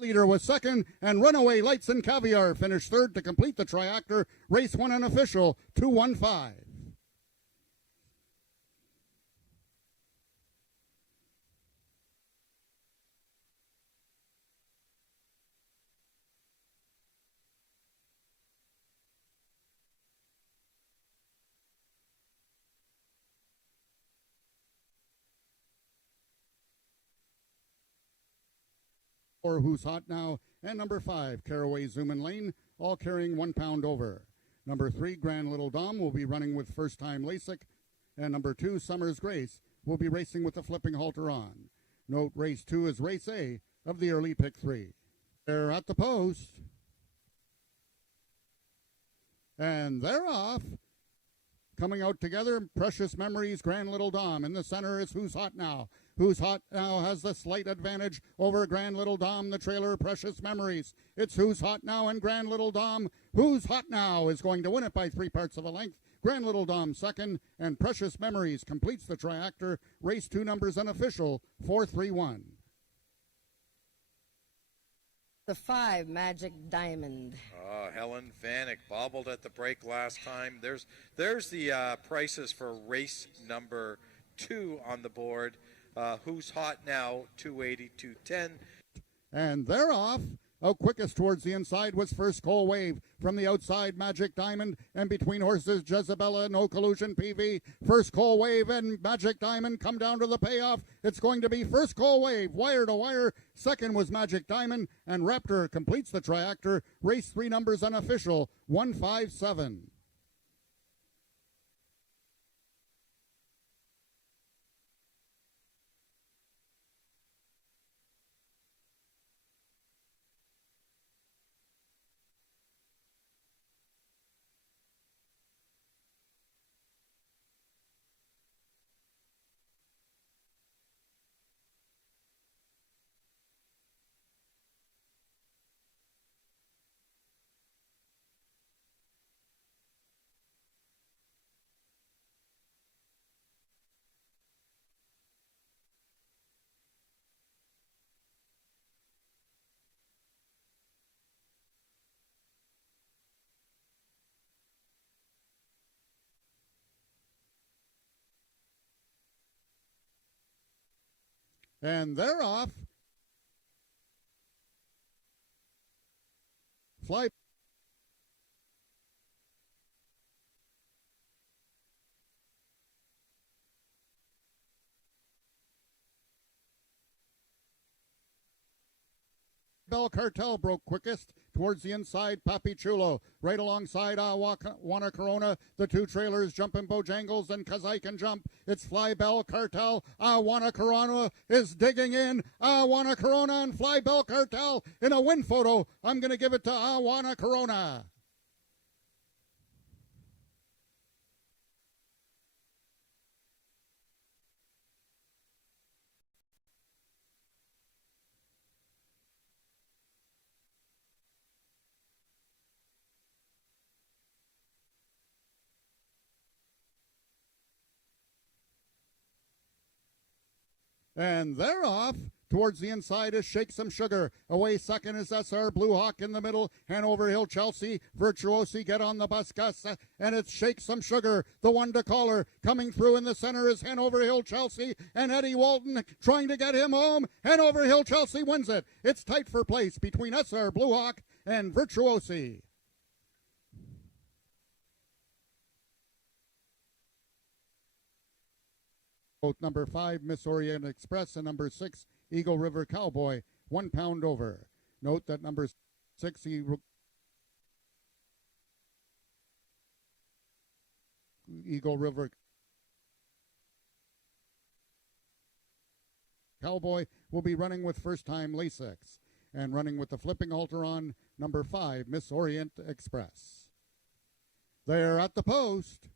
Leader was second, and Runaway Lights and Caviar finished third to complete the triactor. Race 1 unofficial, 215. Or Who's Hot Now, and number 5, Caraway Zoomin' Lane, all carrying 1 pound over. Number 3, Grand Little Dom, will be running with First Time LASIK, and number 2, Summer's Grace, will be racing with the flipping halter on. Note race 2 is race A of the early pick 3. They're at the post. And they're off. Coming out together, Precious Memories, Grand Little Dom. In the center is Who's Hot Now. Who's Hot Now has the slight advantage over Grand Little Dom, the trailer Precious Memories. It's Who's Hot Now and Grand Little Dom. Who's Hot Now is going to win it by 3 parts of a length. Grand Little Dom second, and Precious Memories completes the triactor. Race 2 numbers unofficial, 4-3-1. The 5, Magic Diamond. Helen Vanek bobbled at the break last time. There's the prices for race number 2 on the board. Who's Hot Now, 280, 210. And they're off. Out quickest towards the inside was First Coal Wave. From the outside, Magic Diamond. And between horses, Jezebella, No Collusion PV. First Coal Wave and Magic Diamond come down to the payoff. It's going to be First Coal Wave, wire to wire. Second was Magic Diamond. And Raptor completes the triactor. Race 3 numbers unofficial, 157. And they're off. Fly. Bell Cartel broke quickest. Towards the inside, Papi Chulo. Right alongside Awana Corona. The 2 trailers, Jumpin' Bojangles and Cause I Can Jump. It's Fly Bell Cartel. Awana Corona is digging in. Awana Corona and Fly Bell Cartel in a win photo. I'm going to give it to Awana Corona. And they're off. Towards the inside is Shake Some Sugar. Away second is SR Blue Hawk in the middle. Hanover Hill Chelsea. Virtuosi get on the bus, Gus. And it's Shake Some Sugar, the one to call her. Coming through in the center is Hanover Hill Chelsea. And Eddie Walton trying to get him home. Hanover Hill Chelsea wins it. It's tight for place between SR Blue Hawk and Virtuosi. Both number 5, Miss Orient Express, and number 6, Eagle River Cowboy, 1 pound over. Note that number 6, Eagle River Cowboy will be running with First Time LASIK, and running with the flipping halter on, number 5, Miss Orient Express. They're at the post.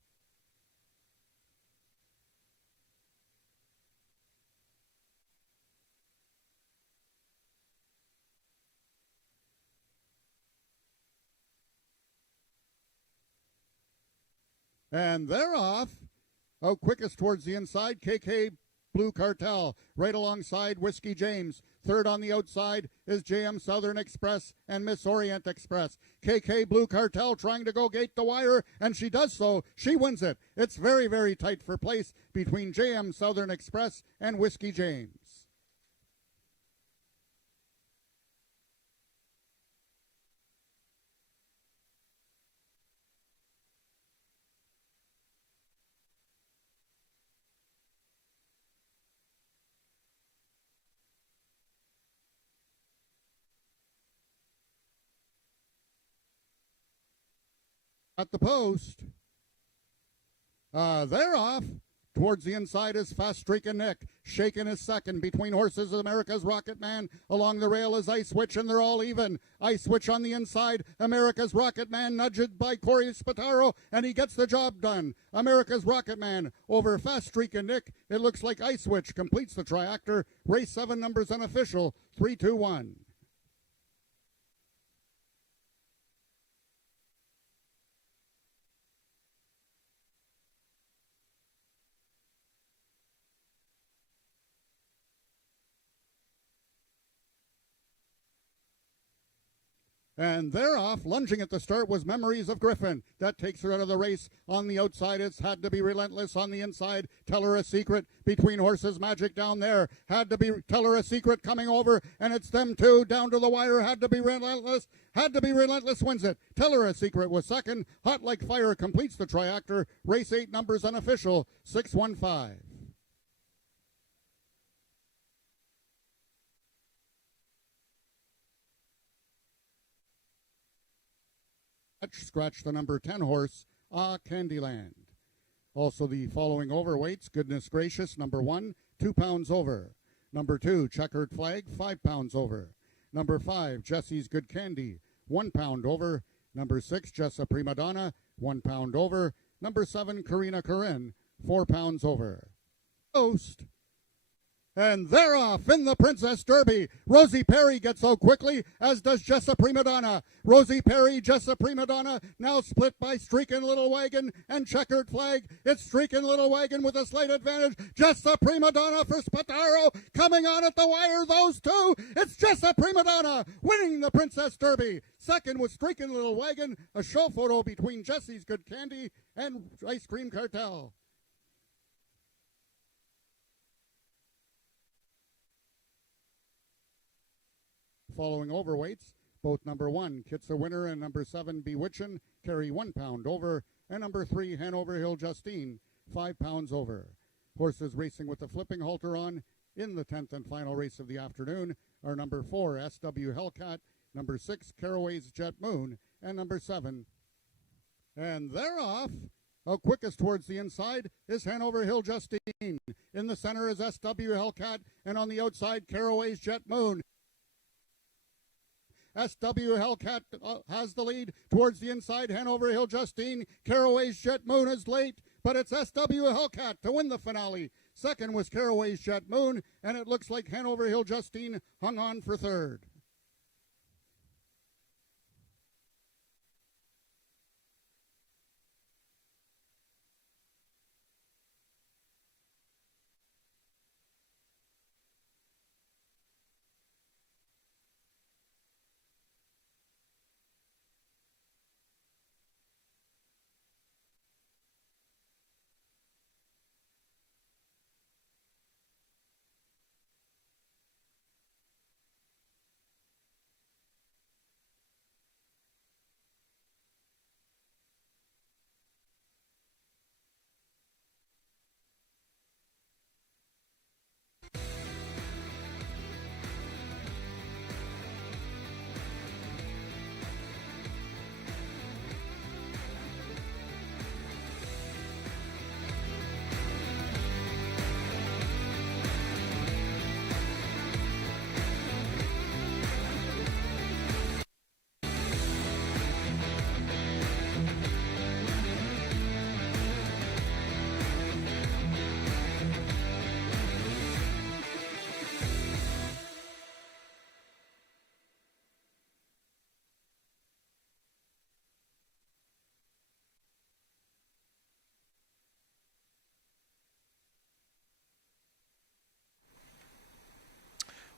And they're off. Out quickest towards the inside, KK Blue Cartel. Right alongside Whiskey James. Third on the outside is JM Southern Express and Miss Orient Express. KK Blue Cartel trying to go gate the wire, and she does so. She wins it. It's very, very tight for place between JM Southern Express and Whiskey James. At the post. They're off. Towards the inside is Fast Streaking Nick. Shaking his second. Between horses, America's Rocket Man. Along the rail is Ice Witch, and they're all even. Ice Witch on the inside. America's Rocket Man nudged by Corey Spataro, and he gets the job done. America's Rocket Man over Fast Streaking Nick. It looks like Ice Witch completes the triactor. Race 7 numbers unofficial. 3-2-1. And they're off. Lunging at the start was Memories of Griffin. That takes her out of the race. On the outside, it's Had to Be Relentless. On the inside, Tell Her a Secret. Between horses, Magic down there. Had to Be Tell Her a Secret coming over. And it's them two down to the wire. Had to Be Relentless. Had to Be Relentless wins it. Tell Her a Secret was second. Hot Like Fire completes the triactor. Race 8 numbers unofficial. 6-1-5. Scratch the number 10 horse, Candyland. Also the following overweights, Goodness Gracious, number 1, 2 pounds over. Number 2, Checkered Flag, 5 pounds over. Number 5, Jesse's Good Candy, 1 pound over. Number 6, Jessa Prima Donna, 1 pound over. Number 7, Karina Corinne, 4 pounds over. Post. And they're off in the Princess Derby. Rosie Perry gets out quickly, as does Jessa Prima Donna. Rosie Perry, Jessa Prima Donna, now split by Streakin' Little Wagon and Checkered Flag. It's Streakin' Little Wagon with a slight advantage. Jessa Prima Donna for Spataro, coming on at the wire, those two. It's Jessa Prima Donna winning the Princess Derby. Second was Streakin' Little Wagon, a show photo between Jesse's Good Candy and Ice Cream Cartel. Following overweights, both number 1, Kitsa Winner, and number 7, Bewitchin', carry 1 pound over, and number 3, Hanover Hill Justine, 5 pounds over. Horses racing with the flipping halter on in the 10th and final race of the afternoon are number 4, SW Hellcat, number 6, Caraway's Jet Moon, and number 7. And they're off. Out quickest towards the inside is Hanover Hill Justine. In the center is SW Hellcat, and on the outside, Caraway's Jet Moon. SW Hellcat has the lead towards the inside. Hanover Hill Justine. Caraway's Jet Moon is late, but it's SW Hellcat to win the finale. Second was Caraway's Jet Moon, and it looks like Hanover Hill Justine hung on for third.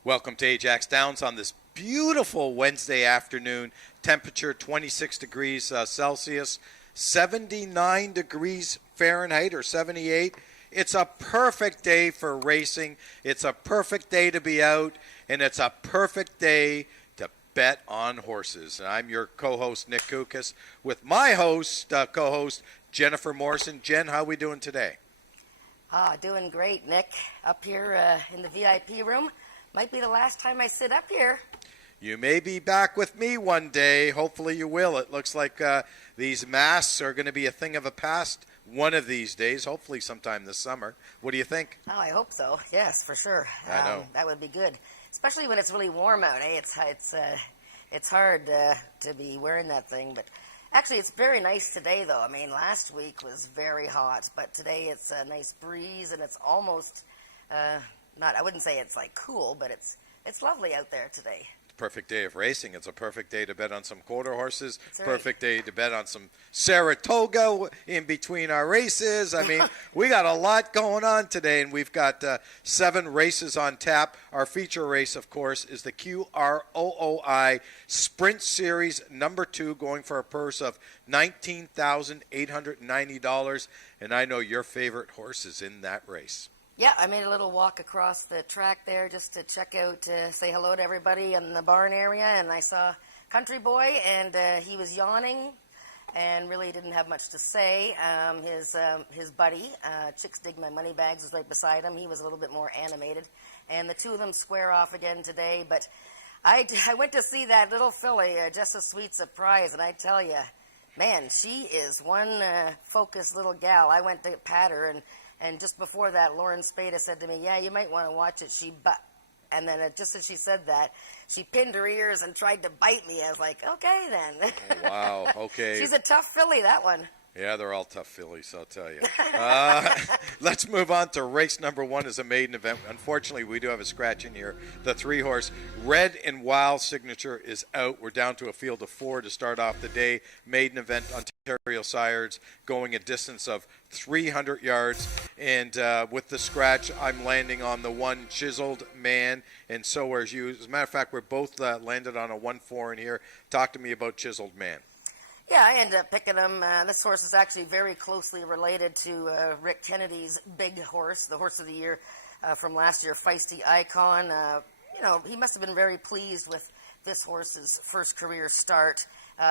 Welcome to AjaxDowns on this beautiful Wednesday afternoon. Temperature 26 degrees Celsius, 79 degrees Fahrenheit or 78. It's a perfect day for racing. It's a perfect day to be out, and it's a perfect day to bet on horses. And I'm your co-host, Nick Kukas, with my co-host, Jennifer Morrison. Jen, how are we doing today? Doing great, Nick. Up here in the VIP room. Might be the last time I sit up here. You may be back with me one day. Hopefully you will. It looks like these masks are going to be a thing of the past one of these days, hopefully sometime this summer. What do you think? Oh, I hope so. Yes, for sure. I know. That would be good, especially when it's really warm out. It's hard to be wearing that thing, but actually it's very nice today, though. I mean, last week was very hot, but today it's a nice breeze, and it's almost I wouldn't say it's like cool, but it's lovely out there today. Perfect day of racing. It's a perfect day to bet on some quarter horses. That's right. Perfect day to bet on some Saratoga in between our races. I mean, we got a lot going on today, and we've got 7 races on tap. Our feature race, of course, is the QROOI Sprint Series number 2, going for a purse of $19,890. And I know your favorite horse is in that race. Yeah, I made a little walk across the track there just to check out, say hello to everybody in the barn area, and I saw Country Boy, and he was yawning and really didn't have much to say. His buddy, Chicks Dig My Money Bags, was right beside him. He was a little bit more animated, and the two of them square off again today. But I went to see that little filly, Just a Sweet Surprise, and I tell you, man, she is one focused little gal. I went to pat her, and just before that, Lauren Spada said to me, yeah, you might want to watch it. And then just as she said that, she pinned her ears and tried to bite me. I was like, okay, then. Oh, wow, okay. She's a tough filly, that one. Yeah, they're all tough fillies, I'll tell you. Let's move on to race number 1 as a maiden event. Unfortunately, we do have a scratch in here. The 3-horse Red and Wild Signature is out. We're down to a field of 4 to start off the day. Maiden event, Ontario Sires, going a distance of 300 yards. And with the scratch, I'm landing on the 1 Chiseled Man, and so are you. As a matter of fact, we're both landed on a 1-4 in here. Talk to me about Chiseled Man. Yeah, I ended up picking him. This horse is actually very closely related to Rick Kennedy's big horse, the horse of the year from last year, Feisty Icon. He must have been very pleased with this horse's first career start.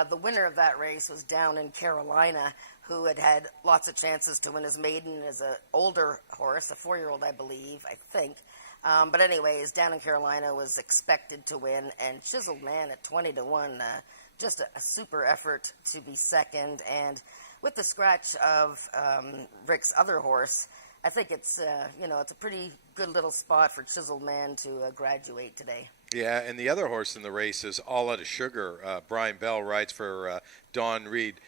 The winner of that race was Down in Carolina, who had lots of chances to win his maiden as an older horse, a 4-year-old, I believe, I think. But anyways, Down in Carolina was expected to win, and Chiseled Man at 20-1, just a super effort to be second. And with the scratch of Rick's other horse, I think it's it's a pretty good little spot for Chiseled Man to graduate today. Yeah, and the other horse in the race is All Out of Sugar. Brian Bell rides for Don Reed.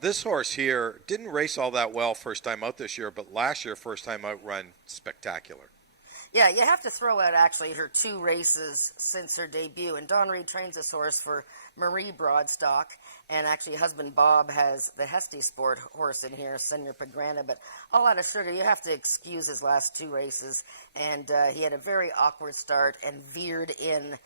This horse here didn't race all that well first time out this year, but last year, first time out run, spectacular. Yeah, you have to throw out actually her 2 races since her debut. And Don Reed trains this horse for Marie Broadstock. And actually, husband Bob has the Hesty Sport horse in here, Senor Pagrana. But All Out of Sugar, you have to excuse his last 2 races. And he had a very awkward start and veered in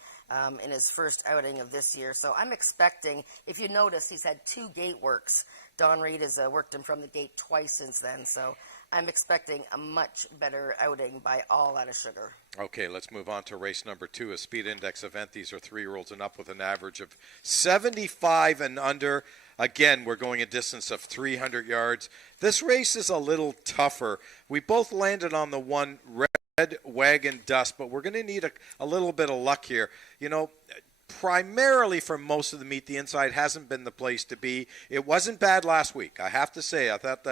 his first outing of this year. So I'm expecting, if you notice, he's had 2 gate works. Don Reed has worked him from the gate twice since then. So I'm expecting a much better outing by All Out of Sugar. Okay, let's move on to race number 2, a speed index event. These are 3-year-olds and up with an average of 75 and under. Again, we're going a distance of 300 yards. This race is a little tougher. We both landed on the 1 Red Wagon Dust, but we're going to need a little bit of luck here. Primarily for most of the meet, the inside hasn't been the place to be. It wasn't bad last week, I have to say. I thought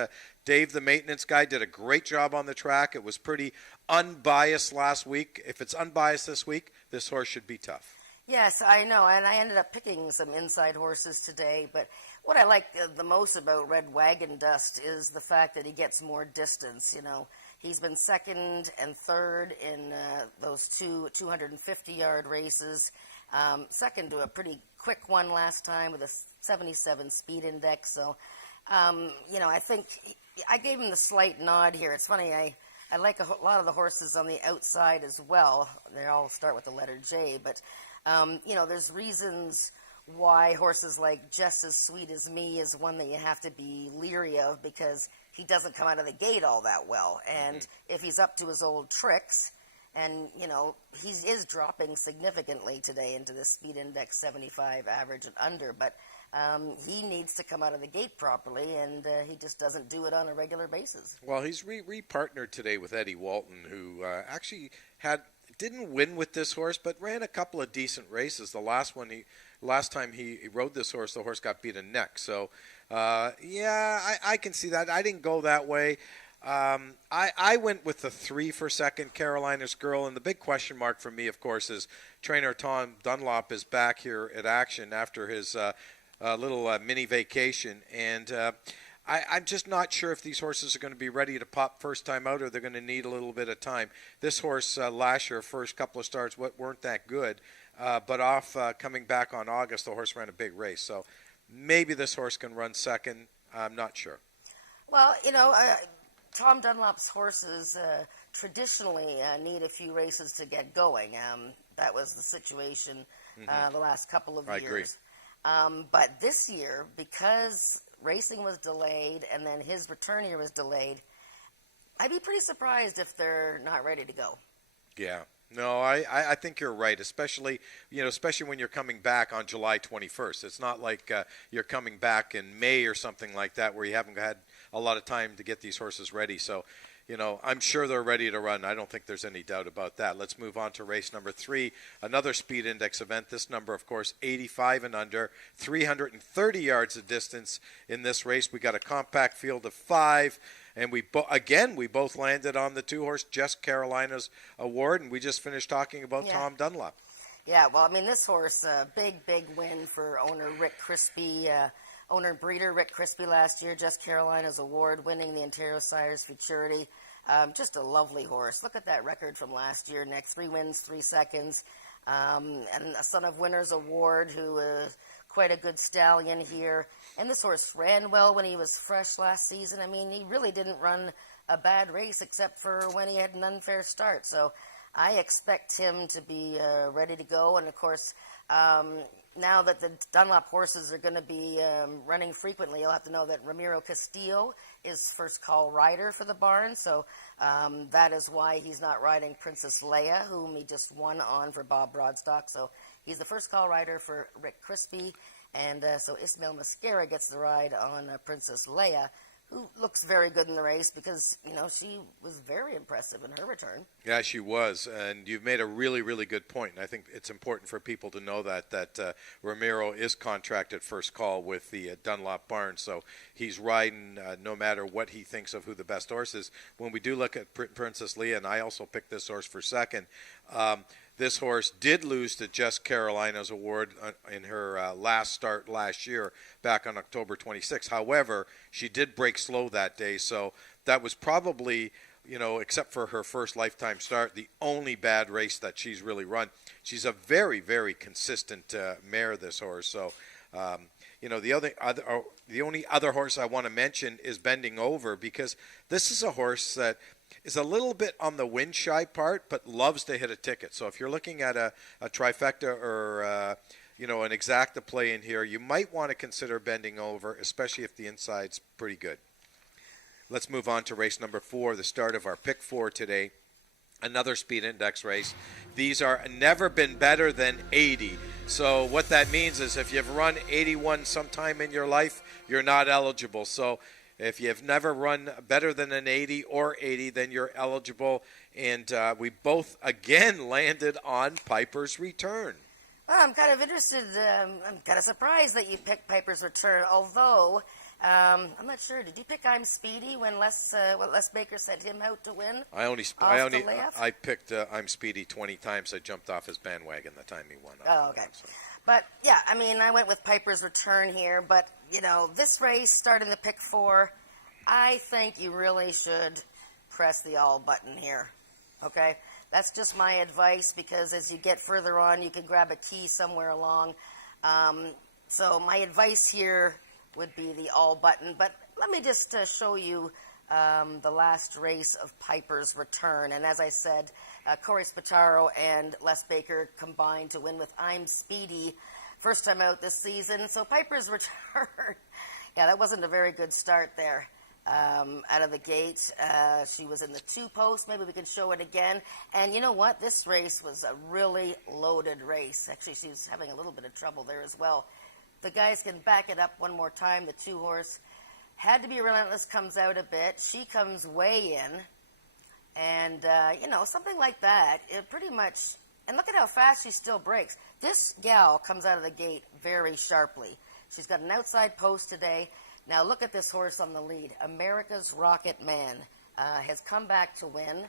Dave, the maintenance guy, did a great job on the track. It was pretty unbiased last week. If it's unbiased this week, this horse should be tough. Yes, I know, and I ended up picking some inside horses today, but what I like the most about Red Wagon Dust is the fact that he gets more distance. He's been second and third in those 2 250-yard races. Second to a pretty quick one last time with a 77 speed index. So, I think I gave him the slight nod here. It's funny, I I like a lot of the horses on the outside as well. They all start with the letter J, but there's reasons why horses like Just As Sweet As Me is one that you have to be leery of because he doesn't come out of the gate all that well. And if he's up to his old tricks, and, he is dropping significantly today into the speed index 75 average and under, but he needs to come out of the gate properly, and he just doesn't do it on a regular basis. Well, he's re-partnered today with Eddie Walton, who actually didn't win with this horse, but ran a couple of decent races. The last time he rode this horse, the horse got beat a neck. So, I can see that. I didn't go that way. I went with the 3 for second, Carolina's Girl, and the big question mark for me, of course, is trainer Tom Dunlop is back here at action after his little mini vacation, and I'm just not sure if these horses are going to be ready to pop first time out or they're going to need a little bit of time. This horse last year, first couple of starts weren't that good, but coming back on August, the horse ran a big race, so maybe this horse can run second. I'm not sure. Well, Tom Dunlop's horses traditionally need a few races to get going. That was the situation the last couple of years. I agree. But this year, because racing was delayed and then his return here was delayed, I'd be pretty surprised if they're not ready to go. Yeah. No, I think you're right, especially when you're coming back on July 21st. It's not like you're coming back in May or something like that where you haven't had a lot of time to get these horses ready. So, I'm sure they're ready to run. I don't think there's any doubt about that. Let's move on to race number 3, another speed index event. This number, of course, 85 and under, 330 yards of distance in this race. We got a compact field of 5. And we both landed on the 2-horse Just Carolina's Award, and we just finished talking about Tom Dunlop. Yeah, well, this horse, big win for owner Rick Crispy, owner and breeder Rick Crispy last year, Just Carolina's Award, winning the Ontario Sires Futurity. Just a lovely horse. Look at that record from last year, Nick. 3 wins, 3 seconds. And a Son of Winners Award, who is quite a good stallion here. And this horse ran well when he was fresh last season. He really didn't run a bad race except for when he had an unfair start. So I expect him to be ready to go. And, of course, now that the Dunlop horses are going to be running frequently, you'll have to know that Ramiro Castillo is first call rider for the barn. So that is why he's not riding Princess Leia, whom he just won on for Bob Broadstock. So he's the first call rider for Rick Crispy. And so Ismael Mascara gets the ride on Princess Leia, who looks very good in the race because, she was very impressive in her return. Yeah, she was. And you've made a really, really good point. And I think it's important for people to know that Ramiro is contracted first call with the Dunlop barn. So he's riding no matter what he thinks of who the best horse is. When we do look at Princess Leia, and I also picked this horse for second, this horse did lose to Just Carolina's Award in her last start last year, back on October 26th. However, she did break slow that day, so that was probably, except for her first lifetime start, the only bad race that she's really run. She's a very, very consistent mare, this horse. So, the only other horse I want to mention is Bending Over, because this is a horse that is a little bit on the wind-shy part, but loves to hit a ticket. So if you're looking at a trifecta or an exacta play in here, you might want to consider Bending Over, especially if the inside's pretty good. Let's move on to race number 4, the start of our pick 4 today. Another speed index race. These are never been better than 80. So what that means is if you've run 81 sometime in your life, you're not eligible. So if you've never run better than an 80 or 80, then you're eligible. And we both, again, landed on Piper's Return. Well, I'm kind of interested. I'm kind of surprised that you picked Piper's Return, although I'm not sure. Did you pick I'm Speedy when Les Baker sent him out to win? I picked I'm Speedy 20 times. I jumped off his bandwagon the time he won. Oh, okay. But, yeah, I went with Piper's Return here. But, this race, starting the pick 4, I think you really should press the all button here, okay? That's just my advice because as you get further on, you can grab a key somewhere along. So my advice here would be the all button. But let me just show you the last race of Piper's Return. And as I said, Corey Spataro and Les Baker combined to win with I'm Speedy, first time out this season. So Piper's Return, yeah, that wasn't a very good start there. Out of the gate, she was in the 2-post. Maybe we can show it again. And you know what? This race was a really loaded race. Actually, she was having a little bit of trouble there as well. The guys can back it up one more time. The 2-horse Had to Be Relentless comes out a bit. She comes way in. And, something like that. It pretty much, and look at how fast she still breaks. This gal comes out of the gate very sharply. She's got an outside post today. Now look at this horse on the lead. America's Rocket Man has come back to win.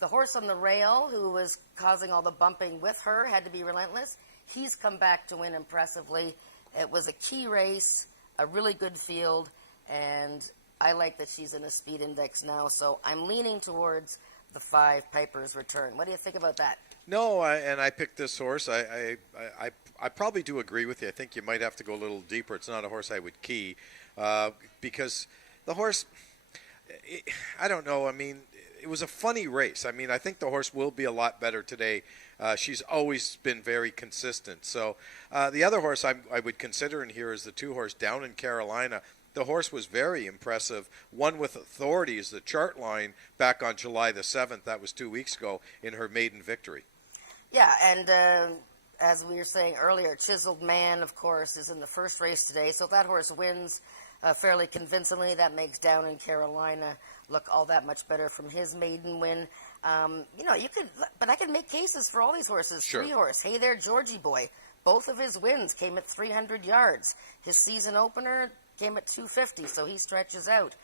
The horse on the rail, who was causing all the bumping with her, Had to Be Relentless. He's come back to win impressively. It was a key race, a really good field, and I like that she's in a speed index now. So I'm leaning towards the 5 Piper's Return. What do you think about that? No, I picked this horse. I probably do agree with you. I think you might have to go a little deeper. It's not a horse I would key because the horse, I don't know. I mean, it was a funny race. I mean, I think the horse will be a lot better today. She's always been very consistent. So the other horse I would consider in here is the 2-horse Down in Carolina. The horse was very impressive. Won with authority as the chart line back on July the 7th. That was 2 weeks ago in her maiden victory. Yeah, and as we were saying earlier, Chiseled Man, of course, is in the first race today. So if that horse wins fairly convincingly, that makes Down in Carolina look all that much better from his maiden win. But I could make cases for all these horses. Sure. 3-horse, Hey There, Georgie Boy. Both of his wins came at 300 yards. His season opener came at 250, so he stretches out.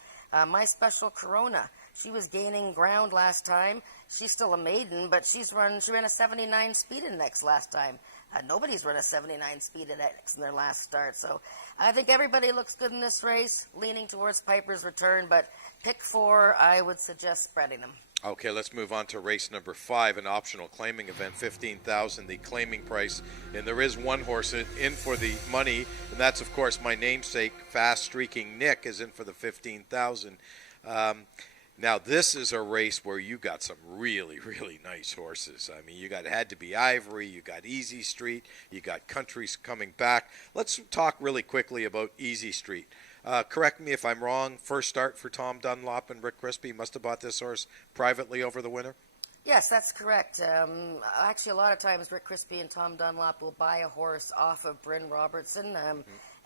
My Special Corona, she was gaining ground last time. She's still a maiden, but she ran a 79 speed index last time. Nobody's run a 79 speed index in their last start. So I think everybody looks good in this race, leaning towards Piper's Return, but pick 4, I would suggest spreading them. Okay, let's move on to race number 5, an optional claiming event, $15,000, the claiming price. And there is one horse in for the money, and that's, of course, my namesake, Fast Streaking Nick, is in for the $15,000. Now, this is a race where you got some really, really nice horses. I mean, you got Had to Be Ivory, you got Easy Street, you got Countries coming back. Let's talk really quickly about Easy Street. Correct me if I'm wrong. First start for Tom Dunlop and Rick Crispy. Must have bought this horse privately over the winter. Yes, that's correct. Actually, a lot of times Rick Crispy and Tom Dunlop will buy a horse off of Bryn Robertson.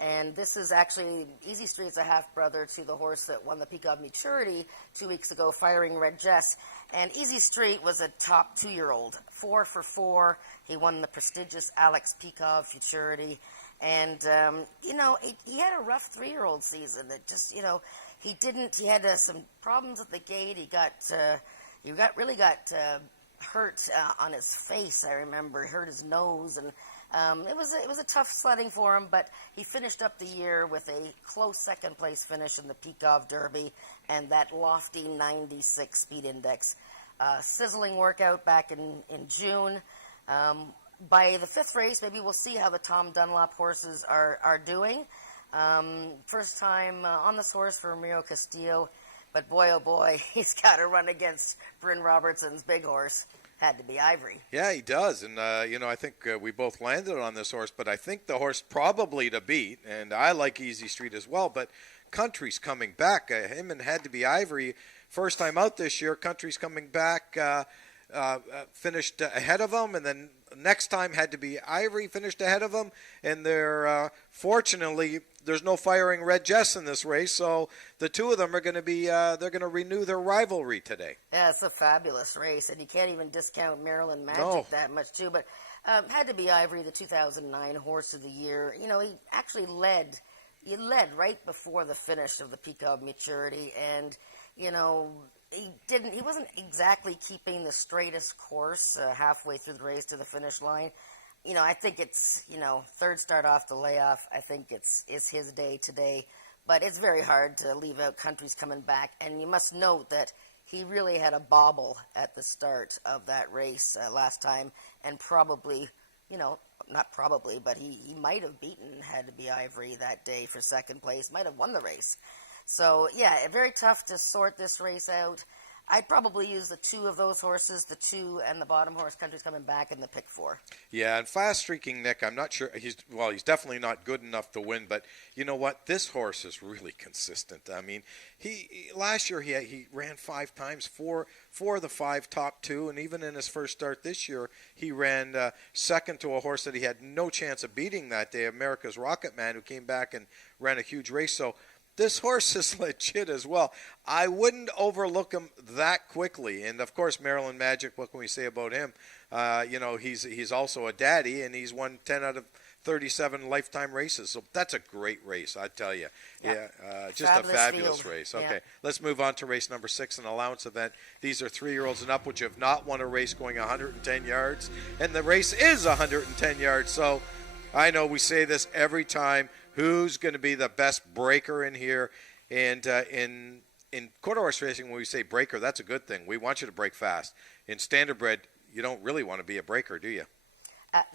And this is actually, Easy Street's a half-brother to the horse that won the Peacock Maturity 2 weeks ago, Firing Red Jess. And Easy Street was a top 2-year-old. 4 for 4. He won the prestigious Alex Peacock Futurity. And, he had a rough 3-year-old season. It just, he had some problems at the gate. He got hurt on his face, I remember. He hurt his nose, and it was a tough sledding for him, but he finished up the year with a close second-place finish in the Peacock Derby and that lofty 96 speed index. Sizzling workout back in June. By the 5th race, maybe we'll see how the Tom Dunlop horses are doing. First time on this horse for Ramiro Castillo, but boy, oh boy, he's got to run against Bryn Robertson's big horse, Had to Be Ivory. Yeah, he does, and I think we both landed on this horse, but I think the horse probably to beat, and I like Easy Street as well, but Country's coming back. Him and Had to Be Ivory, first time out this year. Country's coming back, finished ahead of him, and then next time Had to Be Ivory finished ahead of him, and they're fortunately there's no Firing Red Jess in this race, so the two of them are going to be they're going to renew their rivalry today. Yeah, it's a fabulous race, and you can't even discount Maryland Magic that much too. But Had to Be Ivory, the 2009 Horse of the Year. He actually led. He led right before the finish of the Peacock Maturity, and he wasn't exactly keeping the straightest course halfway through the race to the finish line. I think it's, third start off the layoff. I think it's his day today. But it's very hard to leave out Countries coming back. And you must note that he really had a bobble at the start of that race last time. And probably, not probably, but he might have beaten Had to Be Ivory that day for second place. Might have won the race. So, yeah, very tough to sort this race out. I'd probably use the two of those horses, the two and the bottom horse, Country's Coming Back, in the pick four. Yeah, and Fast Streaking Nick, I'm not sure. He's definitely not good enough to win, but you know what? This horse is really consistent. I mean, last year he ran 5 times, four of the 5 top 2, and even in his first start this year, he ran second to a horse that he had no chance of beating that day, America's Rocket Man, who came back and ran a huge race. So this horse is legit as well. I wouldn't overlook him that quickly. And, of course, Maryland Magic, what can we say about him? He's also a daddy, and he's won 10 out of 37 lifetime races. So that's a great race, I tell you. Yeah, just a fabulous field. race. Okay, Yeah. Let's move on to race number 6, an allowance event. These are 3-year-olds and up, which have not won a race going 110 yards. And the race is 110 yards. So I know we say this every time. Who's going to be the best breaker in here? And in quarter horse racing, when we say breaker, that's a good thing. We want you to break fast. In standardbred, you don't really want to be a breaker, do you?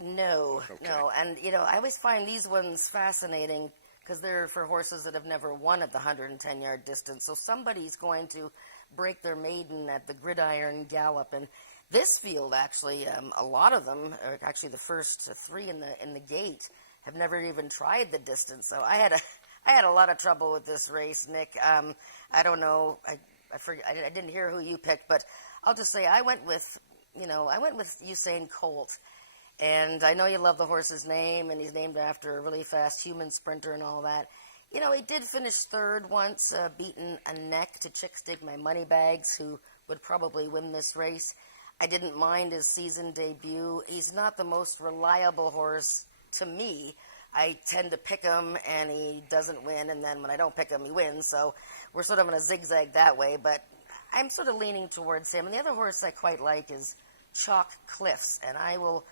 No, Okay. no. And, I always find these ones fascinating because they're for horses that have never won at the 110-yard distance. So somebody's going to break their maiden at the gridiron gallop. And this field, actually, a lot of them, actually the first 3 in the gate, have never even tried the distance. So I had a lot of trouble with this race, Nick. I don't know. I forget. I didn't hear who you picked, but I'll just say I went with Usain Colt. And I know you love the horse's name, and he's named after a really fast human sprinter and all that. He did finish 3rd once, beating a neck to Chickstick My Moneybags, who would probably win this race. I didn't mind his season debut. He's not the most reliable horse to me. I tend to pick him, and he doesn't win, and then when I don't pick him, he wins. So we're sort of in a zigzag that way, but I'm sort of leaning towards him. And the other horse I quite like is Chalk Cliffs, and I will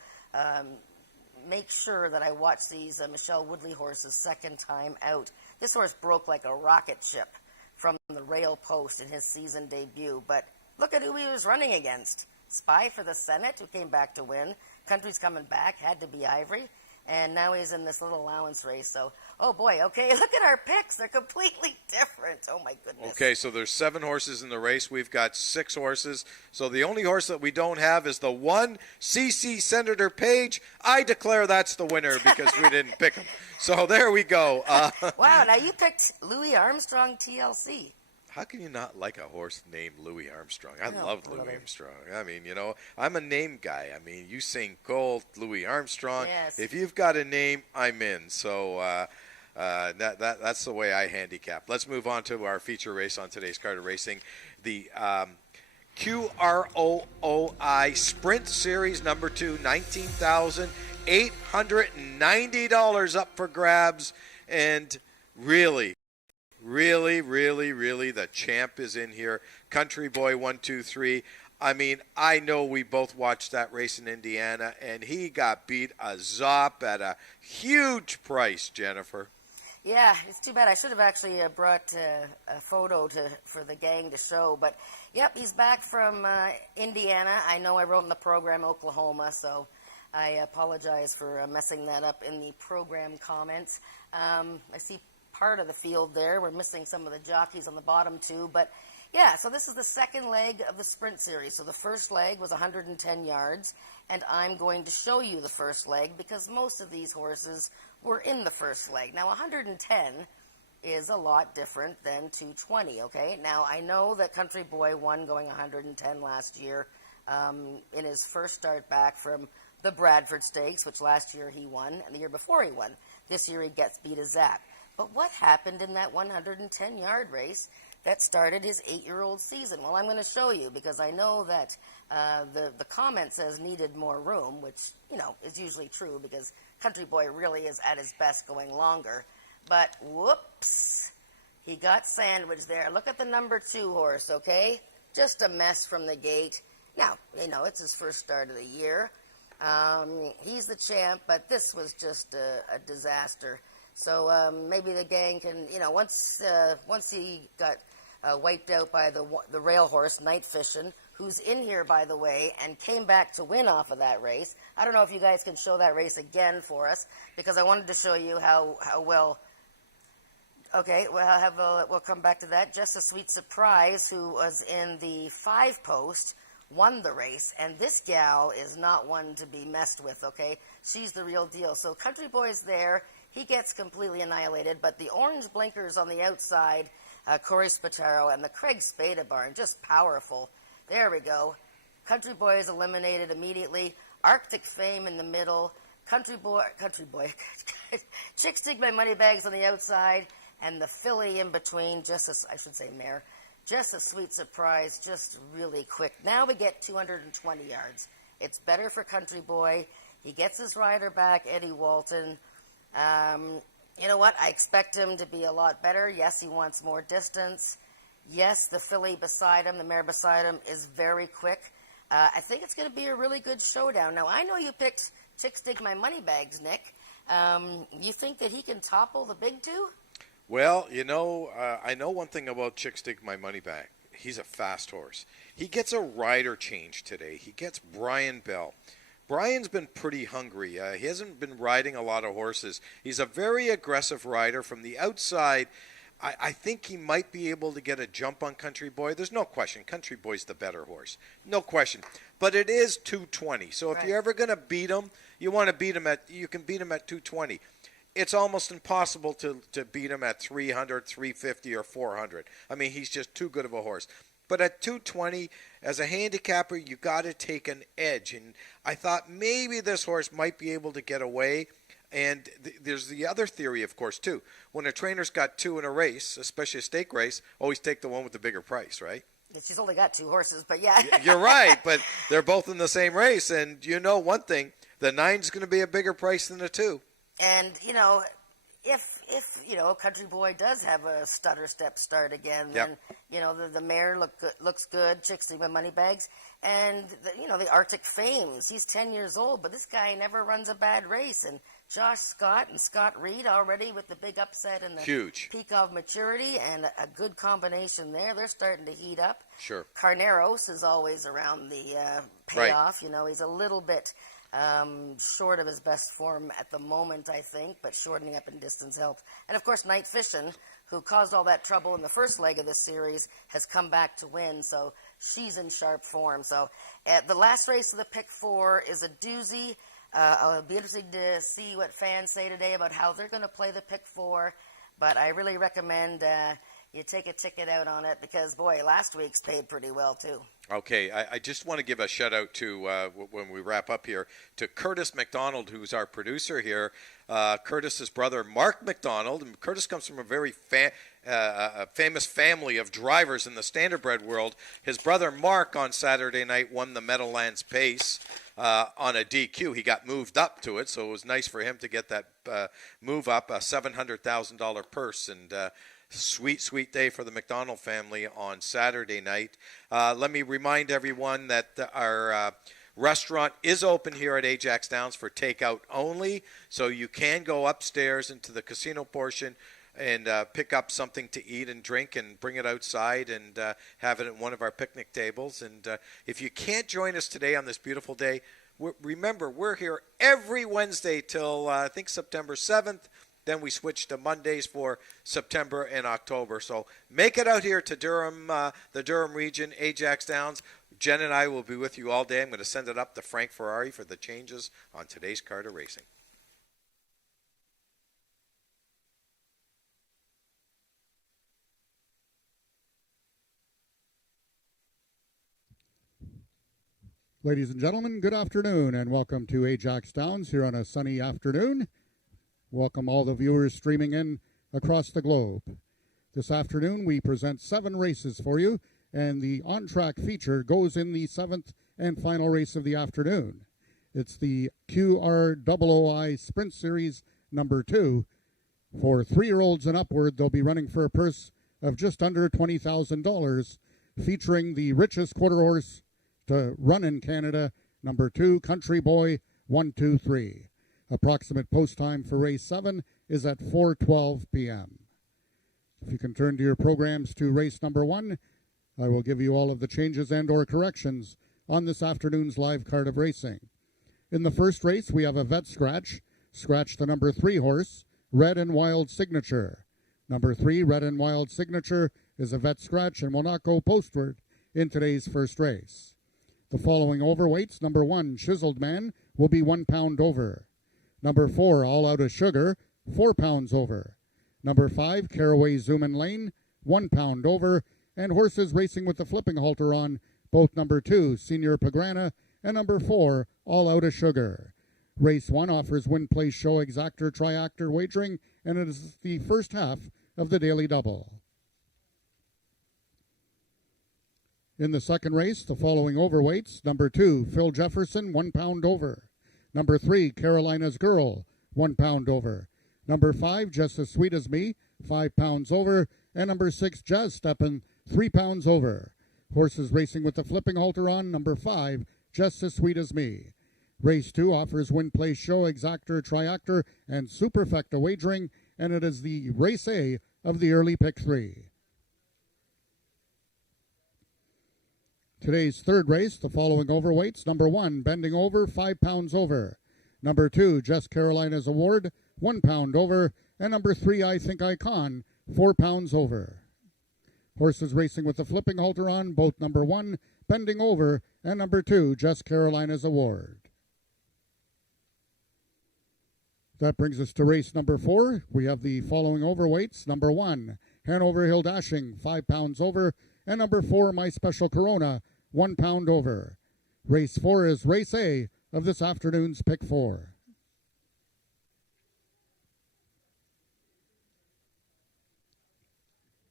make sure that I watch these Michelle Woodley horses second time out. This horse broke like a rocket ship from the rail post in his season debut, but look at who he was running against. Spy for the Senate, who came back to win. Country's Coming Back, had to be Ivory. And now he's in this little allowance race. So, oh boy, okay, look at our picks. They're completely different. Oh my goodness. Okay, so there's 7 horses in the race. We've got 6 horses. So the only horse that we don't have is the one CC Senator Page. I declare that's the winner because we didn't pick him. So there we go. Wow, now you picked Louis Armstrong TLC. How can you not like a horse named Louis Armstrong? I No, love brother. Louis Armstrong. I mean, I'm a name guy. I mean, Usain Colt, Louis Armstrong. Yes. If you've got a name, I'm in. So that's the way I handicap. Let's move on to our feature race on today's Card of Racing. The QROOI Sprint Series number 2, $19,890 up for grabs. And really, the champ is in here. Country Boy 1, 2, 3. I mean, I know we both watched that race in Indiana, and he got beat a zop at a huge price, Jennifer. Yeah, it's too bad. I should have actually brought a photo for the gang to show. But, yep, he's back from Indiana. I know I wrote in the program Oklahoma, so I apologize for messing that up in the program comments. I see part of the field there. We're missing some of the jockeys on the bottom too, but yeah, so this is the second leg of the sprint series. So the first leg was 110 yards, and I'm going to show you the first leg because most of these horses were in the first leg. Now 110 is a lot different than 220, okay? Now I know that Country Boy won going 110 last year in his first start back from the Bradford Stakes, which last year he won, and the year before he won. This year he gets beat a zap. But what happened in that 110-yard race that started his 8-year-old season? Well, I'm going to show you because I know that the comment says needed more room, which, is usually true because Country Boy really is at his best going longer. But, whoops, he got sandwiched there. Look at the number 2 horse, okay? Just a mess from the gate. Now, it's his first start of the year. He's the champ, but this was just a disaster. So maybe the gang can, once he got wiped out by the rail horse, Night Fishin', who's in here, by the way, and came back to win off of that race. I don't know if you guys can show that race again for us, because I wanted to show you how well Okay, we'll come back to that. Just a Sweet Surprise, who was in the 5-post, won the race, and this gal is not one to be messed with, okay? She's the real deal. So Country Boy's there. He gets completely annihilated, but the orange blinkers on the outside, Corey Spataro and the Craig Spada barn, just powerful. There we go. Country Boy is eliminated immediately. Arctic Fame in the middle. Country Boy, Chicks Dig My Money Bags on the outside, and the filly in between, I should say mare, just a Sweet Surprise, just really quick. Now we get 220 yards. It's better for Country Boy. He gets his rider back, Eddie Walton. You know what? I expect him to be a lot better. Yes, he wants more distance. Yes, the filly beside him, the mare beside him, is very quick. I think it's going to be a really good showdown. Now, I know you picked Chicks Dig My Money Bags, Nick. You think that he can topple the big two? Well, I know one thing about Chicks Dig My Money Bag. He's a fast horse. He gets a rider change today. He gets Brian Bell. Brian's been pretty hungry. He hasn't been riding a lot of horses. He's a very aggressive rider. From the outside, I think he might be able to get a jump on Country Boy. There's no question. Country Boy's the better horse. No question. But it is 220. So if you're ever going to beat him, you can beat him at 220. It's almost impossible to beat him at 300, 350, or 400. I mean, he's just too good of a horse. But at 220, as a handicapper, you got to take an edge. And I thought maybe this horse might be able to get away. And there's the other theory, of course, too. When a trainer's got two in a race, especially a stake race, always take the one with the bigger price, right? She's only got 2 horses, but yeah. You're right, but they're both in the same race. And you know one thing, the 9's going to be a bigger price than the 2. And, if Country Boy does have a stutter step start again, then, the mare looks good, Chicks Dig My Money Bags. And, the Arctic Fames, he's 10 years old, but this guy never runs a bad race. And Josh Scott and Scott Reed already with the big upset and the huge peak of maturity, and a good combination there. They're starting to heat up. Sure. Carneros is always around the payoff. Right. He's a little bit short of his best form at the moment, I think, but shortening up in distance helps. And, of course, Night Fishin', who caused all that trouble in the first leg of this series, has come back to win, so she's in sharp form. So the last race of the Pick 4 is a doozy. It'll be interesting to see what fans say today about how they're going to play the Pick 4, but I really recommend you take a ticket out on it because, boy, last week's paid pretty well, too. Okay, I just want to give a shout-out to, when we wrap up here, to Curtis McDonald, who's our producer here. Curtis's brother, Mark McDonald. And Curtis comes from a very famous family of drivers in the standardbred world. His brother, Mark, on Saturday night won the Meadowlands Pace on a DQ. He got moved up to it, so it was nice for him to get that move up, a $700,000 purse. And sweet day for the McDonald family on Saturday night. Let me remind everyone that our restaurant is open here at AjaxDowns for takeout only, so you can go upstairs into the casino portion and pick up something to eat and drink and bring it outside and have it at one of our picnic tables. And if you can't join us today on this beautiful day, remember, we're here every Wednesday till I think September 7th. Then we switch to Mondays for September and October. So make it out here to Durham, the Durham region, AjaxDowns. Jen and I will be with you all day. I'm going to send it up to Frank Ferrari for the changes on today's Card of Racing. Ladies and gentlemen, good afternoon and welcome to AjaxDowns here on a sunny afternoon. Welcome all the viewers streaming in across the globe. This afternoon we present 7 races for you, and the on-track feature goes in the 7th and final race of the afternoon. It's the QROOI Sprint Series number 2. For 3-year-olds and upward, they'll be running for a purse of just under $20,000, featuring the richest quarter horse to run in Canada, number 2, Country Boy 123. Approximate post time for race 7 is at 4:12 p.m. If you can turn to your programs to race number 1, I will give you all of the changes and or corrections on this afternoon's live card of racing. In the first race, we have a vet scratch. Scratch the number 3 horse, Red and Wild Signature. Number 3, Red and Wild Signature, is a vet scratch and will not go postward in today's first race. The following overweights: number 1, Chiseled Man, will be 1 pound over. Number 4, All Out of Sugar, 4 pounds over. Number 5, Caraway Zoomin' Lane, 1 pound over. And horses racing with the flipping halter on, both number 2, Senior Pagrana, and number 4, All Out of Sugar. Race 1 offers win, place, show, exactor, triactor wagering, and it is the first half of the daily double. In the second race, the following overweights: number 2, Phil Jefferson, 1 pound over. Number 3, Carolina's Girl, 1 pound over. Number 5, Just as Sweet as Me, 5 pounds over. And number 6, Jazz Steppin', 3 pounds over. Horses racing with the flipping halter on, number 5, Just as Sweet as Me. Race 2 offers win, place, show, exactor, triactor, and superfecta wagering, and it is the race A of the early pick 3. Today's third race, the following overweights: number 1, Bending Over, 5 pounds over. Number 2, Just Carolina's Award, 1 pound over. And number 3, I Think I Con, 4 pounds over. Horses racing with the flipping halter on, both number 1, Bending Over, and number 2, Just Carolina's Award. That brings us to race number 4. We have the following overweights: number 1, Hanover Hill Dashing, 5 pounds over. And number 4, My Special Corona, 1 pound over. Race 4 is race A of this afternoon's pick 4.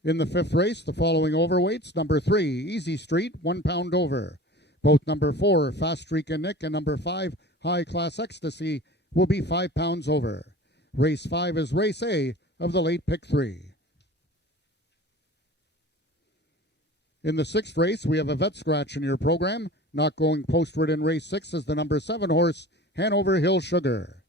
In the fifth race, the following overweights: number 3, Easy Street, 1 pound over. Both number 4, Fast Streak and Nick, and number 5, High Class Ecstasy, will be 5 pounds over. Race 5 is race A of the late pick 3. In the sixth race, we have a vet scratch in your program. Not going postward in race 6 is the number 7 horse, Hanover Hill Sugar.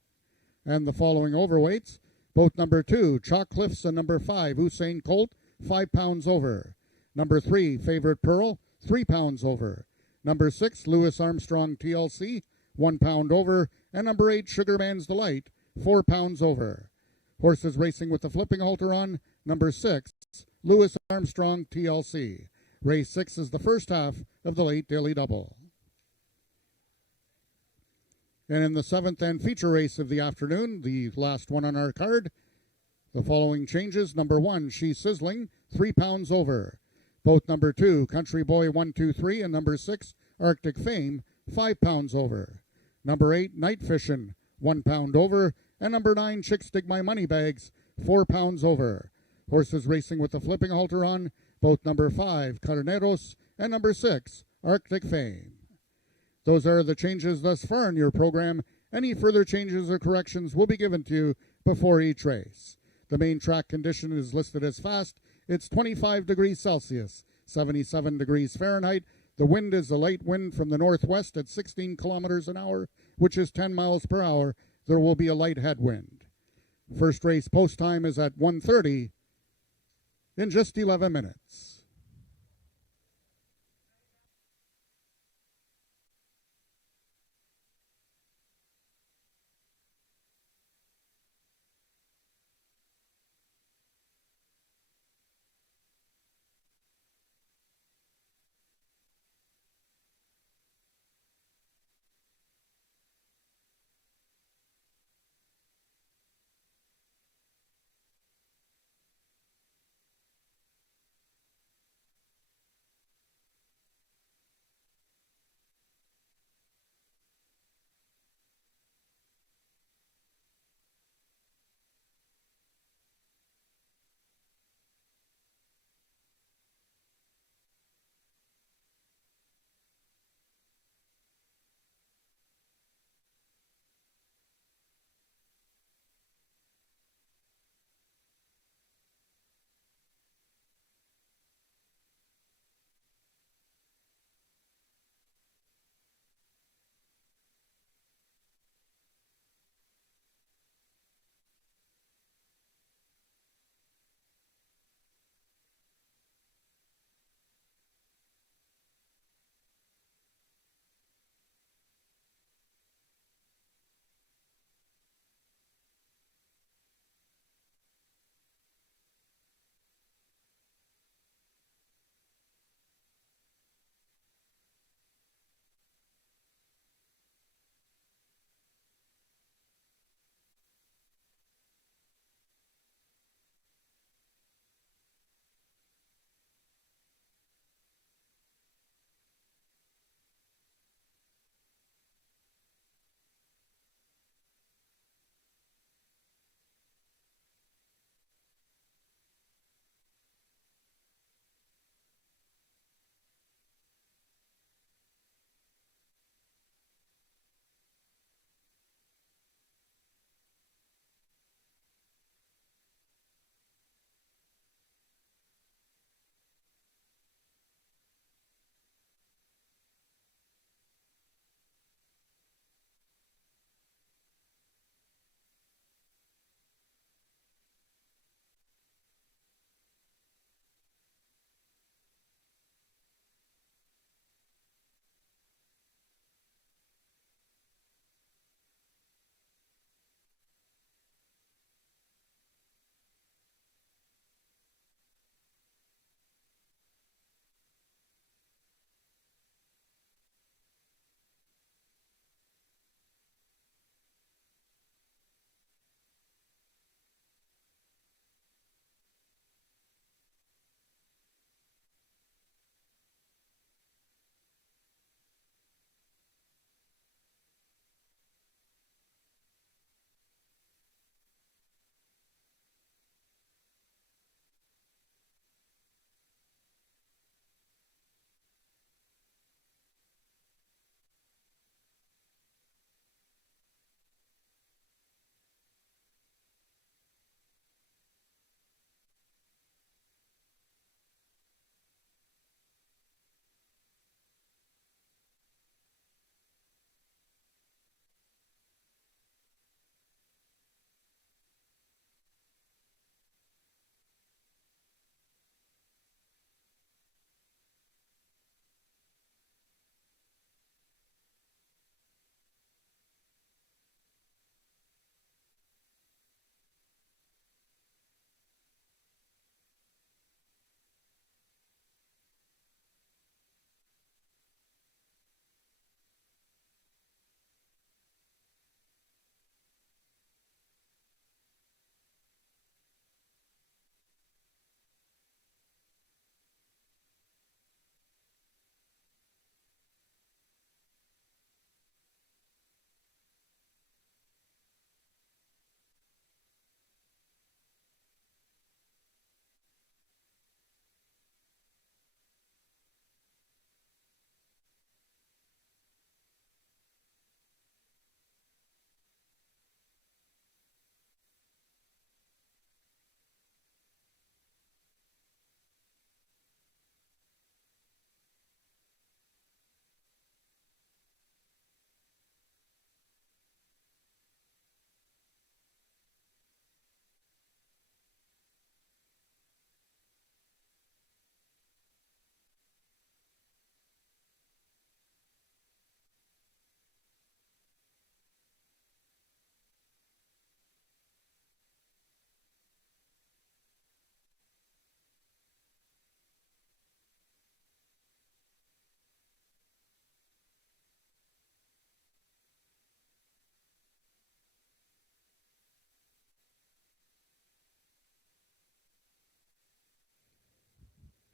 And the following overweights: both number 2, Chalk Cliffs, and number 5, Usain Colt, 5 pounds over. Number 3, Favorite Pearl, 3 pounds over. Number 6, Louis Armstrong TLC, 1 pound over. And number 8, Sugar Man's Delight, 4 pounds over. Horses racing with the flipping halter on, number 6, Louis Armstrong TLC. Race 6 is the first half of the late daily double. And in the seventh and feature race of the afternoon, the last one on our card, the following changes: number 1, She's Sizzling, 3 pounds over. Both number 2, Country Boy 123, and number 6, Arctic Fame, 5 pounds over. Number 8, Night Fishin', 1 pound over. And number 9, Chicks Dig My Money Bags, 4 pounds over. Horses racing with the flipping halter on, both number 5, Carneros, and number 6, Arctic Fame. Those are the changes thus far in your program. Any further changes or corrections will be given to you before each race. The main track condition is listed as fast. It's 25 degrees Celsius, 77 degrees Fahrenheit. The wind is a light wind from the northwest at 16 kilometers an hour, which is 10 miles per hour. There will be a light headwind. First race post time is at 1:30 in just 11 minutes.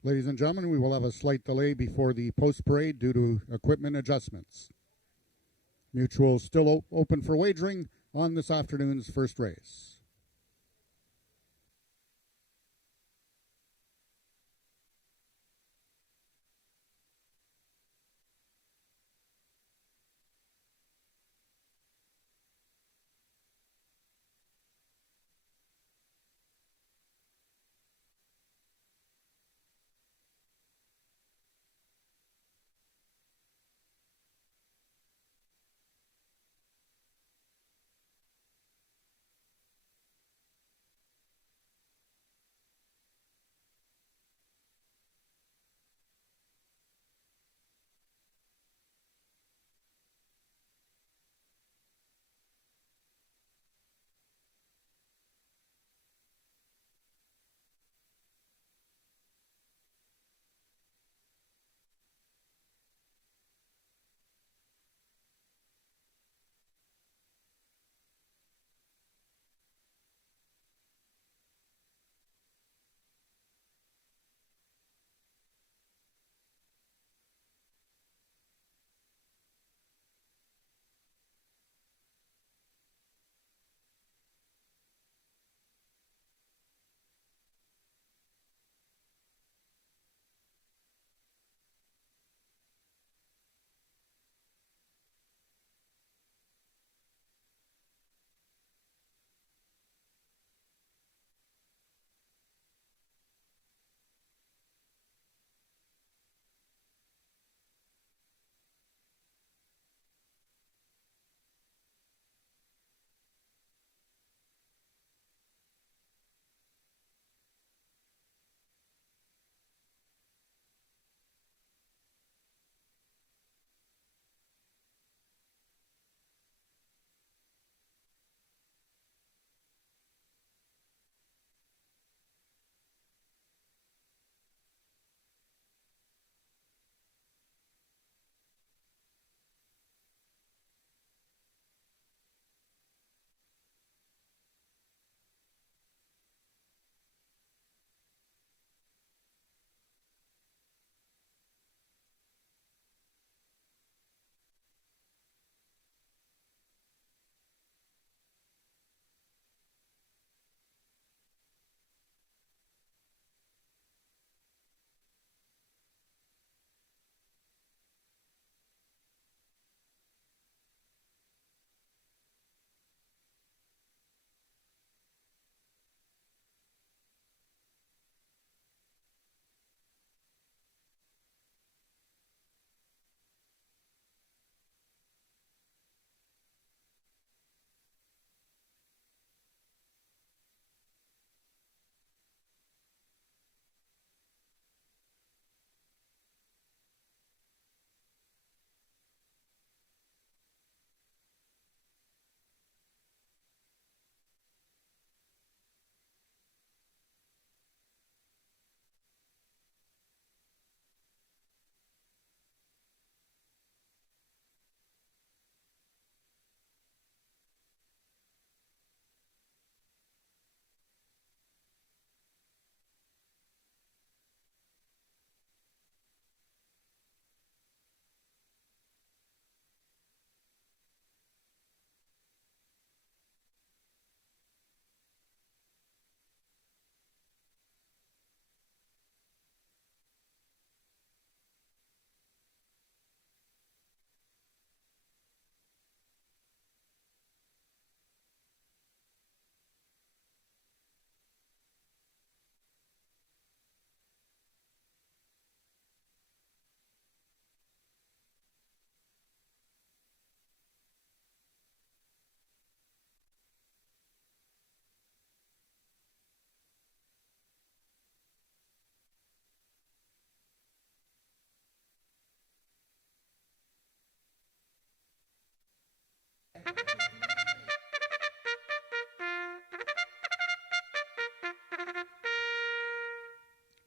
Ladies and gentlemen, we will have a slight delay before the post-parade due to equipment adjustments. Mutual still open for wagering on this afternoon's first race.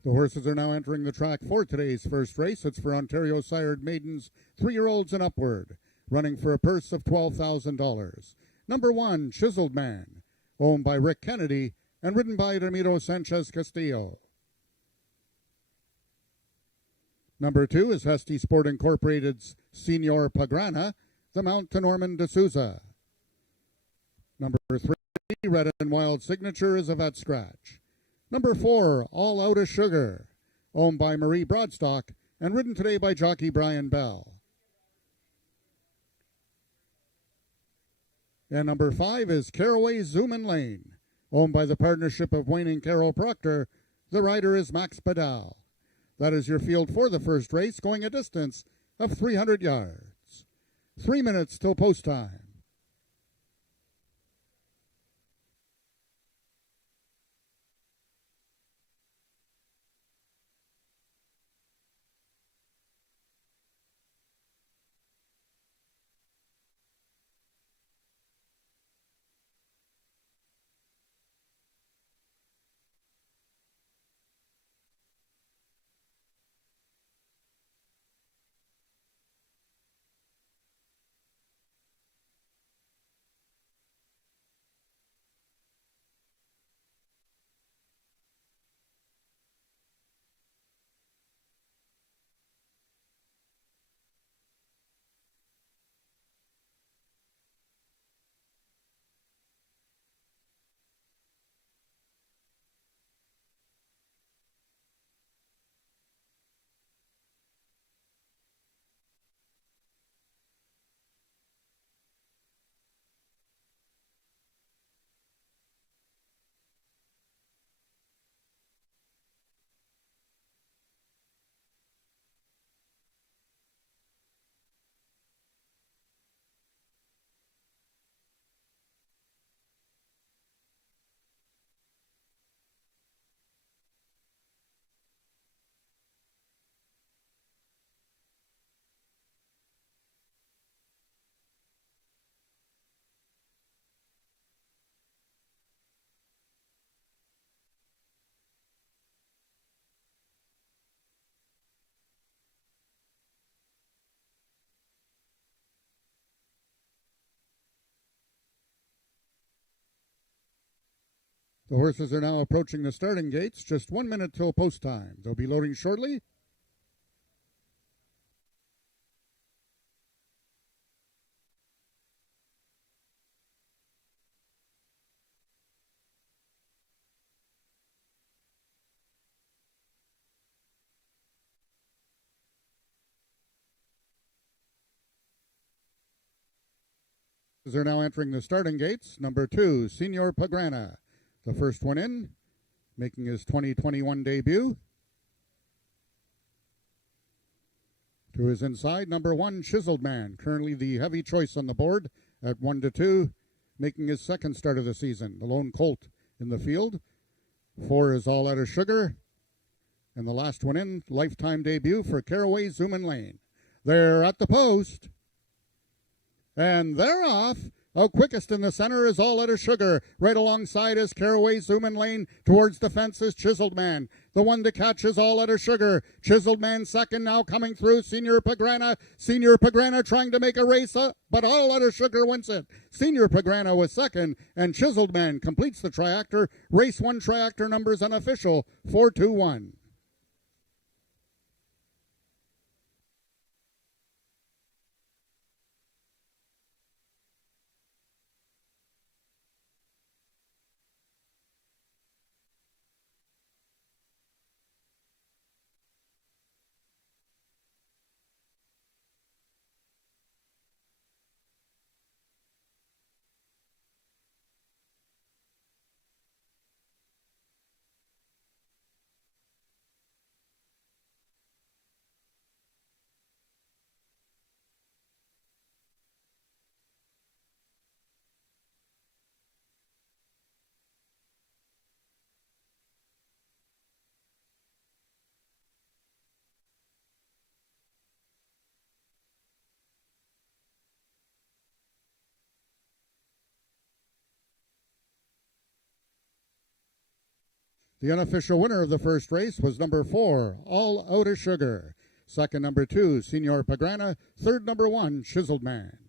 The horses are now entering the track for today's first race. It's for Ontario sired maidens, 3-year-olds and upward, running for a purse of $12,000. Number 1, Chiseled Man, owned by Rick Kennedy and ridden by Ramiro Sanchez Castillo. Number 2 is Husty Sport Incorporated's Senor Pagrana, the mount to Norman D'Souza. Number 3, Red and Wild Signature is a vet scratch. Number 4, All Out of Sugar, owned by Marie Broadstock and ridden today by jockey Brian Bell. And number 5 is Caraway Zoomin' Lane, owned by the partnership of Wayne and Carol Proctor. The rider is Max Badal. That is your field for the first race, going a distance of 300 yards. 3 minutes till post time. The horses are now approaching the starting gates, just 1 minute till post time. They'll be loading shortly. They're now entering the starting gates. Number 2, Senor Pagrana, the first one in, making his 2021 debut. To his inside, number 1, Chiseled Man, currently the heavy choice on the board at 1-2, making his second start of the season, the lone colt in the field. 4 is All Out of Sugar, and the last one in, lifetime debut for Caraway Zoomin' Lane. They're at the post. And they're off. Out quickest in the center is All Out of Sugar. Right alongside is Caraway Zoomin' Lane. Towards the fence is Chiseled Man. The one to catch is All Out of Sugar. Chiseled Man second, now coming through Senor Pagrana. Senor Pagrana trying to make a race, but All Out of Sugar wins it. Senor Pagrana was second, and Chiseled Man completes the triactor. Race 1 triactor numbers unofficial, 4-2-1. The unofficial winner of the first race was number 4, All Out of Sugar. Second, number 2, Senor Pagrana. Third, number 1, Chiseled Man.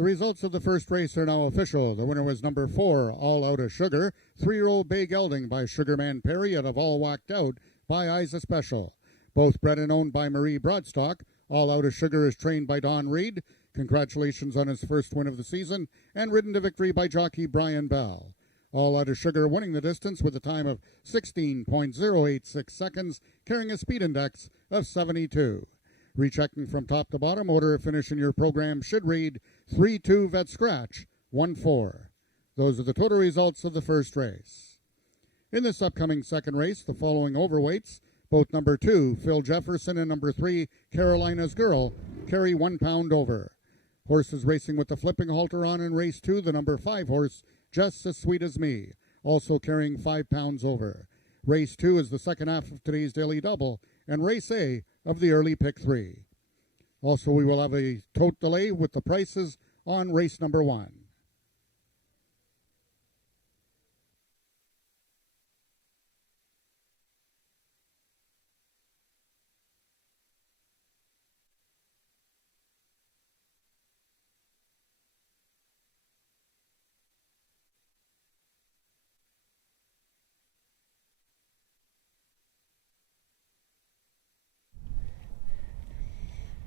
The results of the first race are now official. The winner was number 4, All Out of Sugar, 3-year-old bay gelding by Sugarman Perry out of All Whacked Out by Isa Special. Both bred and owned by Marie Broadstock. All Out of Sugar is trained by Don Reed. Congratulations on his first win of the season, and ridden to victory by jockey Brian Bell. All Out of Sugar winning the distance with a time of 16.086 seconds, carrying a speed index of 72. Rechecking from top to bottom, order of finish in your program should read 3-2 Vet Scratch, 1-4. Those are the total results of the first race. In this upcoming second race, the following overweights, both number 2, Phil Jefferson, and number 3, Carolina's Girl, carry 1 pound over. Horses racing with the flipping halter on in race 2, the number 5 horse, Just As Sweet As Me, also carrying 5 pounds over. Race 2 is the second half of today's Daily Double, and Race A of the early pick 3. Also, we will have a tote delay with the prices on race number 1.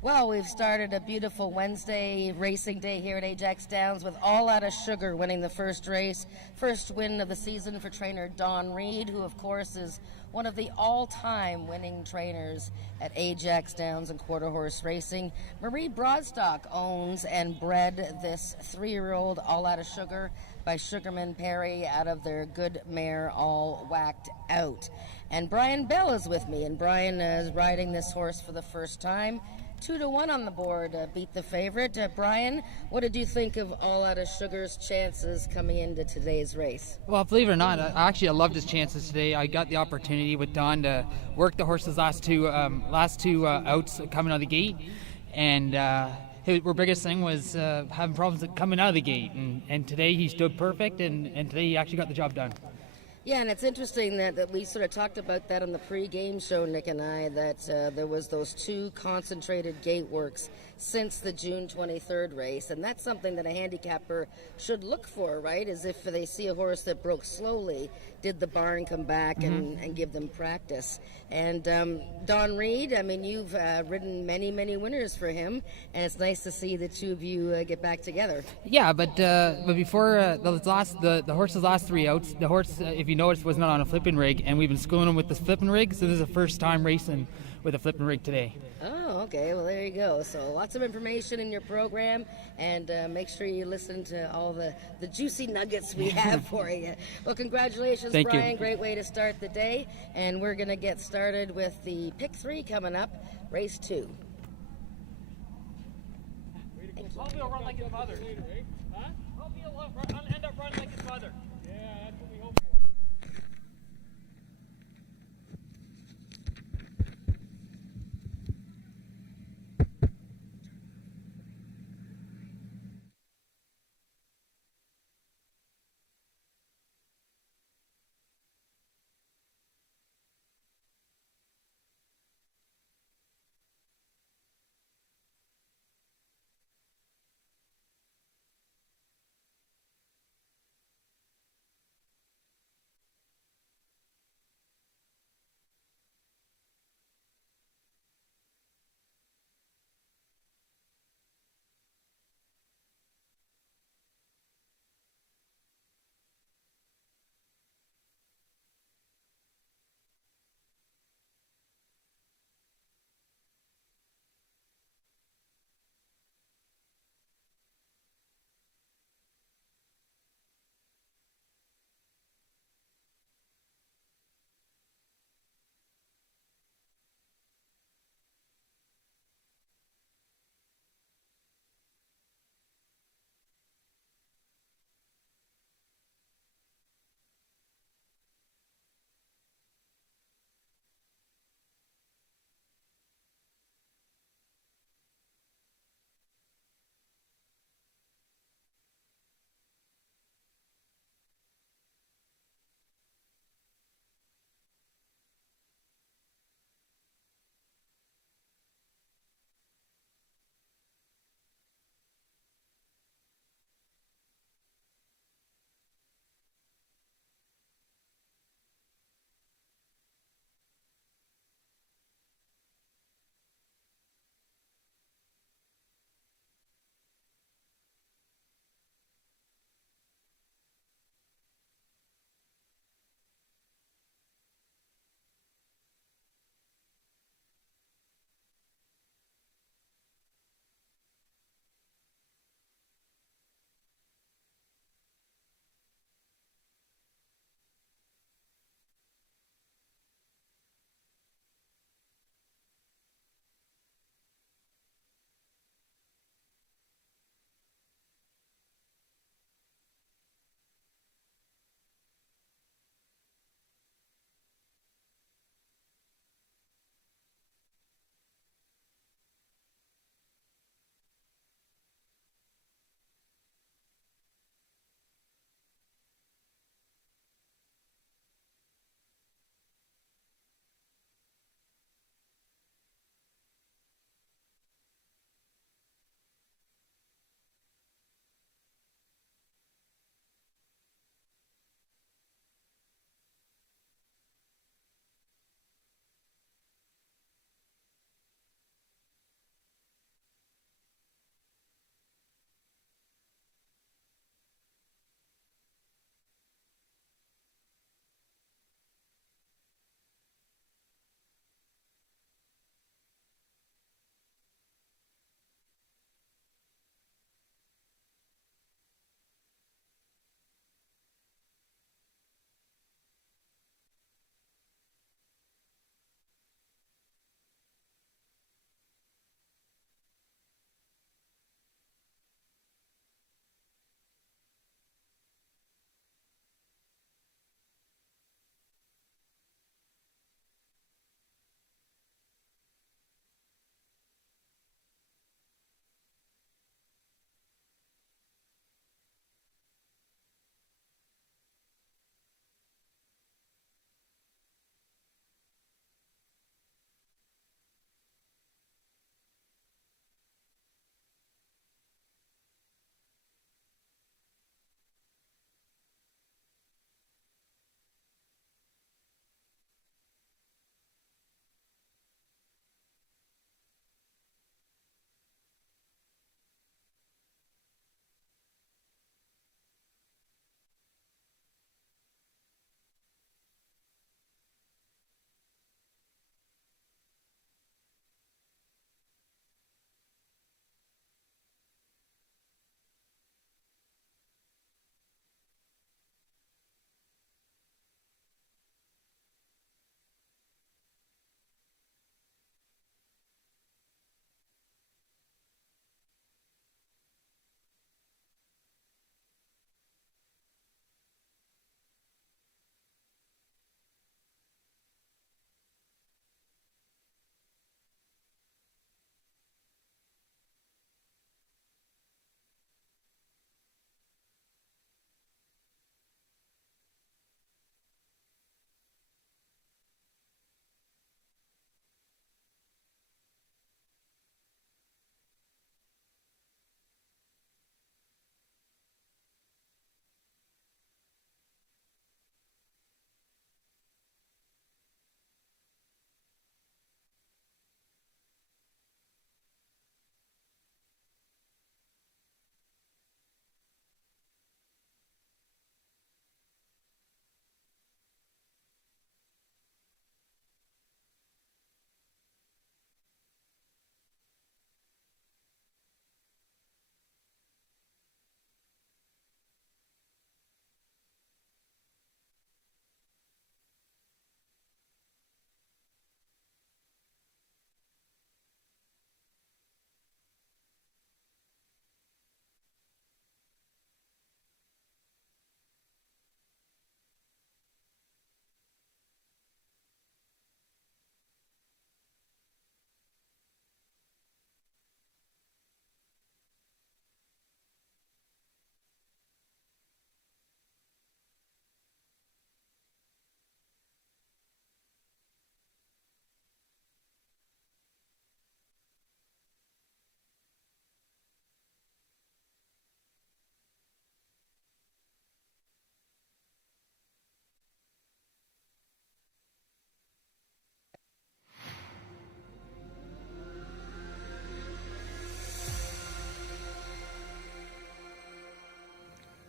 Well, we've started a beautiful Wednesday racing day here at AjaxDowns with All Out of Sugar winning the first race. First win of the season for trainer Don Reed, who of course is one of the all-time winning trainers at AjaxDowns and quarter horse racing. Marie Broadstock owns and bred this 3-year-old All Out of Sugar by Sugarman Perry out of their good mare All Whacked Out. And Brian Bell is with me, and Brian is riding this horse for the first time. 2-1 on the board, beat the favorite. Brian, what did you think of All Out of Sugar's chances coming into today's race? Well, believe it or not, I loved his chances today. I got the opportunity with Don to work the horse's last two outs coming out of the gate, and our biggest thing was having problems coming out of the gate. And today he stood perfect, and today he actually got the job done. Yeah, and it's interesting that we sort of talked about that on the pre-game show, Nick and I, that there was those 2 concentrated gate works since the June 23rd race, and that's something that a handicapper should look for, right? Is if they see a horse that broke slowly, did the barn come back and give them practice? And Don Reed, I mean, you've ridden many, many winners for him, and it's nice to see the 2 of you get back together. Yeah, but before the horse's last 3 outs, the horse, if you noticed, was not on a flipping rig, and we've been schooling him with the flipping rig, so this is the first time racing with a flipping rig today. Oh, okay. Well, there you go. So lots of information in your program, and make sure you listen to all the juicy nuggets we have for you. Well, congratulations, Thank Brian. you. Great way to start the day. And we're going to get started with the pick 3 coming up, race 2. Hope he'll run like his mother. Huh? Hope he'll end up running like his mother. Yeah, that's what we hope for.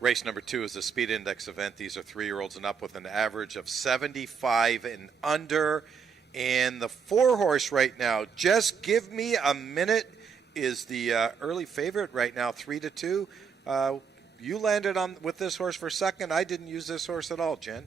Race number 2 is a speed index event. These are 3-year-olds and up with an average of 75 and under. And the 4-horse right now, Just Give Me a Minute, is the early favorite right now, 3-2. You landed on with this horse for second. I didn't use this horse at all, Jen.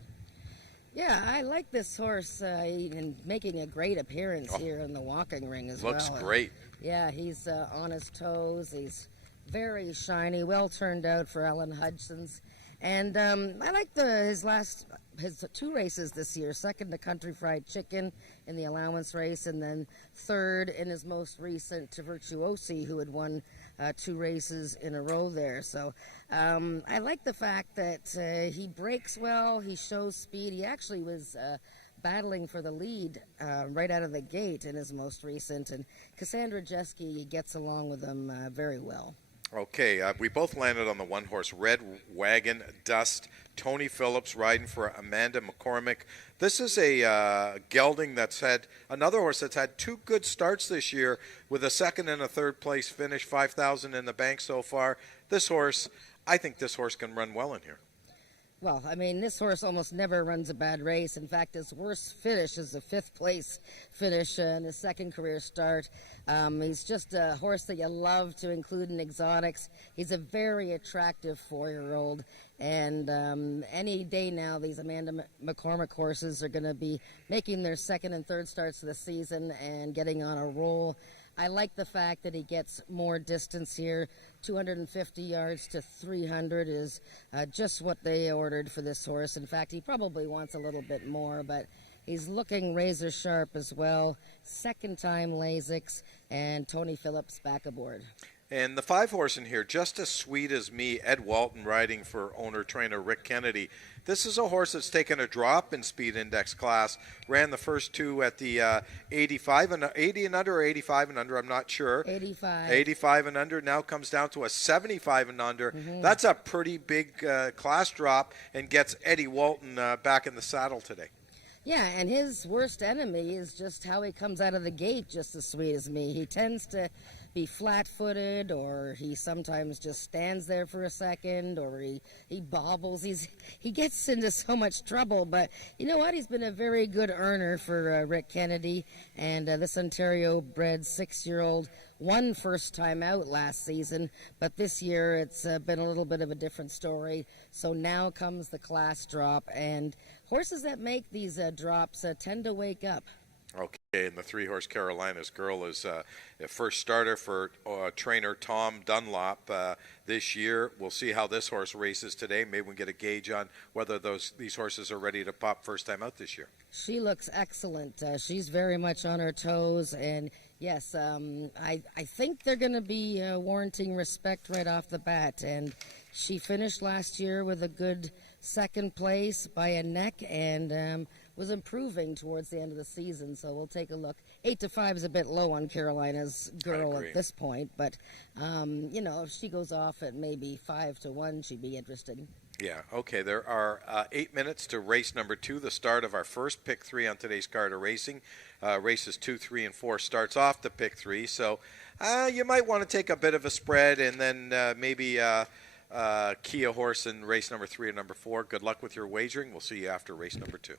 Yeah, I like this horse, even making a great appearance here in the walking ring as well. Looks great. Yeah, he's on his toes. He's very shiny, well turned out for Alan Hudson's. And I like his 2 races this year. Second to Country Fried Chicken in the allowance race, and then third in his most recent to Virtuosi, who had won 2 races in a row there. So I like the fact that he breaks well, he shows speed. He actually was battling for the lead right out of the gate in his most recent, and Cassandra Jeske gets along with him very well. Okay, we both landed on the 1-horse Red Wagon Dust. Tony Phillips riding for Amanda McCormick. This is a gelding that's had another horse that's had 2 good starts this year with a second and a third place finish, 5,000 in the bank so far. I think this horse can run well in here. Well, I mean, this horse almost never runs a bad race. In fact, his worst finish is a 5th place finish in his second career start. He's just a horse that you love to include in exotics. He's a very attractive 4-year-old. And any day now, these Amanda McCormick horses are going to be making their second and third starts of the season and getting on a roll. I like the fact that he gets more distance here. 250 yards to 300 is just what they ordered for this horse. In fact, he probably wants a little bit more, but he's looking razor sharp as well. Second time Lasix, and Tony Phillips back aboard. And the 5-horse in here, Just As Sweet As Me, Ed Walton riding for owner-trainer Rick Kennedy. This is a horse that's taken a drop in speed index class. Ran the first 2 at the 85 and 80 and under, or 85 and under, I'm not sure. 85. 85 and under. Now comes down to a 75 and under. That's a pretty big class drop, and gets Eddie Walton back in the saddle today. Yeah, and his worst enemy is just how he comes out of the gate, Just As Sweet As Me. He tends to be flat-footed, or he sometimes just stands there for a second, or he bobbles. He gets into so much trouble, but you know what? He's been a very good earner for Rick Kennedy, and this Ontario-bred 6-year-old won first time out last season, but this year it's been a little bit of a different story. So now comes the class drop, and horses that make these drops tend to wake up. Okay, and the 3-horse Carolina's Girl is a first starter for trainer Tom Dunlop this year. We'll see how this horse races today. Maybe we can get a gauge on whether these horses are ready to pop first time out this year. She looks excellent. She's very much on her toes, and yes, I think they're going to be warranting respect right off the bat. And she finished last year with a good second place by a neck, and was improving towards the end of the season, so we'll take a look. 8-5 is a bit low on Carolina's Girl at this point, but if she goes off at maybe 5-1, she'd be interested. Yeah, okay, there are 8 minutes to race number 2, the start of our first Pick 3 on today's card of racing. Races 2, 3, and 4 starts off the Pick 3, so you might want to take a bit of a spread, and then maybe key a horse in race number 3 and number 4. Good luck with your wagering. We'll see you after race number 2.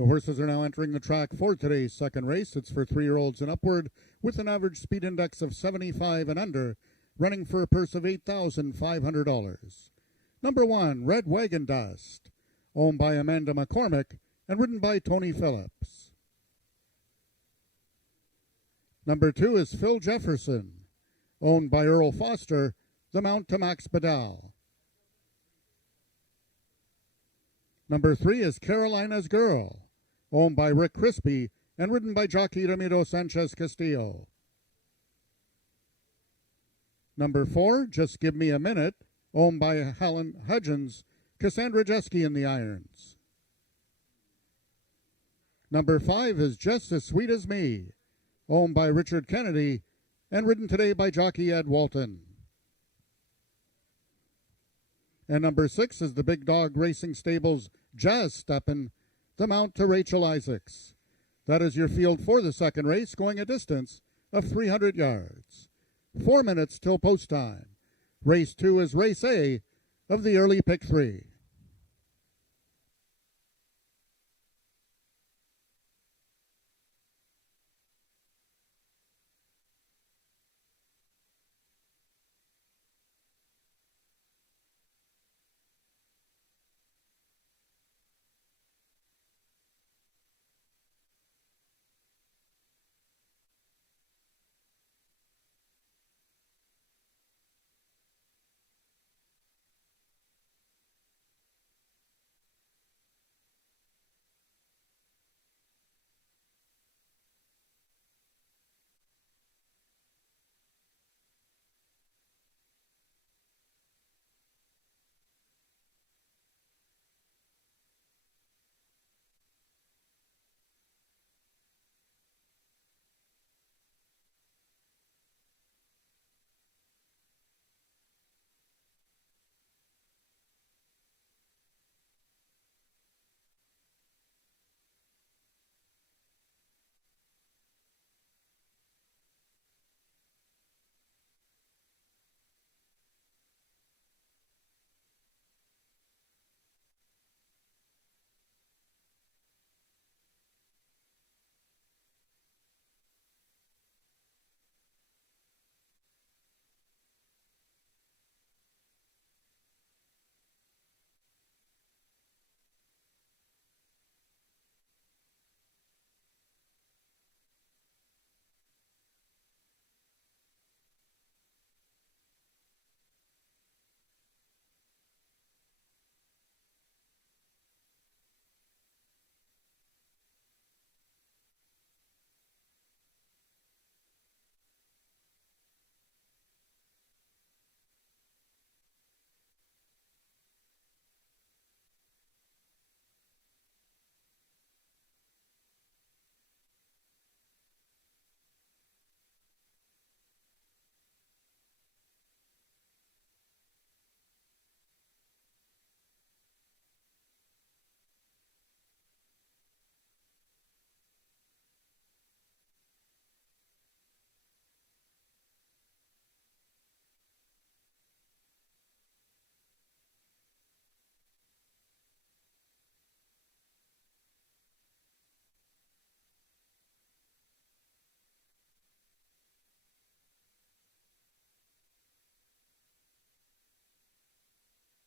The horses are now entering the track for today's second race. It's for 3-year-olds and upward with an average speed index of 75 and under, running for a purse of $8,500. Number 1, Red Wagon Dust, owned by Amanda McCormick and ridden by Tony Phillips. Number 2 is Phil Jefferson, owned by Earl Foster, the mount to Max Badal. Number 3 is Carolina's Girl, owned by Rick Crispy and ridden by jockey Ramiro Sanchez Castillo. Number 4, Just Give Me a Minute, owned by Helen Hudgens, Cassandra Jeske in the irons. Number 5 is Just as Sweet as Me, owned by Richard Kennedy and ridden today by jockey Ed Walton. And number 6 is the Big Dog Racing Stables Jazz Steppin', the mount to Rachel Isaacs. That is your field for the second race, going a distance of 300 yards. 4 minutes till post time. Race 2 is race A of the early pick 3.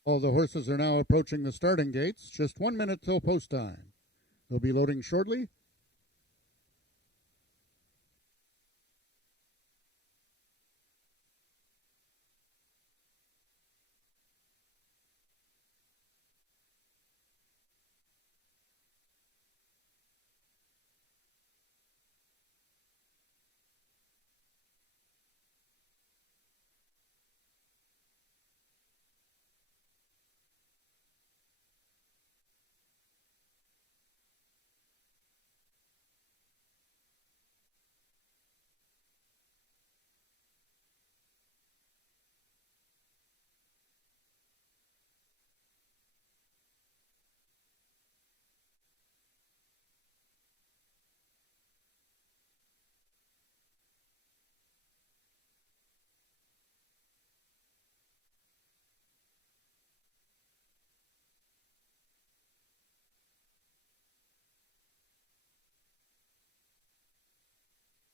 All the horses are now approaching the starting gates. Just 1 minute till post time. They'll be loading shortly.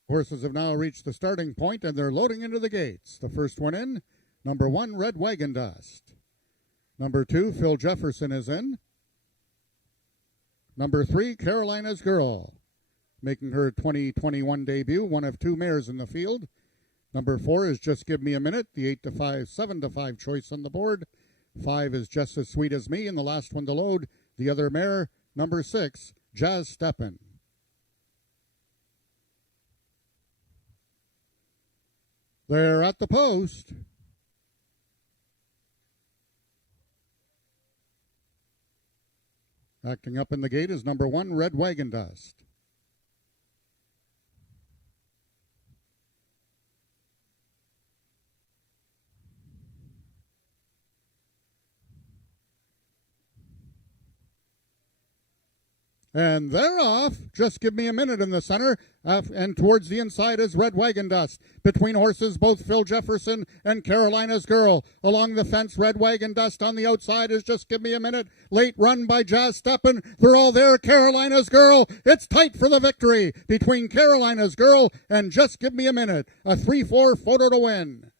Horses have now reached the starting point and they're loading into the gates. The first one in, number 1, Red Wagon Dust. Number 2, Phil Jefferson is in. Number 3, Carolina's Girl, making her 2021 debut, one of 2 mares in the field. Number 4 is Just Give Me a Minute, the 8-5, 7-5 choice on the board. 5 is Just as Sweet as Me, and the last one to load, the other mare, number 6, Jazz Steppin'. They're at the post. Acting up in the gate is number 1, Red Wagon Dust. And they're off. Just Give Me a Minute in the center. And towards the inside is Red Wagon Dust. Between horses, both Phil Jefferson and Carolina's Girl. Along the fence, Red Wagon Dust. On the outside is Just Give Me a Minute. Late run by Jazz Steppin'. They're all there. Carolina's Girl. It's tight for the victory between Carolina's Girl and Just Give Me a Minute. A 3-4 photo to win.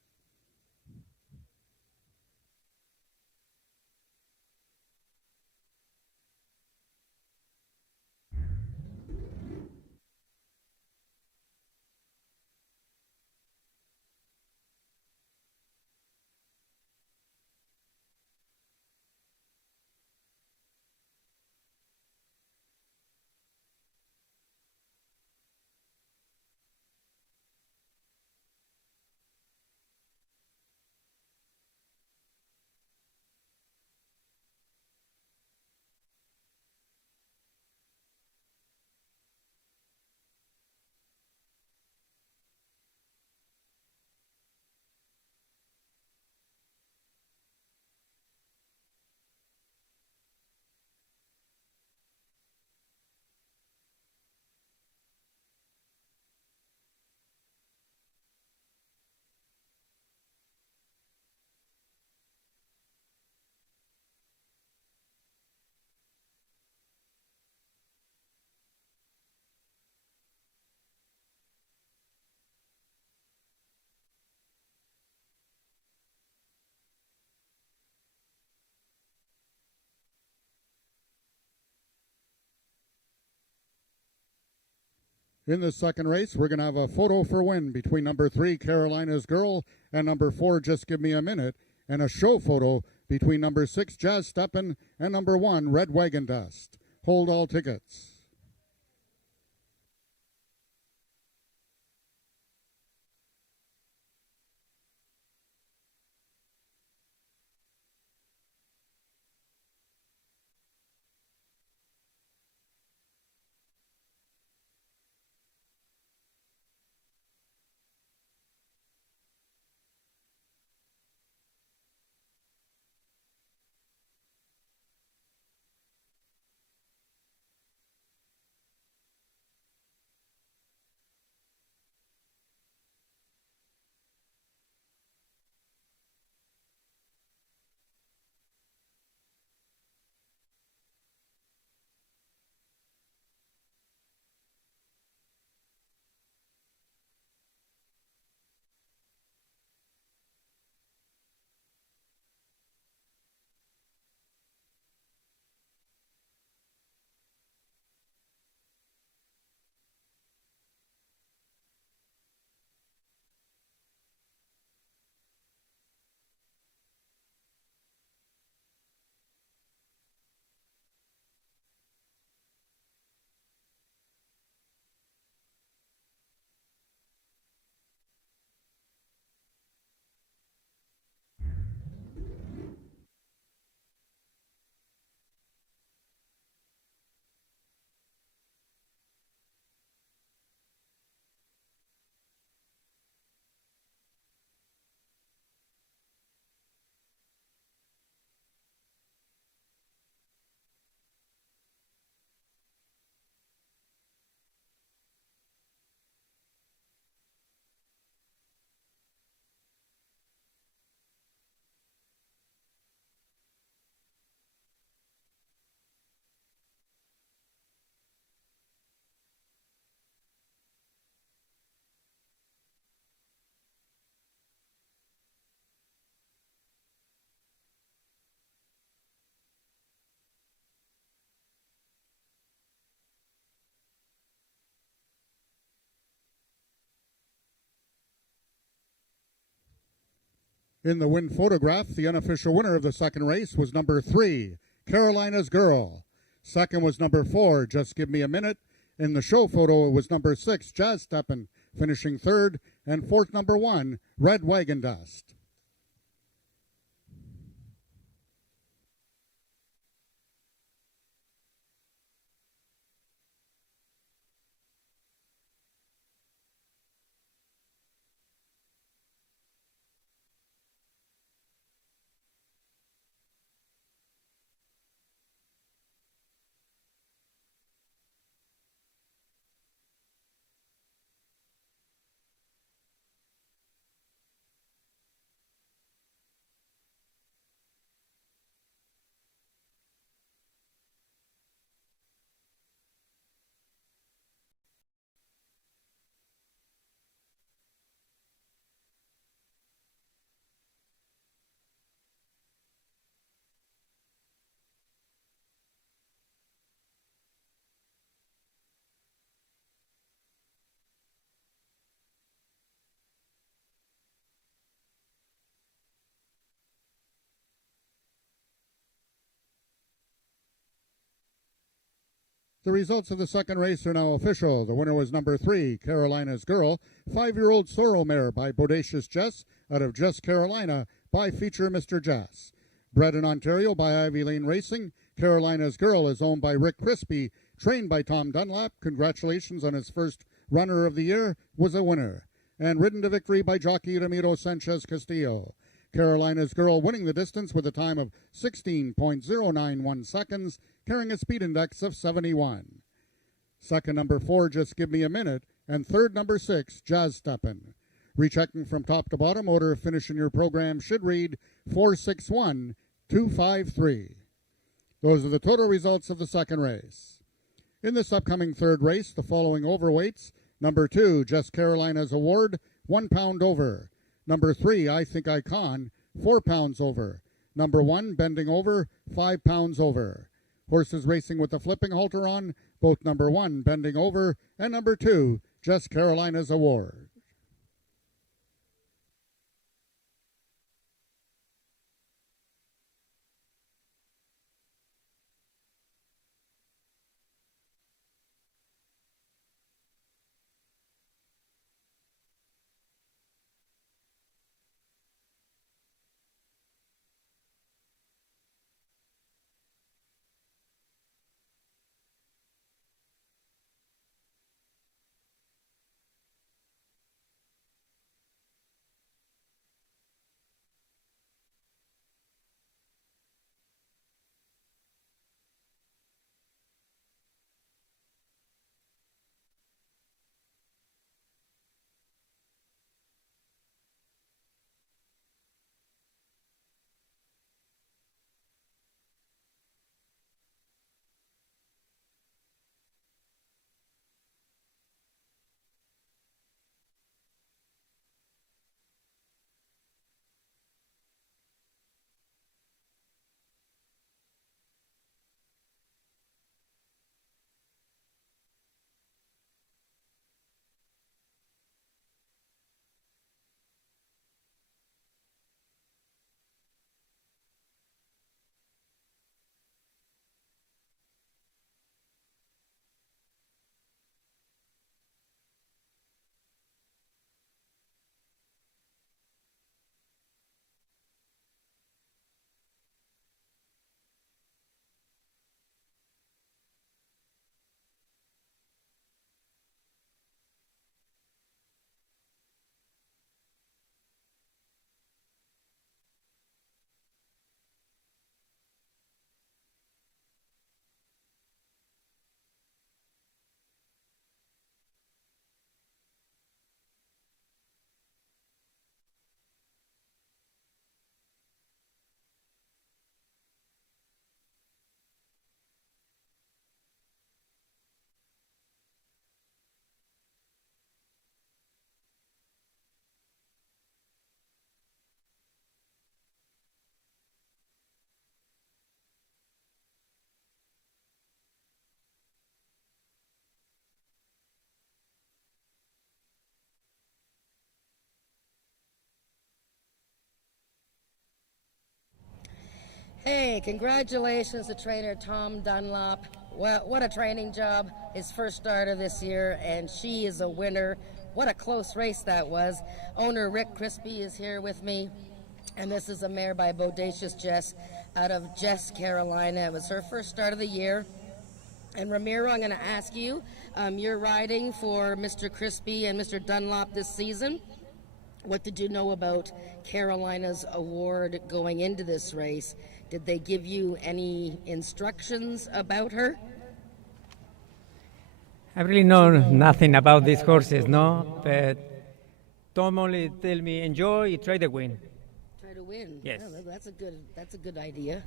In the second race, we're going to have a photo for win between number 3, Carolina's Girl, and number 4, Just Give Me a Minute, and a show photo between number 6, Jazz Steppin', and number 1, Red Wagon Dust. Hold all tickets. In the win photograph, the unofficial winner of the second race was number 3, Carolina's Girl. Second was number 4, Just Give Me a Minute. In the show photo, it was number 6, Jazz Steppin', finishing third, and fourth, number 1, Red Wagon Dust. The results of the second race are now official. The winner was number 3, Carolina's Girl, 5-year-old sorrel mare by Bodacious Jess out of Jess, Carolina, by Feature Mr. Jess. Bred in Ontario by Ivy Lane Racing, Carolina's Girl is owned by Rick Crispy, trained by Tom Dunlap. Congratulations on his first runner of the year, was a winner. And ridden to victory by jockey Ramiro Sanchez Castillo. Carolina's Girl winning the distance with a time of 16.091 seconds, carrying a speed index of 71. Second, number 4, Just Give Me a Minute, and third, number 6, Jazz Steppin'. Rechecking from top to bottom, order of finish in your program should read 461-253. Those are the total results of the second race. In this upcoming third race, the following overweights: number 2, Just Carolina's Award, 1 pound over. Number 3, I Think I Can, 4 pounds over. Number 1, Bending Over, 5 pounds over. Horses racing with the flipping halter on, both number 1, Bending Over, and number 2, Just Carolina's Award. Hey, congratulations to trainer Tom Dunlop. Well, what a training job. His first starter this year, and she is a winner. What a close race that was. Owner Rick Crispy is here with me, and this is a mare by Bodacious Jess out of Jess, Carolina. It was her first start of the year. And Ramiro, I'm going to ask you, you're riding for Mr. Crispy and Mr. Dunlop this season. What did you know about Carolina's award going into this race? Did they give you any instructions about her? I really know nothing about these horses, no? But Tom only tell me enjoy, try to win. Try to win. Yes. Oh, that's a good idea.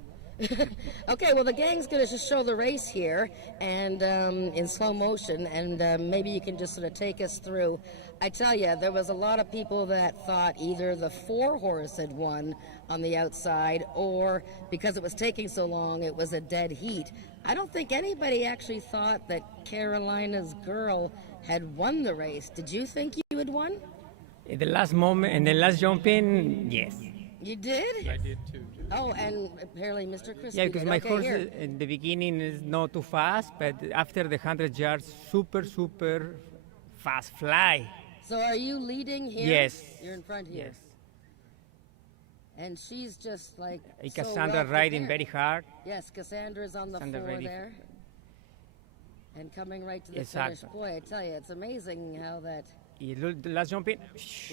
Okay, well the gang's going to just show the race here and in slow motion, and maybe you can just sort of take us through. I tell you, there was a lot of people that thought either the 4-horse had won on the outside, or because it was taking so long, it was a dead heat. I don't think anybody actually thought that Carolina's Girl had won the race. Did you think you had won? In the last moment, in the last jumping, yes. You did? I did too. Oh, and apparently Mr. Crispy Yeah, because did. my Okay, horse here. in the beginning is not too fast, but after the 100 yards, super fast fly. So are you leading here? Yes. You're in front here. Yes. And she's just like Cassandra well riding prepared. very hard. Yes, Cassandra's on the Cassandra floor ready. there. And coming right to the Exacto. finish. Boy, I tell you, it's amazing how that... Y the last jumping,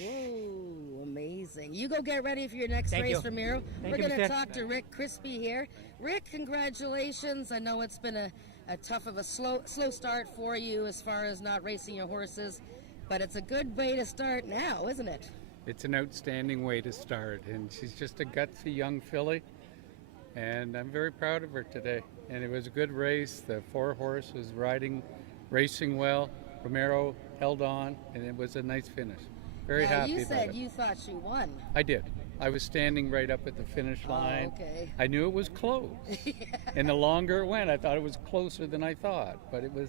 Whoa, amazing. You go get ready for your next Thank race, you. Ramiro. Thank We're you, going to Mr. talk to Rick Crispy here. Rick, congratulations. I know it's been a tough of a slow start for you as far as not racing your horses, but it's a good way to start now, isn't it? It's an outstanding way to start, and she's just a gutsy young filly, and I'm very proud of her today. And it was a good race. The 4-horse was racing well. Romero held on, and it was a nice finish. Very now, happy you about said it. you thought she won. I did. I was standing right up at the finish line. Okay. I knew it was close. And the longer it went, I thought it was closer than I thought. But it was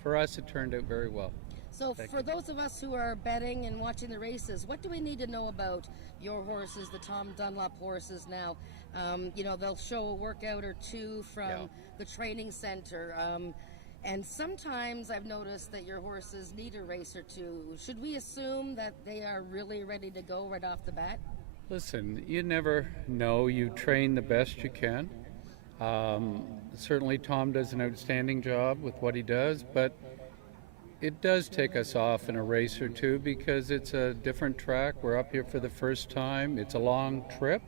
for us, it turned out very well. So for those of us who are betting and watching the races, what do we need to know about your horses, the Tom Dunlop horses now? They'll show a workout or two from the training center. And sometimes I've noticed that your horses need a race or two. Should we assume that they are really ready to go right off the bat? Listen, you never know. You train the best you can. Certainly Tom does an outstanding job with what he does, but it does take us off in a race or two because it's a different track. We're up here for the first time. It's a long trip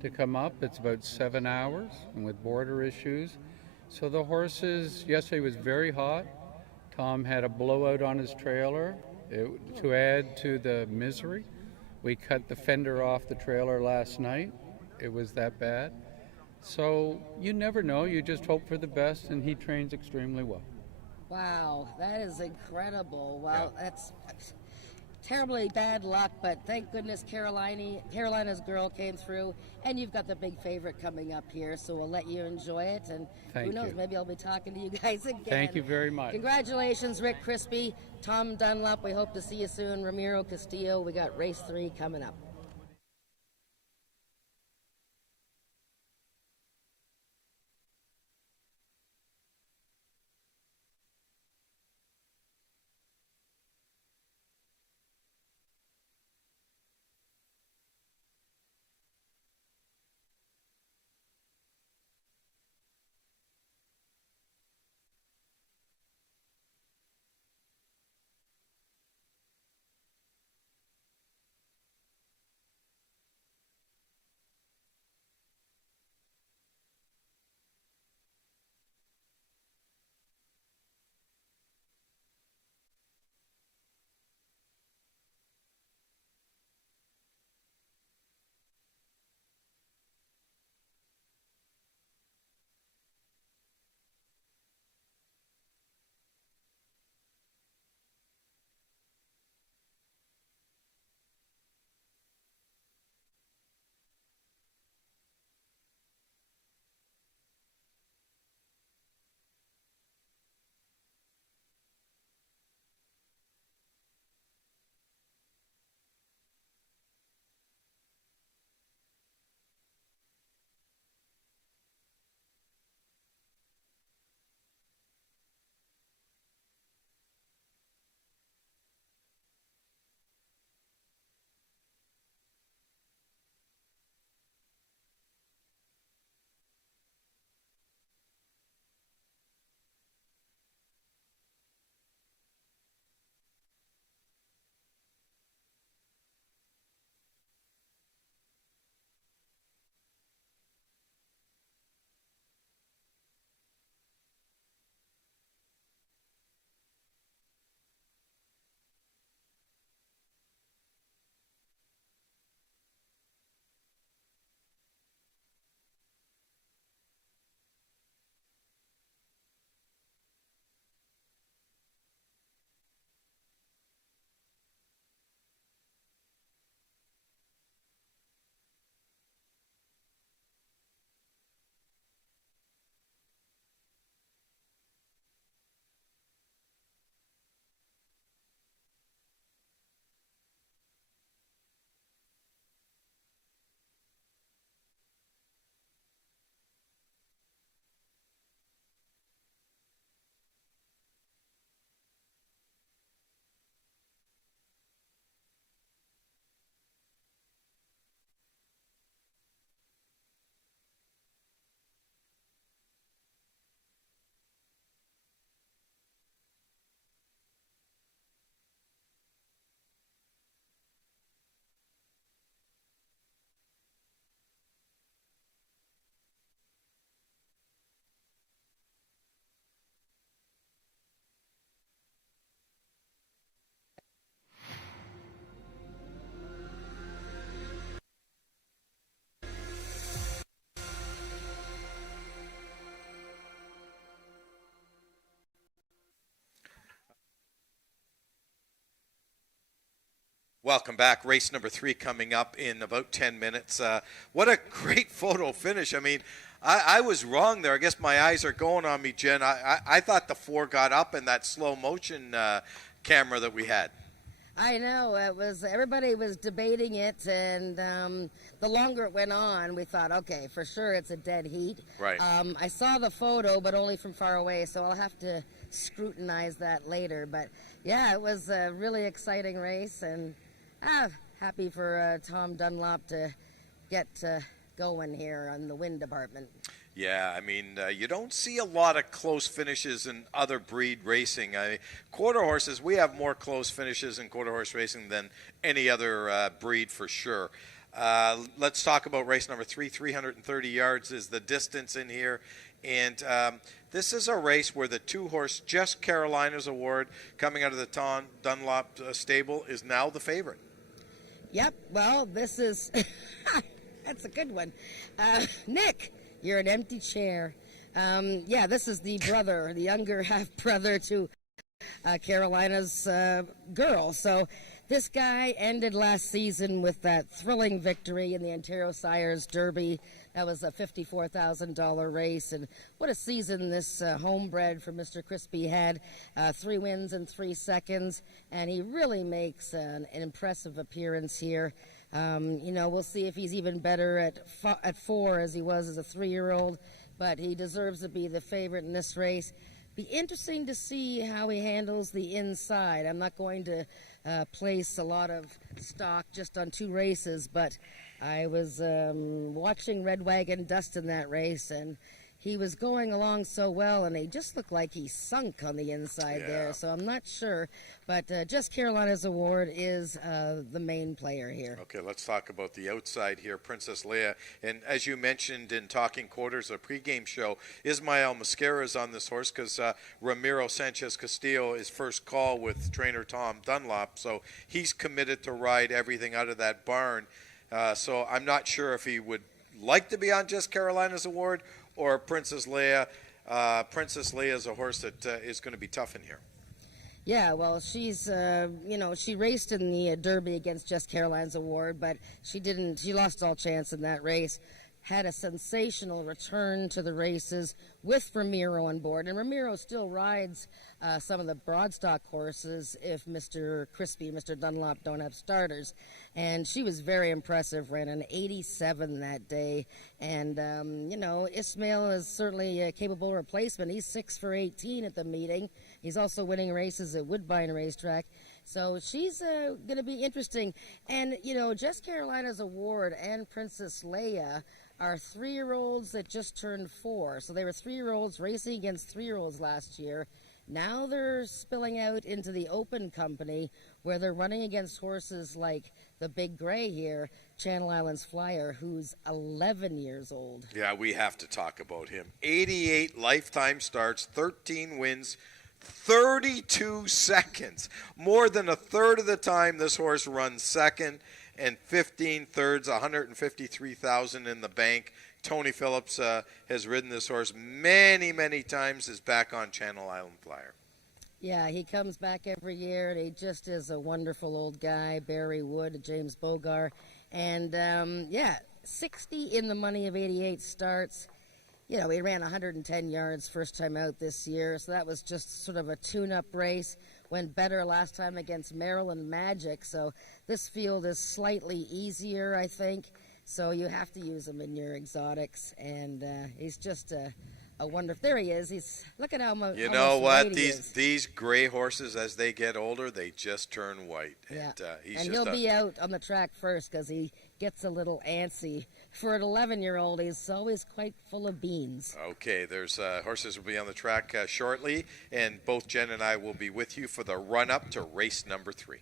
to come up. It's about 7 hours, and with border issues. So the horses, yesterday was very hot. Tom had a blowout on his trailer. To add to the misery, we cut the fender off the trailer last night. It was that bad. So you never know. You just hope for the best, and he trains extremely well. Wow, that is incredible. Well, that's terribly bad luck, but thank goodness Carolina's Girl came through, and you've got the big favorite coming up here, so we'll let you enjoy it, and Thank who knows, you. maybe I'll be talking to you guys again. Thank you very much. Congratulations, Rick Crispy, Tom Dunlop, we hope to see you soon, Ramiro Castillo, we got race 3 coming up. Welcome back. Race number 3 coming up in about 10 minutes. What a great photo finish. I mean, I was wrong there. I guess my eyes are going on me, Jen. I thought the 4 got up in that slow motion camera that we had. I know, it was, everybody was debating it, and the longer it went on, we thought, okay, for sure it's a dead heat. Right. I saw the photo, but only from far away, so I'll have to scrutinize that later. But yeah, it was a really exciting race, and happy for Tom Dunlop to get going here on the win department. Yeah, I mean, you don't see a lot of close finishes in other breed racing. Quarter horses, we have more close finishes in quarter horse racing than any other breed for sure. Let's talk about race number 3. 330 yards is the distance in here. And this is a race where the 2-horse Just Carolina's Award, coming out of the Tom Dunlop stable, is now the favorite. Yep, well, this is, that's a good one. Nick, you're an empty chair. Yeah, this is the brother, the younger half-brother to Carolina's girl. So this guy ended last season with that thrilling victory in the Ontario Sires Derby. That was a $54,000 race, and what a season this homebred for Mr. Crispy had. 3 wins in 3 seconds, and he really makes an impressive appearance here. You know, we'll see if he's even better at 4 as he was as a 3-year-old, but he deserves to be the favorite in this race. Be interesting to see how he handles the inside. I'm not going to place a lot of stock just on 2 races, but I was watching Red Wagon Dust in that race, and he was going along so well, and he just looked like he sunk on the inside there. So I'm not sure, but Just Carolina's Award is the main player here. Okay, let's talk about the outside here, Princess Leia. And as you mentioned in Talking Quarters, a pregame show, Ismael Mascara is on this horse because Ramiro Sanchez Castillo is first call with trainer Tom Dunlop, so he's committed to ride everything out of that barn. So I'm not sure if he would like to be on Just Carolina's Award or Princess Leia. Princess Leia is a horse that is going to be tough in here. Yeah, well, she's, you know, she raced in the Derby against Just Carolina's Award, but she lost all chance in that race. Had a sensational return to the races with Ramiro on board. And Ramiro still rides some of the broadstock horses if Mr. Crispy, Mr. Dunlop don't have starters. And she was very impressive, ran an 87 that day. And, you know, Ismail is certainly a capable replacement. He's 6 for 18 at the meeting. He's also winning races at Woodbine Racetrack. So she's going to be interesting. And, you know, Just Carolina's Award and Princess Leia are 3-year-olds that just turned 4. So they were 3-year-olds racing against 3-year-olds last year. Now they're spilling out into the open company where they're running against horses like the Big Gray here, Channel Islands Flyer, who's 11 years old. Yeah, we have to talk about him. 88 lifetime starts, 13 wins, 32 seconds. More than a third of the time this horse runs second, and 15 thirds, 153,000 in the bank. Tony Phillips has ridden this horse many, many times, is back on Channel Island Flyer. Yeah, he comes back every year, and he just is a wonderful old guy. Barry Wood, James Bogar. And, yeah, 60 in the money of 88 starts. You know, he ran 110 yards first time out this year, so that was just sort of a tune-up race. Went better last time against Maryland Magic, so this field is slightly easier, I think. So you have to use him in your exotics, and he's just a wonderful. There he is. He's look at how much. You know what? These gray horses, as they get older, they just turn white. Yeah, and he'll be out on the track first because he gets a little antsy. For an 11-year-old, he's always quite full of beans. Okay, there's horses will be on the track shortly, and both Jen and I will be with you for the run-up to race number 3.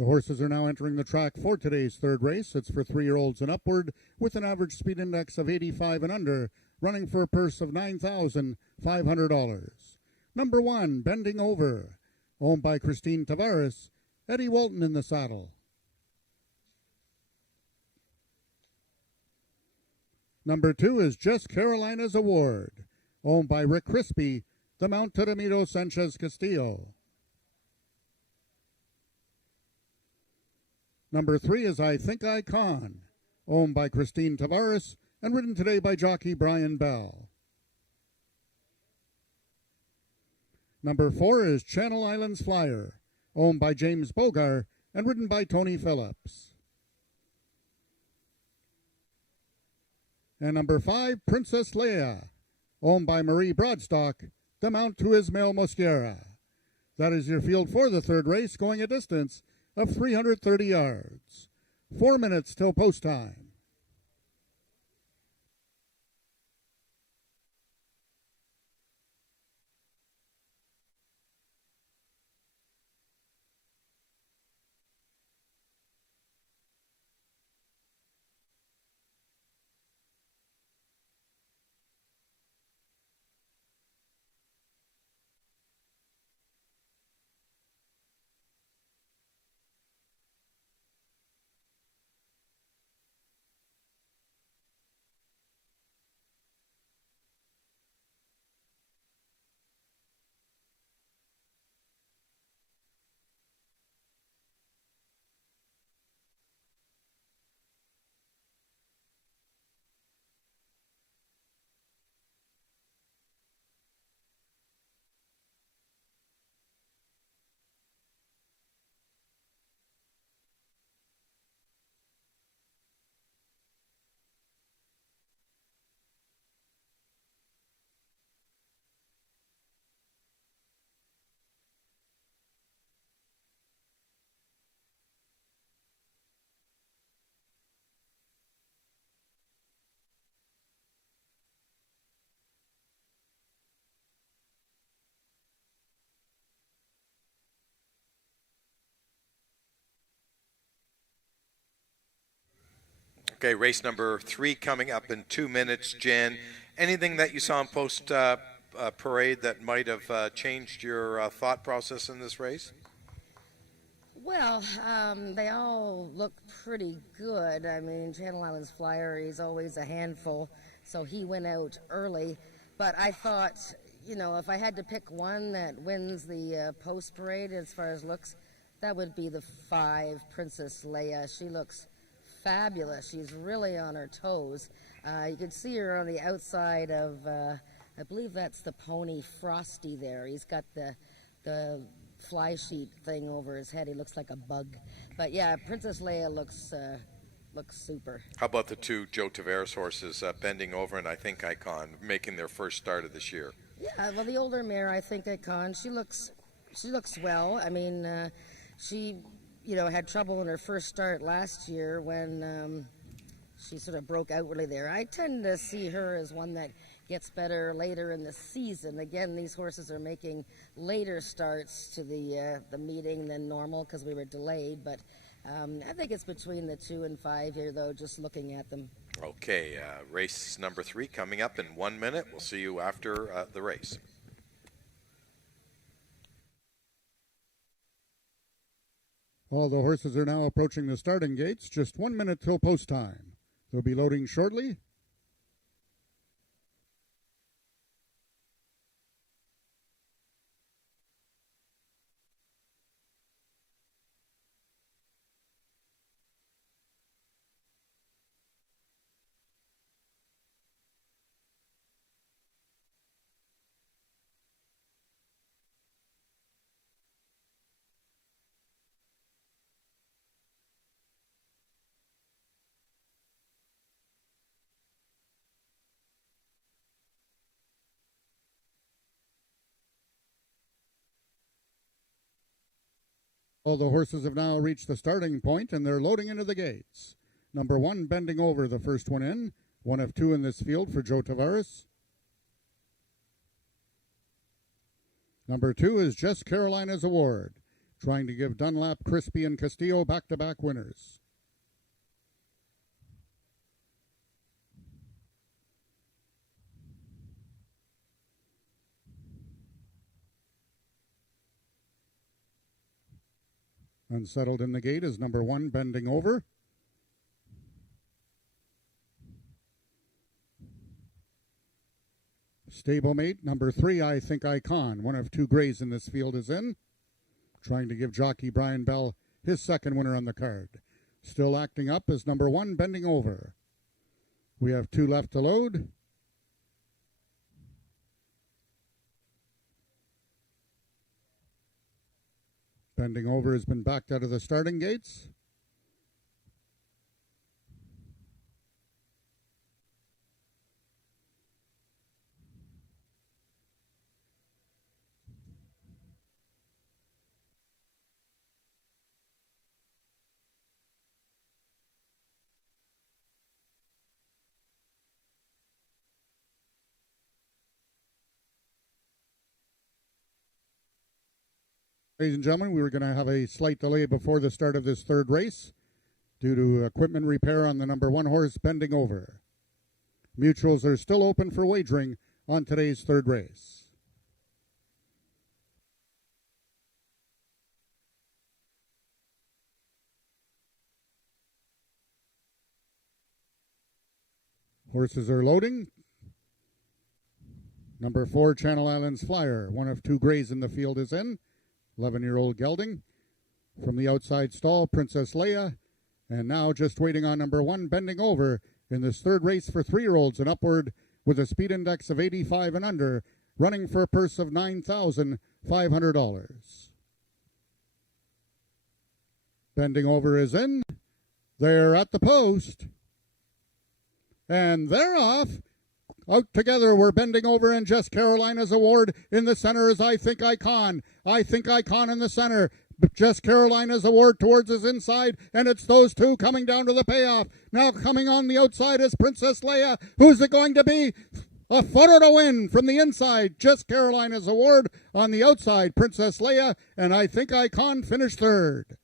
The horses are now entering the track for today's third race. It's for 3-year-olds and upward with an average speed index of 85 and under, running for a purse of $9,500. Number 1, Bending Over, owned by Christine Tavares. Eddie Walton in the saddle. Number 2 is Just Carolina's Award, owned by Rick Crispy, the Mount Teramito Sanchez Castillo. Number 3 is I Think I Can, owned by Christine Tavares and ridden today by jockey Brian Bell. Number 4 is Channel Islands Flyer, owned by James Bogar and ridden by Tony Phillips. And number 5, Princess Leia, owned by Marie Broadstock, the mount to Ismael Mosquera. That is your field for the third race, going a distance of 330 yards. 4 minutes till post time. Okay, race number 3 coming up in 2 minutes, Jan. Anything that you saw in post parade that might have changed your thought process in this race? Well, they all look pretty good. I mean, Channel Islands Flyer, he's always a handful, so he went out early. But I thought, you know, if I had to pick one that wins the post parade as far as looks, that would be the 5, Princess Leia. She looks fabulous. She's really on her toes. You can see her on the outside of, I believe that's the pony Frosty there. He's got the fly sheet thing over his head. He looks like a bug. But yeah, Princess Leia looks super. How about the 2 Joe Tavares horses, Bending Over and I Think I Can, making their first start of this year? Yeah, well, the older mare, I Think I Can, she looks well. I mean, she, you know, had trouble in her first start last year when she sort of broke outwardly there. I tend to see her as one that gets better later in the season. Again, these horses are making later starts to the meeting than normal because we were delayed, but I think it's between the 2 and 5 here, though, just looking at them. Okay, race number 3 coming up in 1 minute. We'll see you after the race. All the horses are now approaching the starting gates. Just 1 minute till post time. They'll be loading shortly. All the horses have now reached the starting point and they're loading into the gates. Number 1, Bending Over, the first one in. 1 of 2 in this field for Joe Tavares. Number 2 is Just Carolina's Award. trying to give Dunlap, Crispy, and Castillo back-to-back winners. Unsettled in the gate is number 1, Bending Over. Stablemate, number 3, I Think Icon. One of 2 grays in this field is in. Trying to give jockey Brian Bell his second winner on the card. Still acting up is number 1, Bending Over. We have 2 left to load. Bending Over has been backed out of the starting gates. Ladies and gentlemen, we were going to have a slight delay before the start of this third race due to equipment repair on the number 1 horse, Bending Over. Mutuals are still open for wagering on today's third race. Horses are loading. Number 4, Channel Islands Flyer. One of 2 grays in the field is in. 11-year-old gelding. From the outside stall, Princess Leia. And now just waiting on number 1, Bending Over, in this third race for 3-year-olds and upward with a speed index of 85 and under, running for a purse of $9,500. Bending Over is in. They're at the post. And they're off. Out together, we're Bending Over and Jess Carolina's Award. In the center is I Think Icon. I Think Icon in the center. Jess Carolina's Award towards his inside, and it's those 2 coming down to the payoff. Now coming on the outside is Princess Leia. Who's it going to be? A photo to win from the inside. Jess Carolina's Award on the outside. Princess Leia and I Think Icon finished third.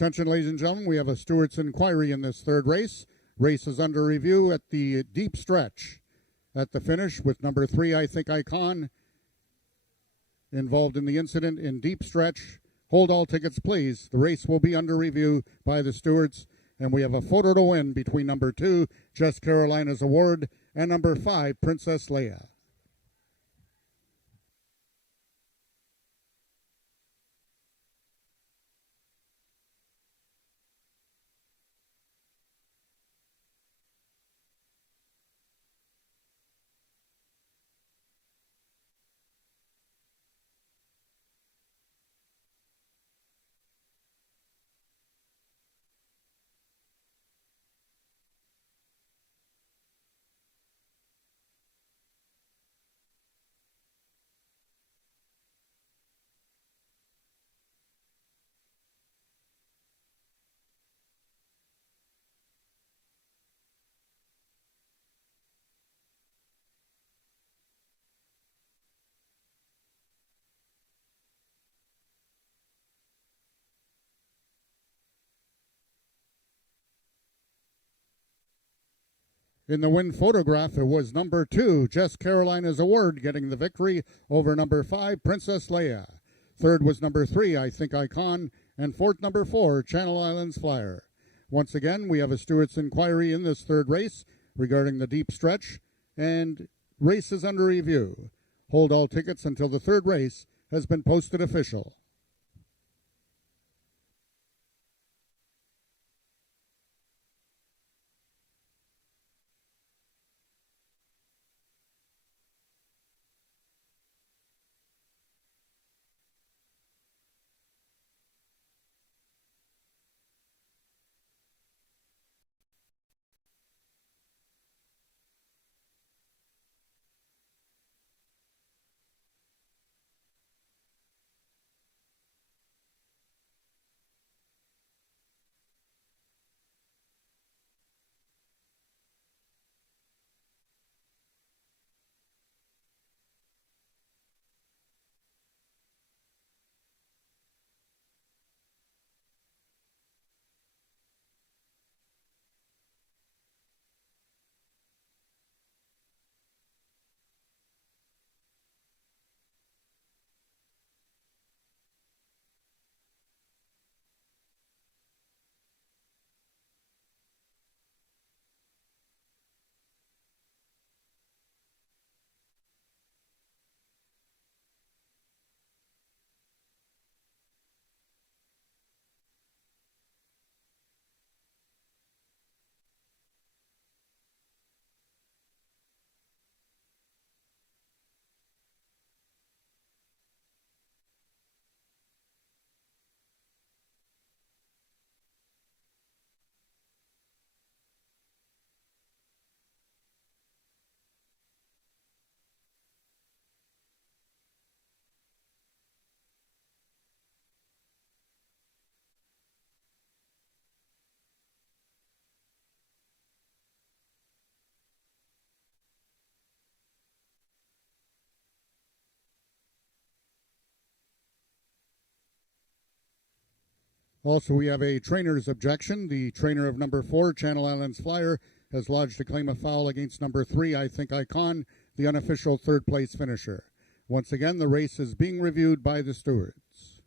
Attention, ladies and gentlemen, we have a Stewart's inquiry in this third race. Race is under review at the deep stretch. At the finish with number 3, I Think Icon, involved in the incident in deep stretch. Hold all tickets, please. The race will be under review by the stewards, and we have a photo to win between number 2, Jess Carolina's Award, and number 5, Princess Leia. In the win photograph, it was number 2, Jess Carolina's Award, getting the victory over number 5, Princess Leia. Third was number 3, I Think Icon, and fourth, number 4, Channel Islands Flyer. Once again, we have a steward's inquiry in this third race regarding the deep stretch, and race is under review. Hold all tickets until the third race has been posted official. Also, we have a trainer's objection. The trainer of number 4, Channel Islands Flyer, has lodged a claim of foul against number 3, I Think Icon, the unofficial third place finisher. Once again, the race is being reviewed by the stewards.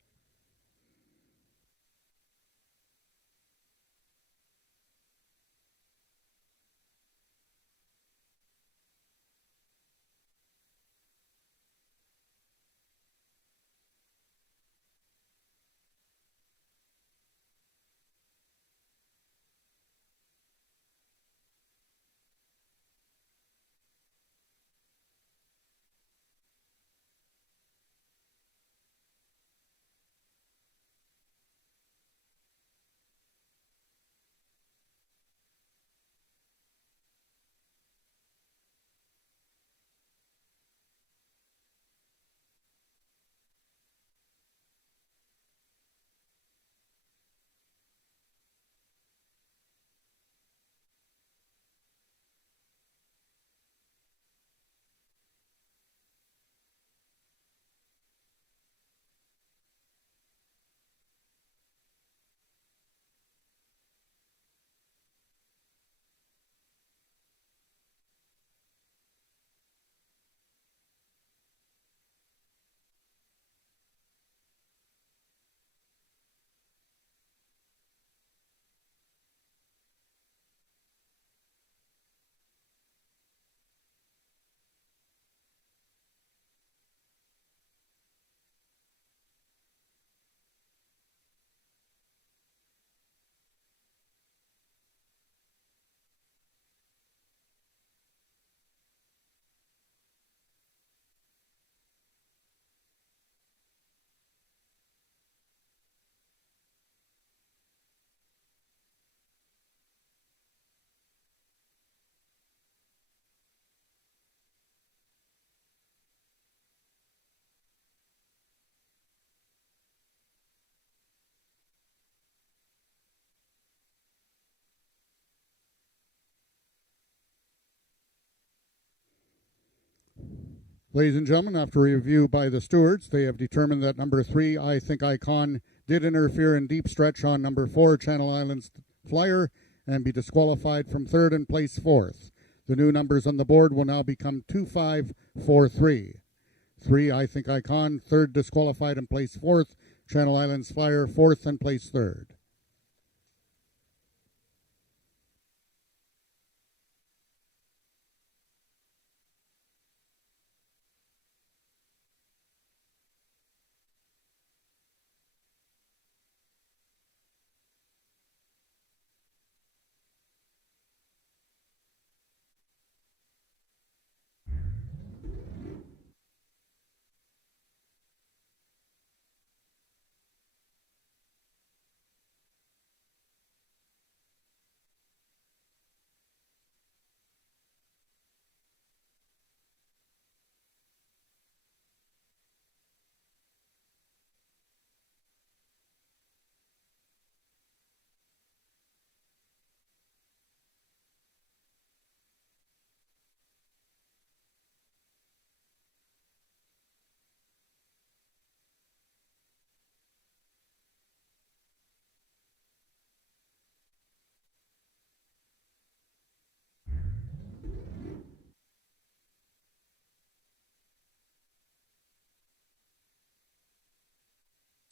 Ladies and gentlemen, after review by the stewards, they have determined that number 3, I Think Icon, did interfere in deep stretch on number 4, Channel Islands Flyer, and be disqualified from third and place fourth. The new numbers on the board will now become 2543. 3, I Think Icon, third disqualified and place fourth. Channel Islands Flyer, fourth and place third.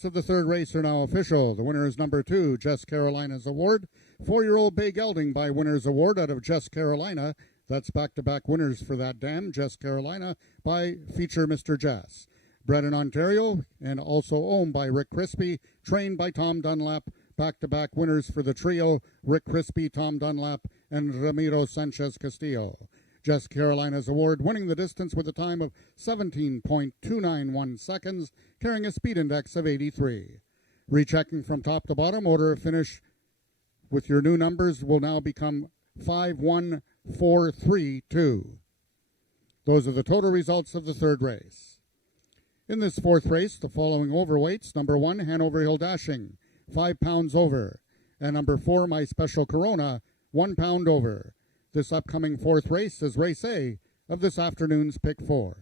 of the third race are now official. The winner is number 2, Jess Carolina's Award. 4-year-old Bay Gelding by Winner's Award out of Jess Carolina. That's back-to-back winners for that dam. Jess Carolina by Feature Mr. Jess. Bred in Ontario and also owned by Rick Crispy. Trained by Tom Dunlap. Back-to-back winners for the trio, Rick Crispy, Tom Dunlap, and Ramiro Sanchez Castillo. Jess Carolina's Award winning the distance with a time of 17.291 seconds, carrying a speed index of 83. Rechecking from top to bottom, order of finish with your new numbers will now become 51432. Those are the total results of the third race. In this fourth race, the following overweights: number 1, Hanover Hill Dashing, 5 pounds over, and number 4, My Special Corona, 1 pound over. This upcoming fourth race is race A of this afternoon's Pick 4.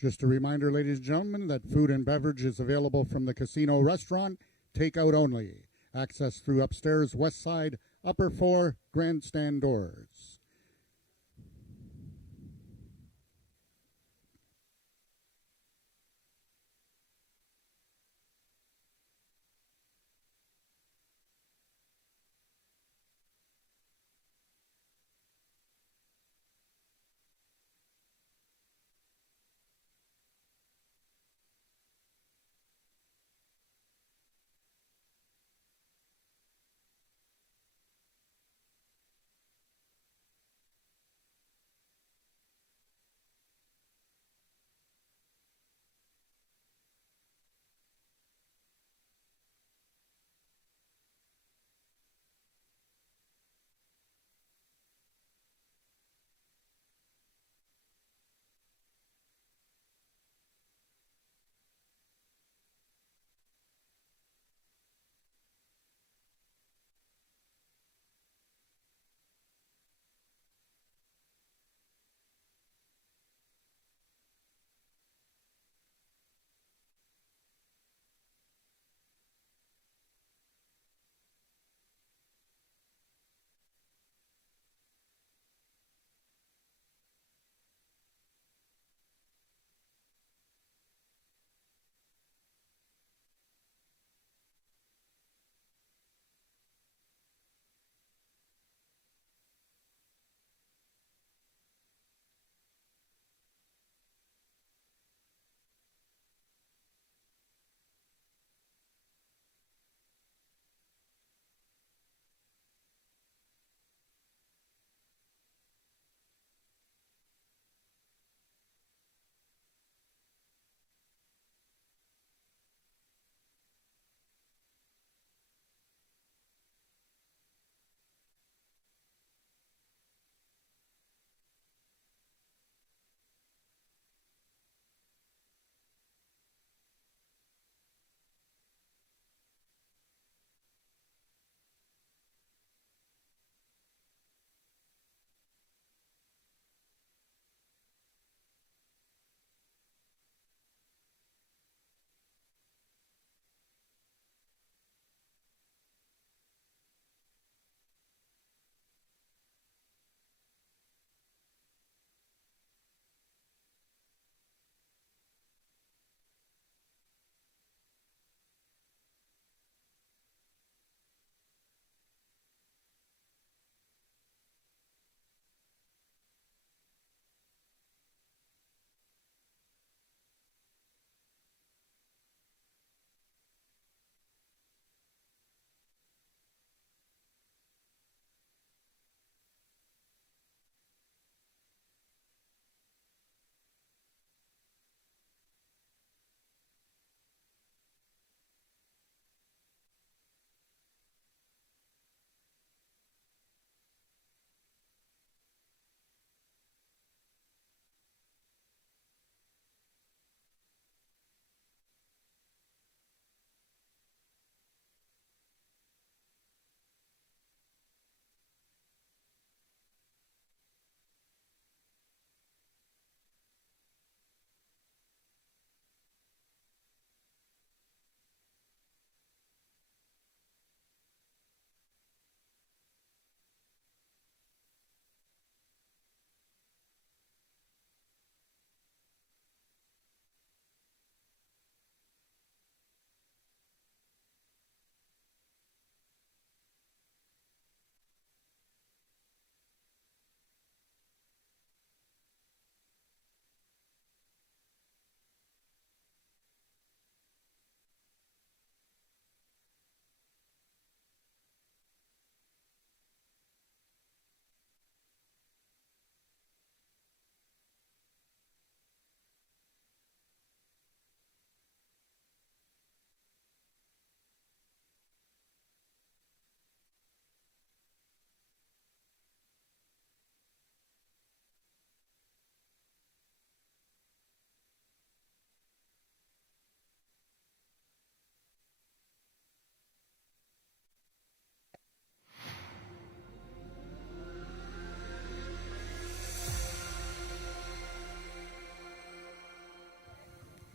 Just a reminder, ladies and gentlemen, that food and beverage is available from the casino restaurant, takeout only. Access through upstairs, west side, upper floor, grandstand doors.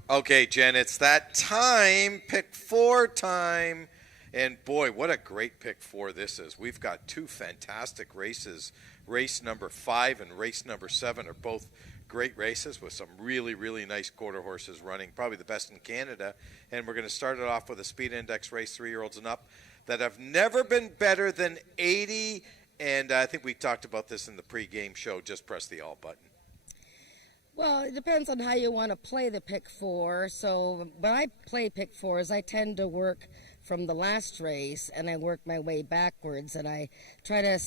Okay, Jen, it's that time, pick four time. And boy, what a great pick four this is. We've got two fantastic races. Race number 5 and race number 7 are both great races with some really, really nice quarter horses running, probably the best in Canada. And we're going to start it off with a speed index race, 3-year-olds and up, that have never been better than 80. And I think we talked about this in the pregame show. Just press the all button. Well, it depends on how you want to play the pick four. So when I play pick fours, I tend to work from the last race and I work my way backwards, and I try to,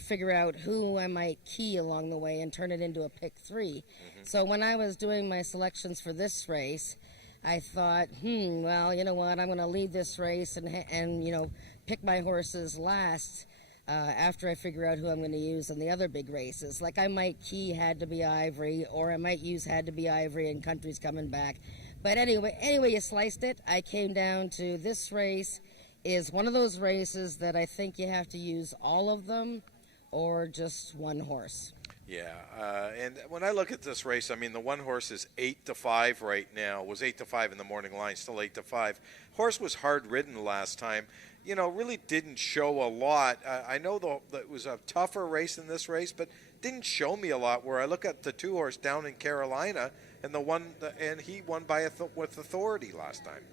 figure out who I might key along the way and turn it into a pick 3. So when I was doing my selections for this race, I thought, well, you know what, I'm going to leave this race and pick my horses last. After I figure out who I'm going to use in the other big races. Like I might key Had to Be Ivory, or I might use Had to Be Ivory and Country's Coming Back. But anyway you sliced it, I came down to this race is one of those races that I think you have to use all of them or just one horse. Yeah, and when I look at this race, I mean, the one horse is 8-5 right now. Was 8-5 in the morning line, still 8-5. Horse was hard ridden last time. Really didn't show a lot. I know that it was a tougher race in this race, but didn't show me a lot. Where I look at the 2-horse Down in Carolina, and he won with authority last time.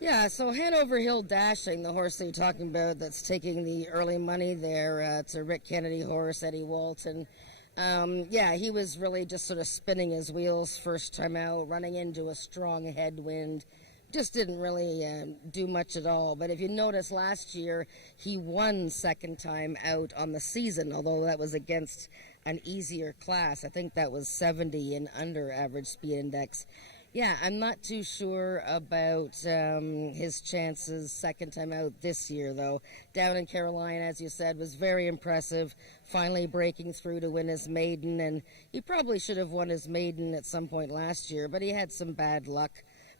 Yeah, so Hanover Hill Dashing, the horse that you're talking about that's taking the early money there, it's a Rick Kennedy horse, Eddie Walton. He was really just sort of spinning his wheels first time out, running into a strong headwind. Just didn't really do much at all. But if you notice, last year he won second time out on the season, although that was against an easier class. I think that was 70 and under average speed index. Yeah, I'm not too sure about his chances second time out this year, though. Down in Carolina, as you said, was very impressive, finally breaking through to win his maiden. And he probably should have won his maiden at some point last year, but he had some bad luck.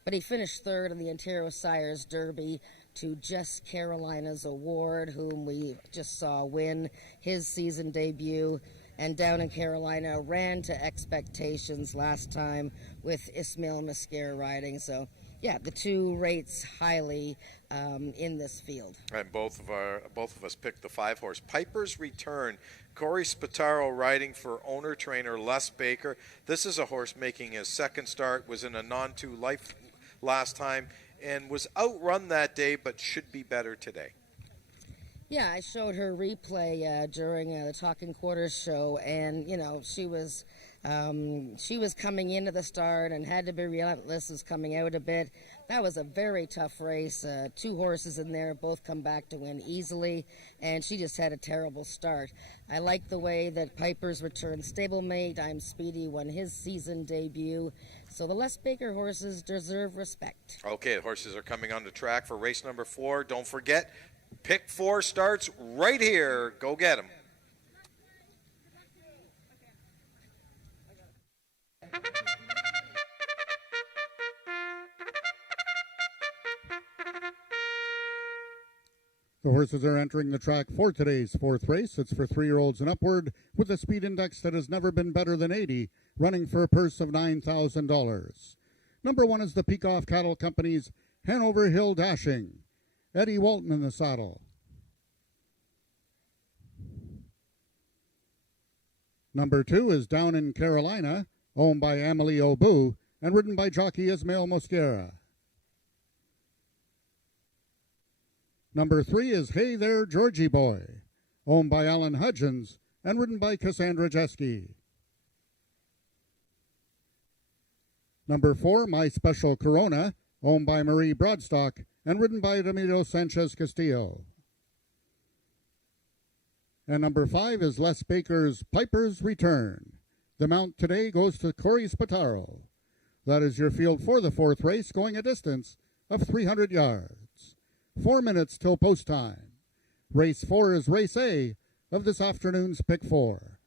But he finished third in the Ontario Sires Derby to Just Carolina's Award, whom we just saw win his season debut. And Down in Carolina ran to expectations last time with Ismail Mascara riding. So, yeah, the two rates highly in this field. And both of us picked the 5-horse Piper's Return. Corey Spataro riding for owner-trainer Les Baker. This is a horse making his second start, was in a non-2 life last time, and was outrun that day, but should be better today. Yeah, I showed her replay during the Talking Quarters show, and she was coming into the start and Had to Be Relentless was coming out a bit. That was a very tough race. 2 horses in there, both come back to win easily, and she just had a terrible start. I like the way that Piper's Return stablemate, I'm Speedy, won his season debut. So the Les Baker horses deserve respect. Okay, the horses are coming on the track for race number 4. Don't forget, pick 4 starts right here. Go get them. The horses are entering the track for today's 4th race. It's for 3-year-olds and upward with a speed index that has never been better than 80, running for a purse of $9,000. Number 1 is the Peacock Cattle Company's Hanover Hill Dashing. Eddie Walton in the saddle. Number 2 is Down in Carolina, owned by Amelie Obu and ridden by jockey Ismail Mosquera. Number 3 is Hey There, Georgie Boy, owned by Alan Hudgens and ridden by Cassandra Jeske. Number 4, My Special Corona, owned by Marie Broadstock and ridden by Ramiro Sanchez Castillo. And number 5 is Les Baker's Piper's Return. The mount today goes to Corey Spataro. That is your field for the 4th race, going a distance of 300 yards. 4 minutes till post time. Race 4 is race A of this afternoon's pick 4.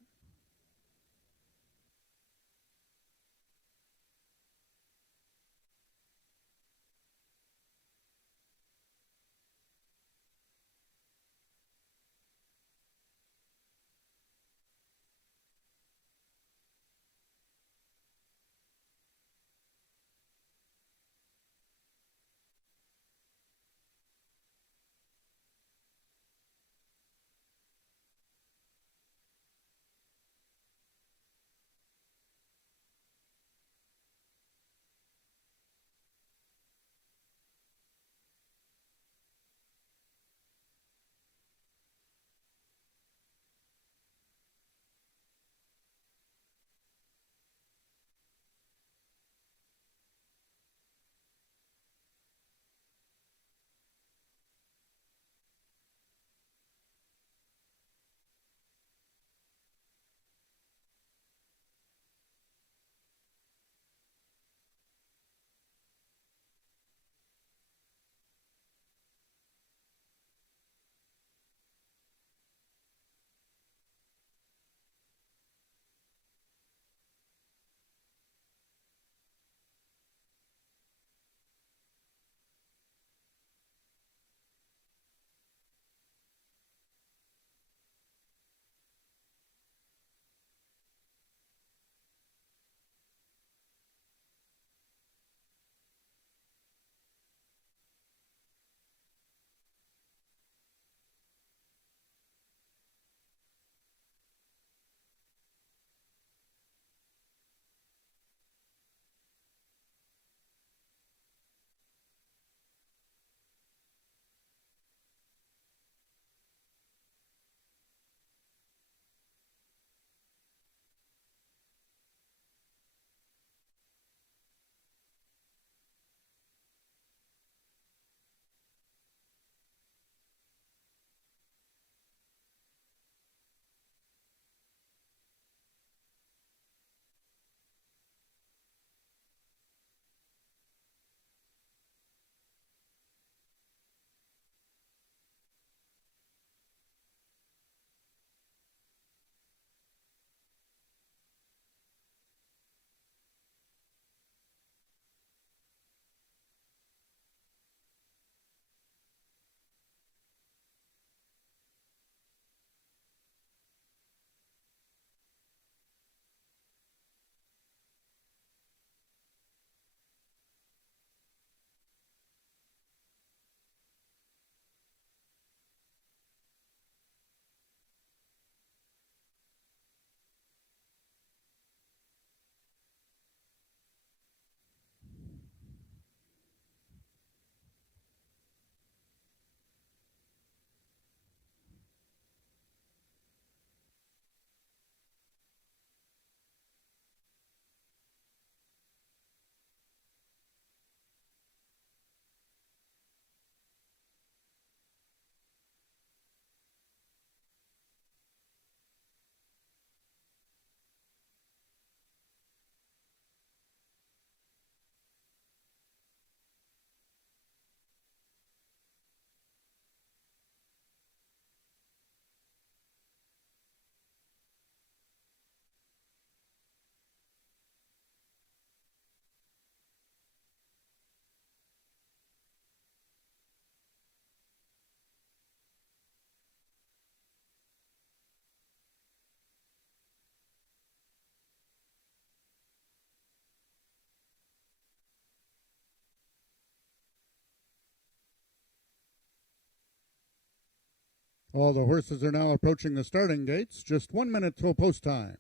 All the horses are now approaching the starting gates. Just 1 minute till post time.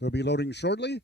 They'll be loading shortly.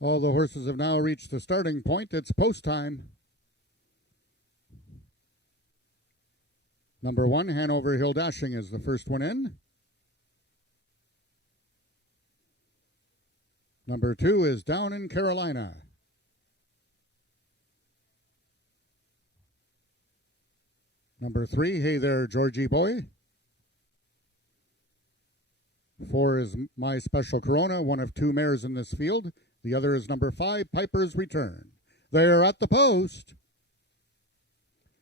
All the horses have now reached the starting point. It's post time. Number 1, Hanover Hill Dashing, is the first one in. Number 2 is Down in Carolina. Number 3, Hey There, Georgie Boy. 4 is My Special Corona, one of 2 mares in this field. The other is number 5, Piper's Return. They're at the post.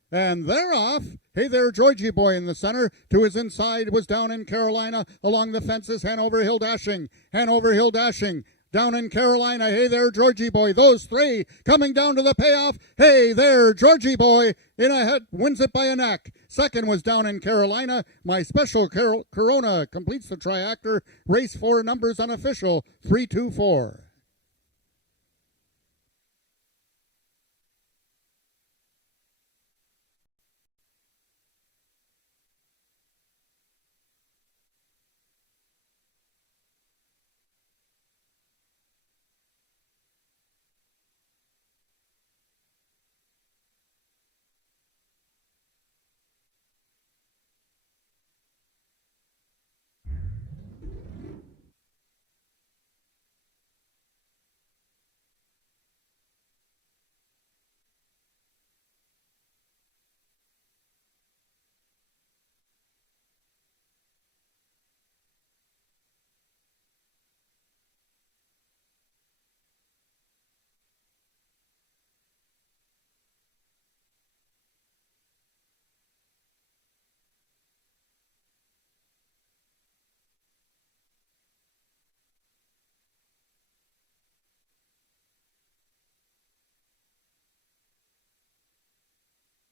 And they're off. Hey There, Georgie Boy in the center. To his inside was Down in Carolina. Along the fences, Hanover Hill Dashing. Hanover Hill Dashing. Down in Carolina, Hey There, Georgie Boy. Those 3 coming down to the payoff. Hey There, Georgie Boy in ahead, wins it by a neck. Second was Down in Carolina. My Special Corona completes the triactor. Race 4, numbers unofficial, 3-2-4.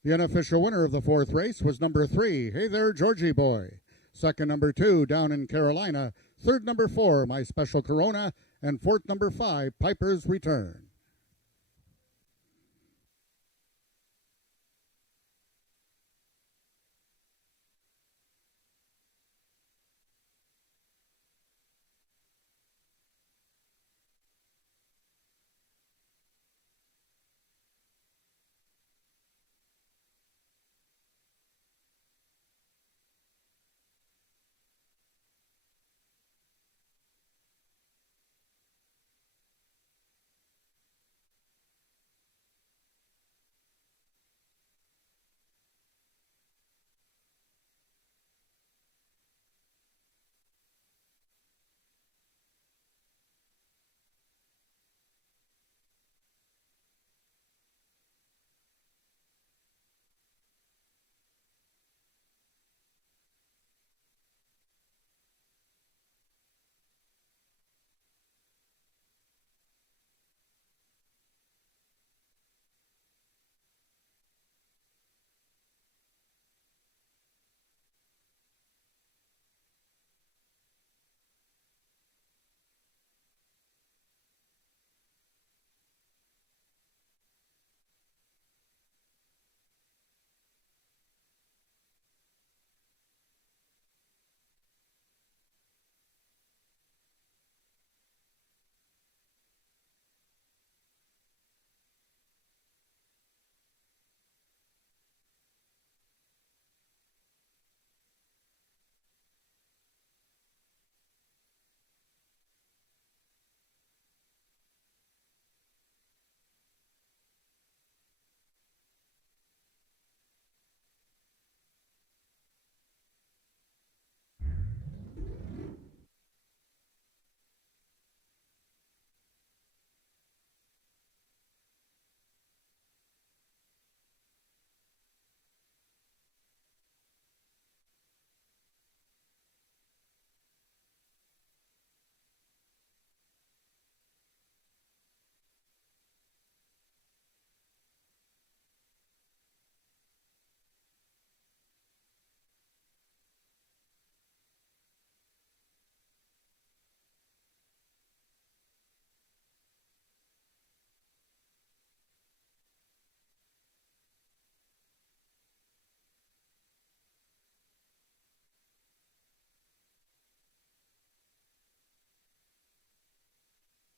The unofficial winner of the 4th race was number 3, Hey There, Georgie Boy. Second, number 2, Down in Carolina. Third, number 4, My Special Corona. And fourth, number 5, Piper's Return.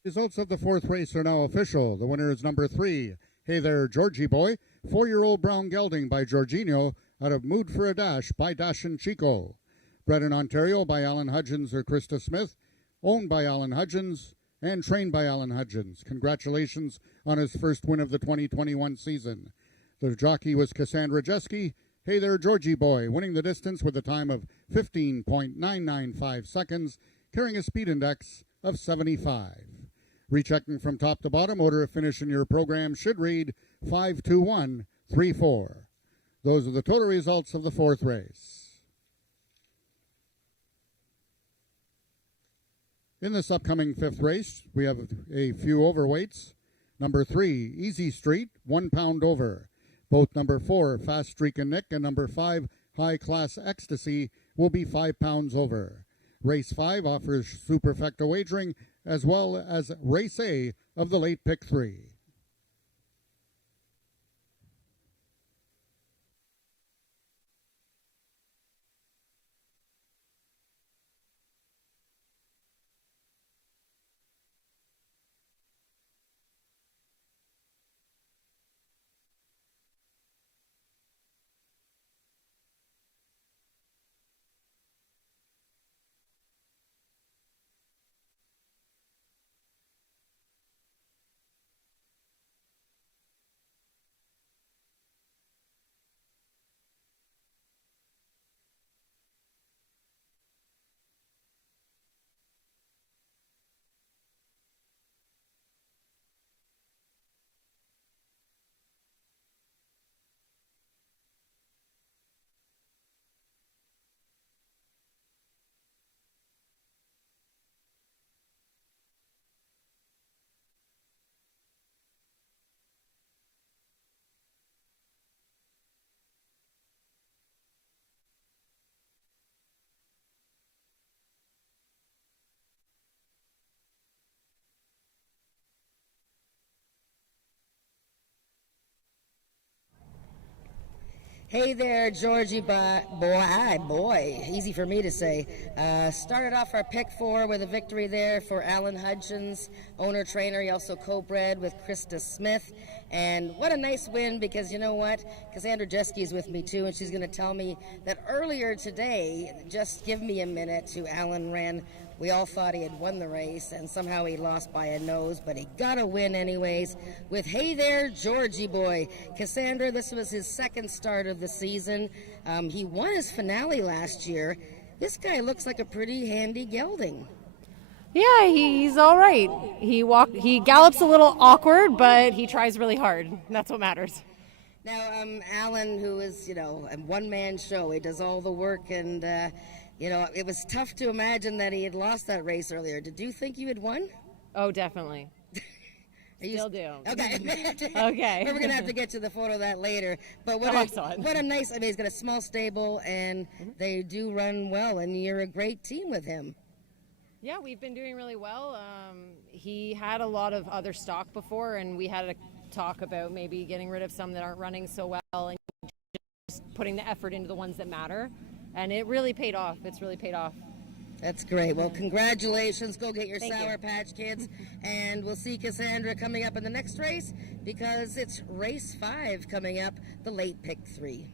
Results of the fourth race are now official. The winner is number 3, Hey There, Georgie Boy, 4-year-old brown gelding by Jorginho out of Mood for a Dash by Dash and Chico. Bred in Ontario by Alan Hudgens or Krista Smith, owned by Alan Hudgens, and trained by Alan Hudgens. Congratulations on his first win of the 2021 season. The jockey was Cassandra Jeske. Hey There, Georgie Boy, winning the distance with a time of 15.995 seconds, carrying a speed index of 75. Rechecking from top to bottom, order of finish in your program should read 52134. Those are the total results of the fourth race. In this upcoming fifth race, we have a few overweights. Number 3, Easy Street, 1 pound over. Both number 4, Fast Streak and Nick, and number 5, High Class Ecstasy, will be 5 pounds over. Race 5 offers superfecta wagering, as well as Race A of the late pick 3. Hey there, Georgie boy, easy for me to say. Started off our pick 4 with a victory there for Alan Hudgens, owner-trainer. He also co-bred with Krista Smith. And what a nice win, because you know what? Cassandra Jeske is with me too, and she's going to tell me that earlier today, just give me a minute, to Alan ran. We all thought he had won the race, and somehow he lost by a nose, but he got a win anyways with Hey There, Georgie Boy. Cassandra, this was his second start of the season. He won his finale last year. This guy looks like a pretty handy gelding. Yeah, he's all right. He gallops a little awkward, but he tries really hard. That's what matters. Now, Alan, who is, a one-man show, he does all the work, and it was tough to imagine that he had lost that race earlier. Did you think you had won? Oh, definitely. Still do. Okay. Okay. We're going to have to get to the photo of that later. But what a nice, he's got a small stable, and they do run well, and you're a great team with him. Yeah, we've been doing really well. He had a lot of other stock before, and we had a talk about maybe getting rid of some that aren't running so well and just putting the effort into the ones that matter. And it really paid off. It's really paid off. That's great. Well, congratulations. Go get your Sour Patch Kids. And we'll see Cassandra coming up in the next race, because it's race 5 coming up, the late pick 3.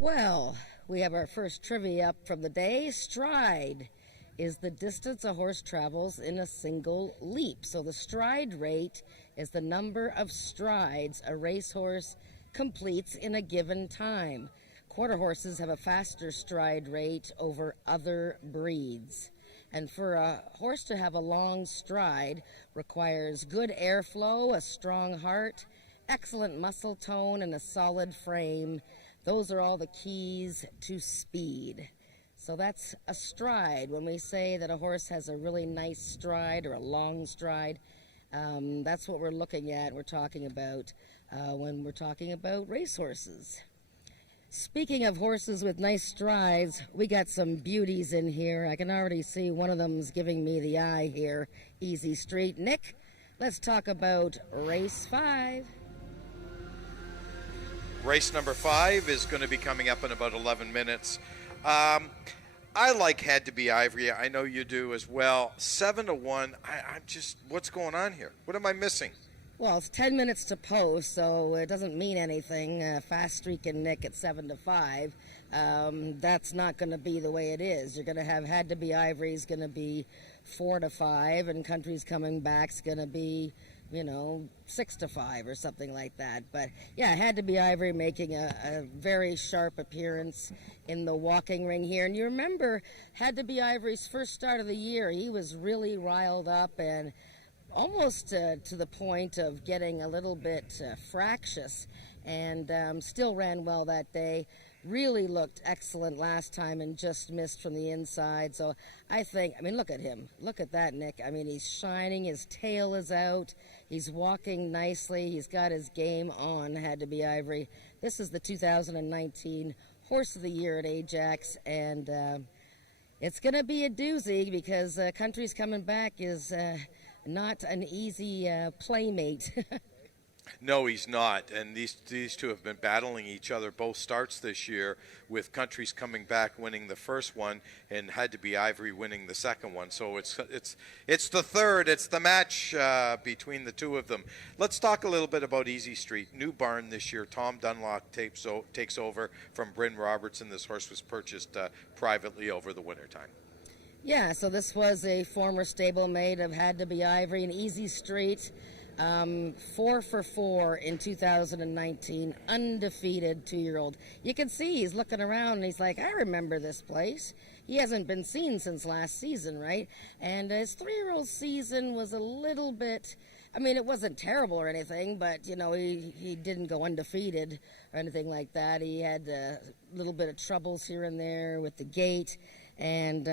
Well, we have our first trivia up from the day. Stride is the distance a horse travels in a single leap. So the stride rate is the number of strides a racehorse completes in a given time. Quarter horses have a faster stride rate over other breeds. And for a horse to have a long stride requires good airflow, a strong heart, excellent muscle tone, and a solid frame. Those are all the keys to speed. So that's a stride. When we say that a horse has a really nice stride or a long stride, that's what we're looking at, we're talking about when we're talking about racehorses. Speaking of horses with nice strides, we got some beauties in here. I can already see one of them's giving me the eye here. Easy Street. Nick, let's talk about race 5. Race number 5 is going to be coming up in about 11 minutes. I like Had to Be Ivory. I know you do as well. 7-1. I'm just, what's going on here? What am I missing? Well, it's 10 minutes to post, so it doesn't mean anything. Fast Streak and Nick at 7-5. That's not going to be the way it is. You're going to have Had to Be Ivory's going to be 4-5, and Country's Coming Back's going to be, 6-5 or something like that. But yeah, Had to Be Ivory making a very sharp appearance in the walking ring here. And you remember Had to Be Ivory's first start of the year. He was really riled up and almost to the point of getting a little bit fractious, and still ran well that day. Really looked excellent last time and just missed from the inside. So look at him. Look at that, Nick. He's shining. His tail is out. He's walking nicely. He's got his game on. Had to Be Ivory. This is the 2019 Horse of the Year at Ajax, and it's going to be a doozy because Country's Coming Back is not an easy playmate. No, he's not. And these two have been battling each other both starts this year, with Country's Coming Back winning the first one and Had to Be Ivory winning the second one. So it's the third. It's the match between the two of them. Let's talk a little bit about Easy Street. New barn this year. Tom Dunlop takes over from Bryn Robertson. This horse was purchased privately over the wintertime. Yeah, so this was a former stablemate of Had to Be Ivory and Easy Street. 4 for 4 in 2019, undefeated 2-year-old. You can see he's looking around and he's like, I remember this place. He hasn't been seen since last season, right? And his 3-year-old season was a little bit, it wasn't terrible or anything, but, he didn't go undefeated or anything like that. He had a little bit of troubles here and there with the gate, and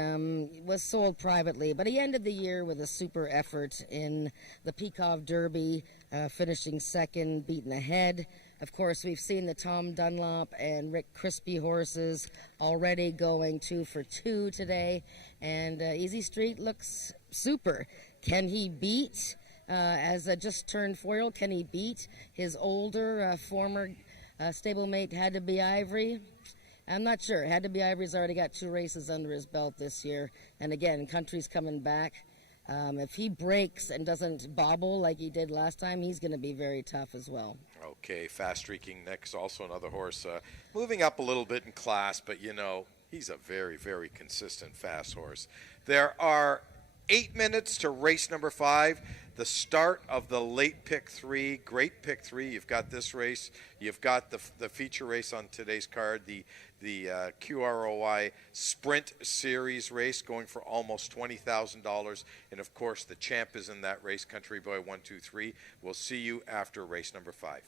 was sold privately. But he ended the year with a super effort in the Peacock Derby, finishing second, beaten ahead. Of course, we've seen the Tom Dunlop and Rick Crispy horses already going 2 for 2 today, and Easy Street looks super. Can he beat, as a just turned 4-year-old, can he beat his older former stablemate Had to Be Ivory? I'm not sure. Had to Be Ivory's already got 2 races under his belt this year. And again, Country's Coming Back. If he breaks and doesn't bobble like he did last time, he's going to be very tough as well. Okay, Fast Streaking Nick's also another horse moving up a little bit in class, but he's a very, very consistent fast horse. There are 8 minutes to race number 5. The start of the late pick 3, great pick 3. You've got this race. You've got the feature race on today's card, the QROI Sprint Series race going for almost $20,000. And, of course, the champ is in that race, Country Boy 123. We'll see you after race number 5.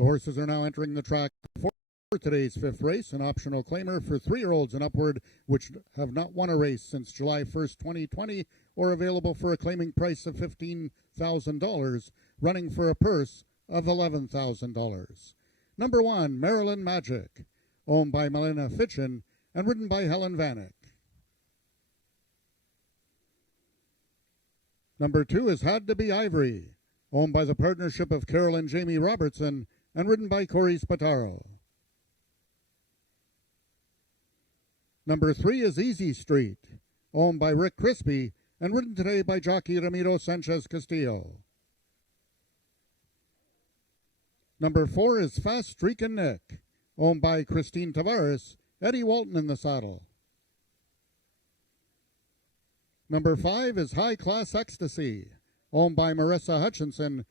The horses are now entering the track for today's fifth race, an optional claimer for 3-year-olds and upward, which have not won a race since July 1st, 2020, or available for a claiming price of $15,000, running for a purse of $11,000. Number 1, Maryland Magic, owned by Melina Fitchin and ridden by Helen Vanek. Number 2 is Had to Be Ivory, owned by the partnership of Carol and Jamie Robertson and ridden by Corey Spataro. Number 3 is Easy Street, owned by Rick Crispy and ridden today by jockey Ramiro Sanchez Castillo. Number 4 is Fast Streakin' Nick, owned by Christine Tavares, Eddie Walton in the saddle. Number 5 is High Class Ecstasy, owned by Marissa Hutchinson,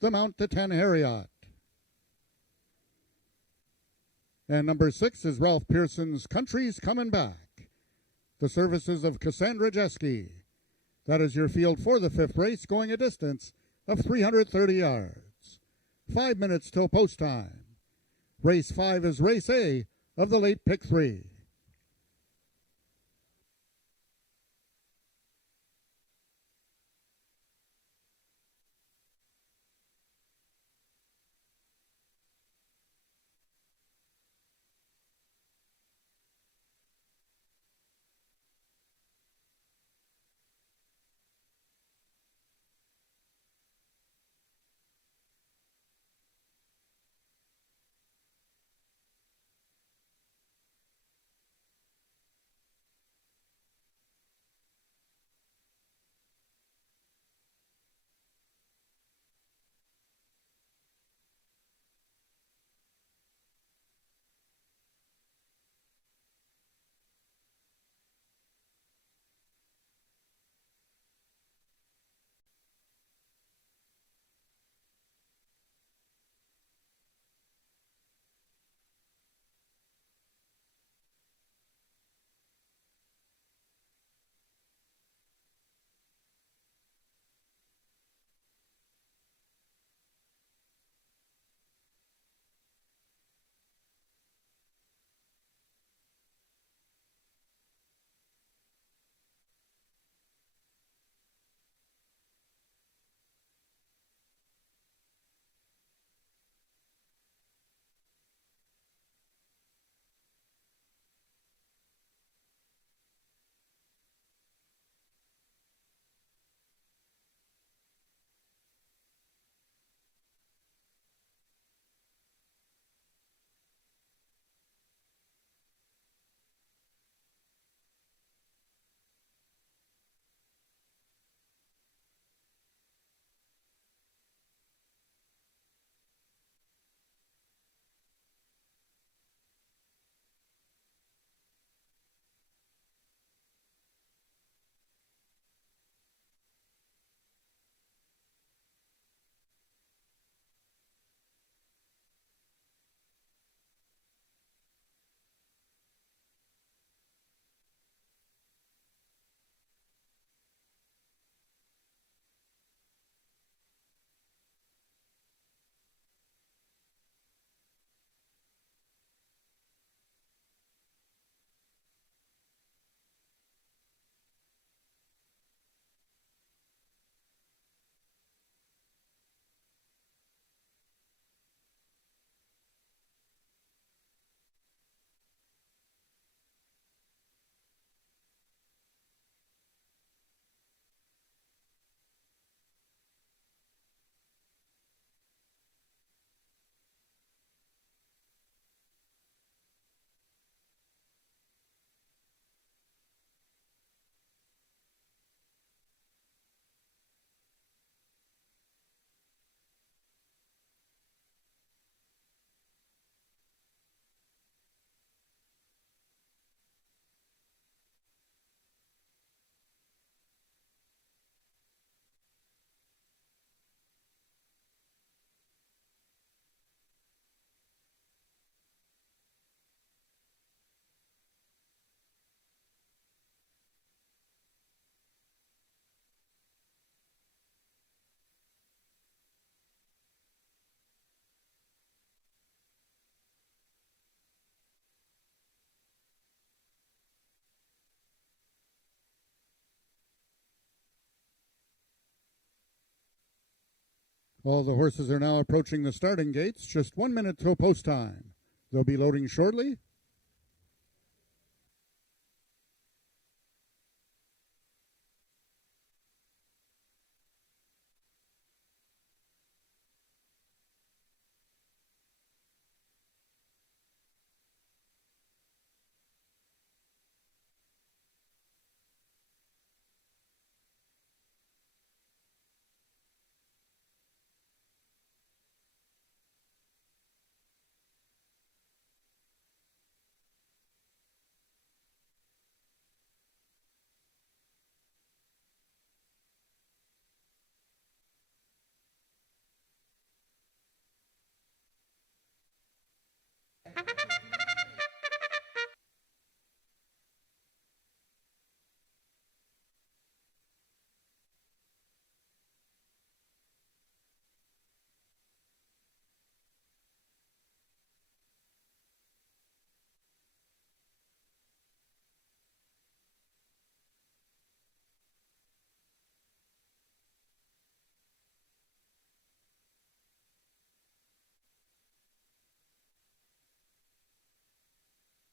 the Mount to 10 Harriot. And number 6 is Ralph Pearson's Country's Comin' Back, the services of Cassandra Jeske. That is your field for the fifth race, going a distance of 330 yards. 5 minutes till post time. Race 5 is Race A of the late pick 3. All the horses are now approaching the starting gates. Just 1 minute till post time. They'll be loading shortly.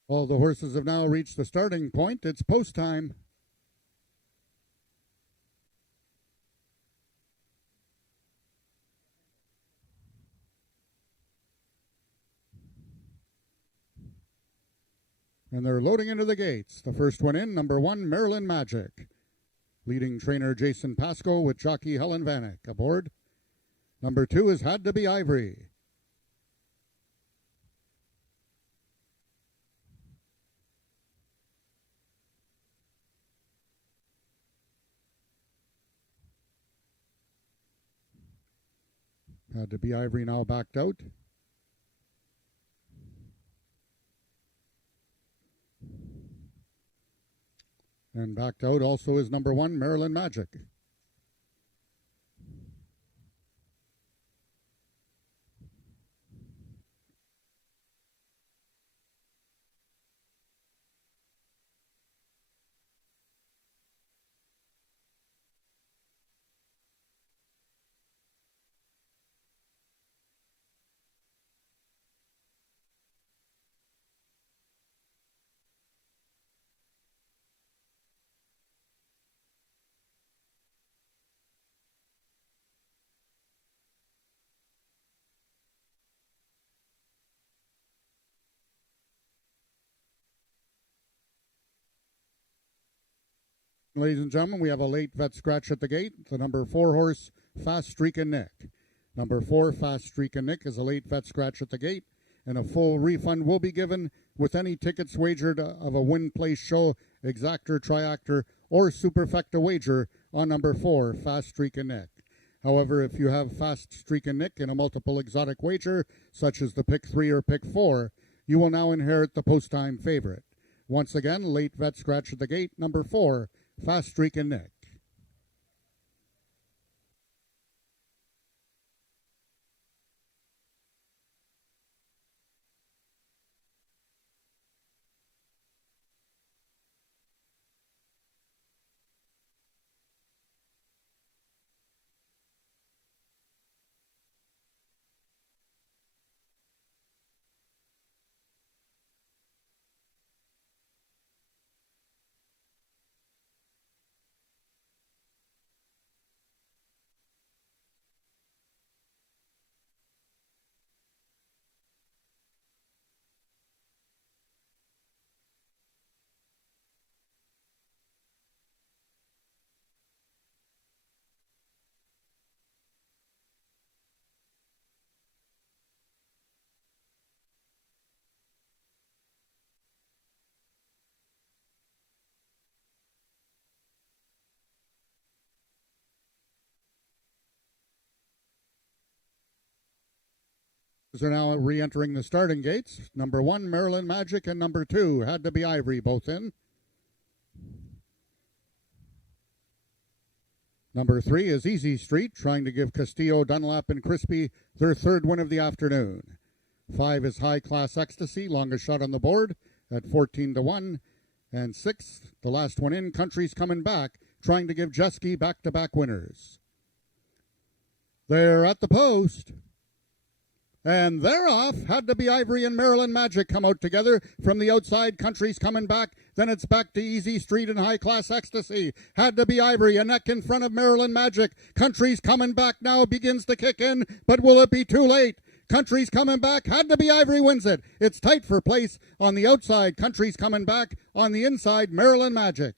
All the horses have now reached the starting point. It's post time. And they're loading into the gates. The first one in, number 1, Maryland Magic. Leading trainer Jason Pasco with jockey Helen Vanek aboard. Number 2 is Had to Be Ivory. Had to Be Ivory now backed out. And backed out also is number 1, Maryland Magic. Ladies and gentlemen, we have a late vet scratch at the gate. The number 4 horse, Fast Streakin' Nick. Number 4, Fast Streakin' Nick, is a late vet scratch at the gate, and a full refund will be given with any tickets wagered of a win place show, exactor, triactor, or superfecta wager on number 4, Fast Streakin' Nick. However, if you have Fast Streakin' Nick in a multiple exotic wager, such as the pick 3 or pick 4, you will now inherit the post-time favorite. Once again, late vet scratch at the gate, number 4, Fast Streakin' Nick. Are now re-entering the starting gates. Number 1, Maryland Magic, and number 2, Had to Be Ivory, both in. Number 3 is Easy Street, trying to give Castillo, Dunlap, and Crispy their 3rd win of the afternoon. 5 is High Class Ecstasy, longest shot on the board at 14-1. And 6, the last one in, Country's Coming Back, trying to give Jeski back-to-back winners. They're at the post. And they're off. Had to be Ivory and Maryland Magic come out together. From the outside, Country's coming back. Then it's back to Easy Street and High Class Ecstasy. Had to be Ivory, a neck in front of Maryland Magic. Country's coming back now, begins to kick in, but will it be too late? Country's coming back. Had to be Ivory wins it. It's tight for place on the outside. Country's coming back on the inside. Maryland Magic.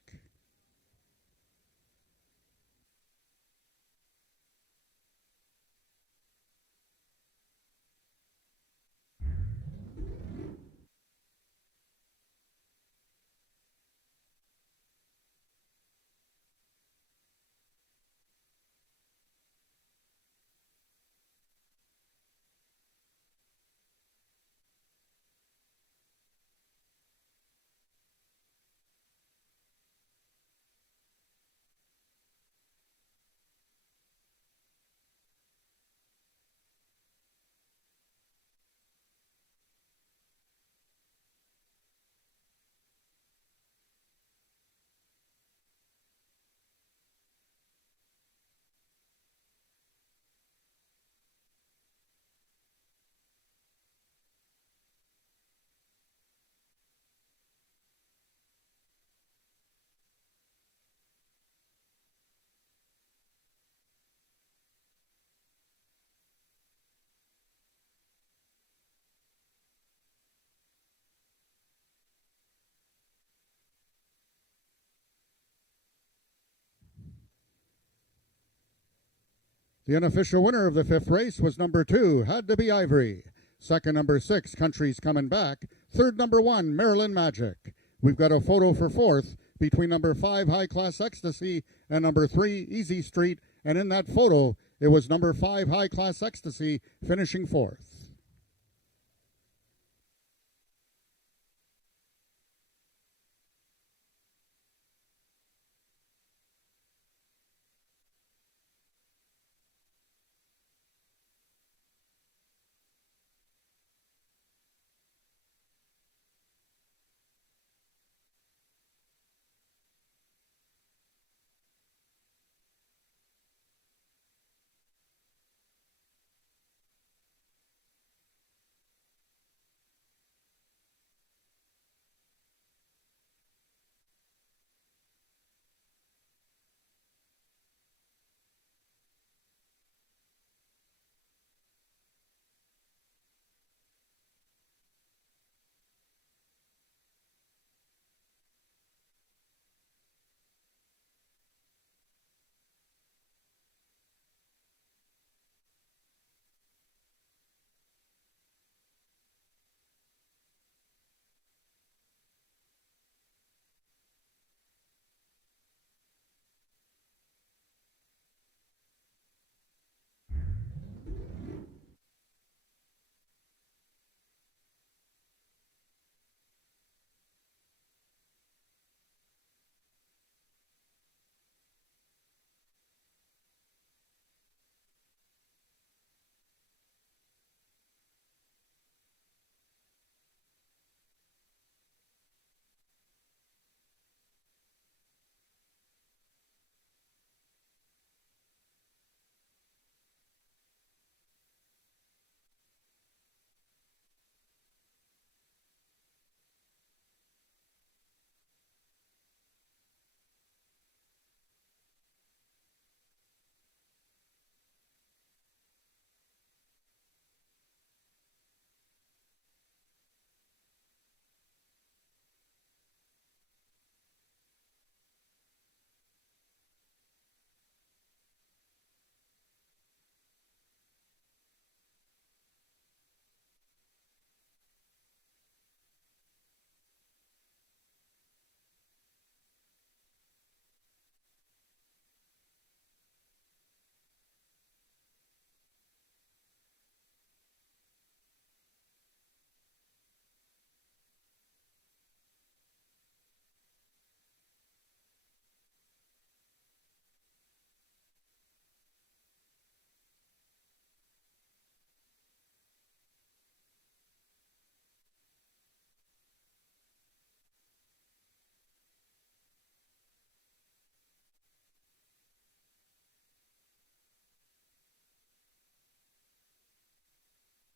The unofficial winner of the fifth race was number 2, Had to be Ivory. Second, number 6, Country's Coming Back. Third, number 1, Maryland Magic. We've got a photo for fourth between number 5, High Class Ecstasy, and number 3, Easy Street. And in that photo, it was number 5, High Class Ecstasy, finishing fourth.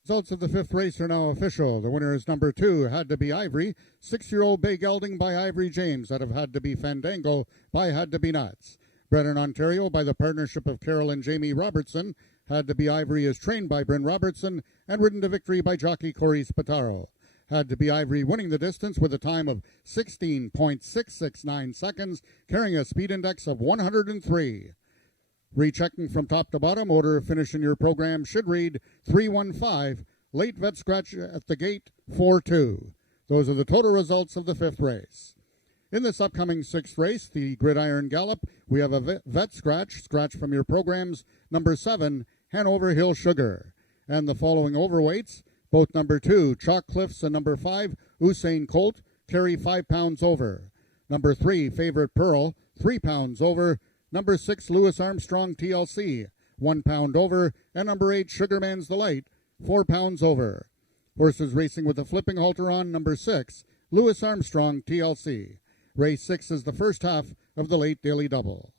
Results of the fifth race are now official. The winner is number 2, Had to Be Ivory, 6-year-old bay gelding by Ivory James out of Had to Be Fandango by Had to Be Nuts. Bred in Ontario by the partnership of Carol and Jamie Robertson, Had to Be Ivory is trained by Bryn Robertson and ridden to victory by jockey Corey Spataro. Had to Be Ivory winning the distance with a time of 16.669 seconds, carrying a speed index of 103. Rechecking from top to bottom, order of finish in your program should read 315, late vet scratch at the gate 4-2. Those are the total results of the fifth race. In this upcoming sixth race, the Gridiron Gallop, we have a vet scratch from your programs, number 7, Hanover Hill Sugar. And the following overweights, both number 2, Chalk Cliffs, and number 5, Usain Colt, carry 5 pounds over. Number 3, Favorite Pearl, 3 pounds over. Number 6, Louis Armstrong TLC, 1 pound over. And number 8, Sugarman's Delight, 4 pounds over. Horses racing with a flipping halter on, number 6, Louis Armstrong TLC. Race 6 is the first half of the late daily double.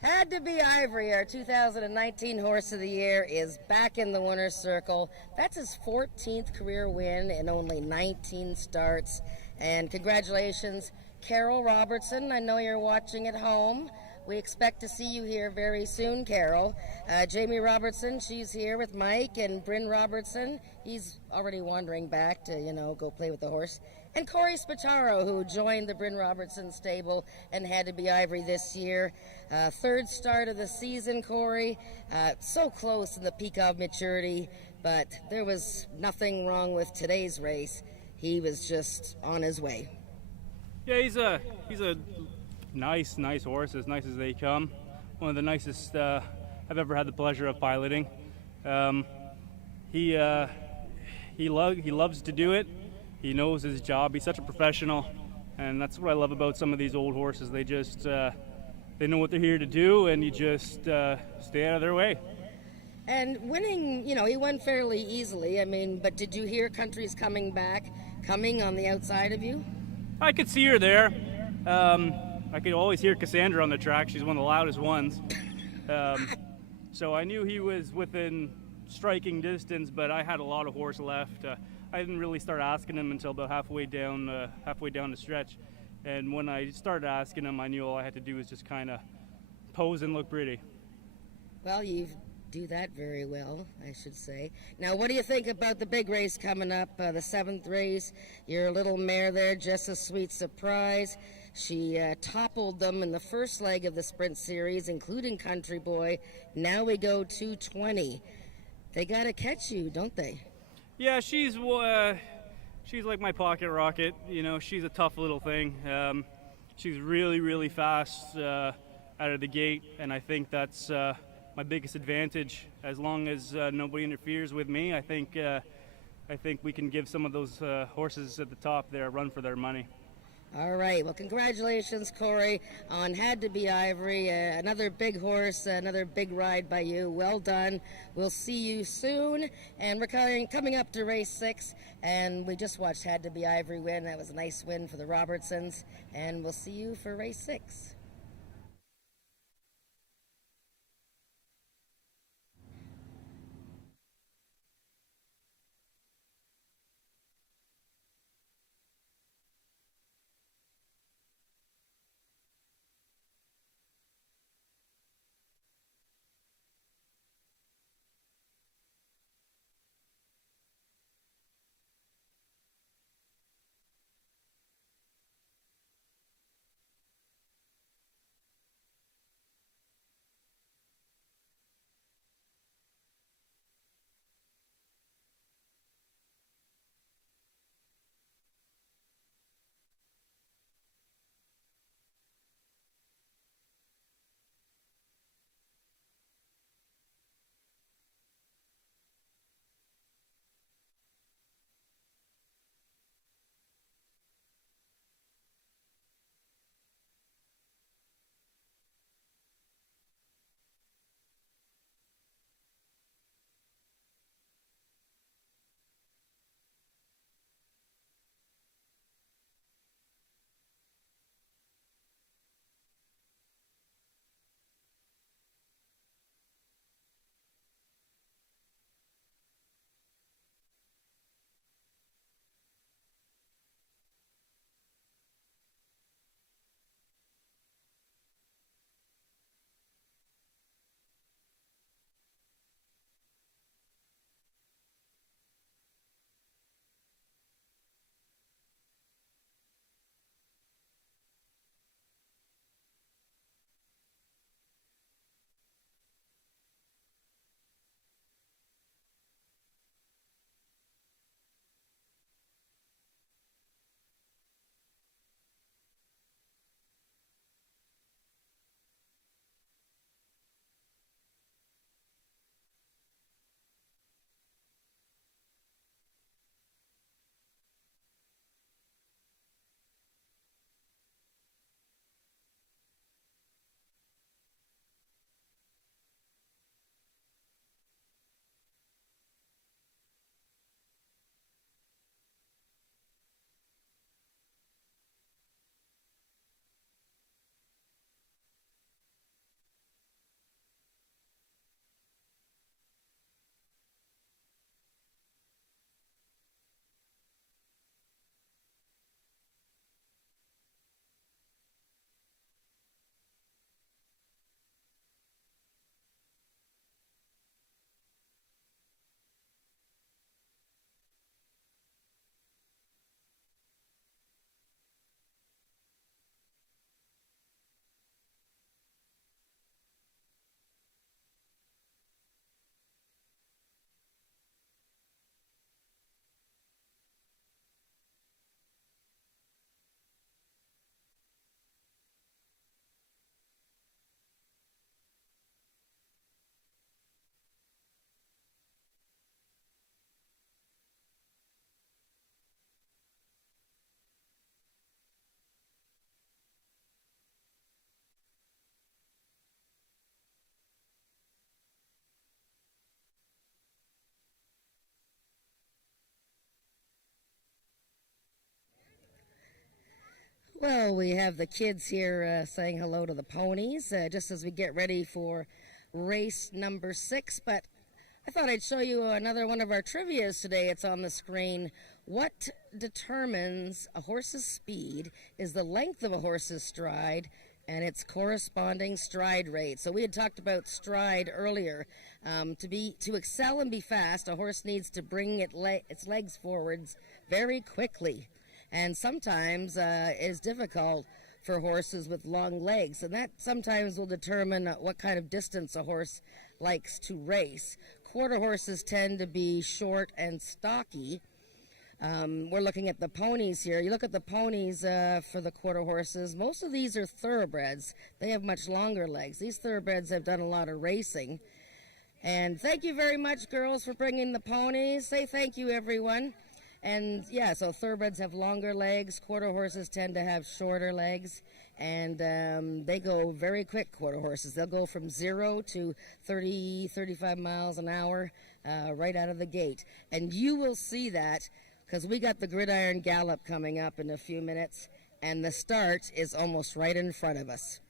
Had to Be Ivory, our 2019 Horse of the Year, is back in the winner's circle. That's his 14th career win in only 19 starts. And congratulations, Carol Robertson. I know you're watching at home. We expect to see you here very soon, Carol. Jamie Robertson, she's here with Mike, and Bryn Robertson. He's already wandering back to, go play with the horse. And Corey Spataro, who joined the Bryn Robertson stable and Had to Be Ivory this year. Third start of the season, Corey. So close in the peak of maturity, but there was nothing wrong with today's race. He was just on his way. Yeah, he's a nice horse, as nice as they come. One of the nicest I've ever had the pleasure of piloting. He loves to do it. He knows his job. He's such a professional, and that's what I love about some of these old horses. They just they know what they're here to do, and you just stay out of their way. And winning, he won fairly easily. But did you hear Country's coming on the outside of you? I could see her there. I could always hear Cassandra on the track. She's one of the loudest ones. So I knew he was within striking distance, but I had a lot of horse left. I didn't really start asking him until about halfway down the stretch. And when I started asking him, I knew all I had to do was just kind of pose and look pretty. Well, you do that very well, I should say. Now, what do you think about the big race coming up, the 7th race? Your little mare there, Just a Sweet Surprise. She toppled them in the first leg of the sprint series, including Country Boy. Now we go 220. They got to catch you, don't they? Yeah, she's like my pocket rocket. She's a tough little thing. She's really, really fast out of the gate, and I think that's my biggest advantage. As long as nobody interferes with me, I think we can give some of those horses at the top there a run for their money. All right. Well, congratulations, Corey, on Had to Be Ivory. Another big horse, another big ride by you. Well done. We'll see you soon. And we're coming up to race 6, and we just watched Had to Be Ivory win. That was a nice win for the Robertsons. And we'll see you for race 6. Well, we have the kids here saying hello to the ponies just as we get ready for race number 6. But I thought I'd show you another one of our trivias today. It's on the screen. What determines a horse's speed is the length of a horse's stride and its corresponding stride rate. So we had talked about stride earlier. To excel and be fast, a horse needs to bring its legs forwards very quickly. And sometimes is difficult for horses with long legs, and that sometimes will determine what kind of distance a horse likes to race. Quarter horses tend to be short and stocky. We're looking at the ponies here. You look at the ponies for the quarter horses. Most of these are thoroughbreds. They have much longer legs. These thoroughbreds have done a lot of racing. And thank you very much, girls, for bringing the ponies. Say thank you, everyone. And yeah, so thoroughbreds have longer legs. Quarter horses tend to have shorter legs. And they go very quick, quarter horses. They'll go from 0 to 30, 35 miles an hour right out of the gate. And you will see that because we got the Gridiron Gallop coming up in a few minutes. And the start is almost right in front of us.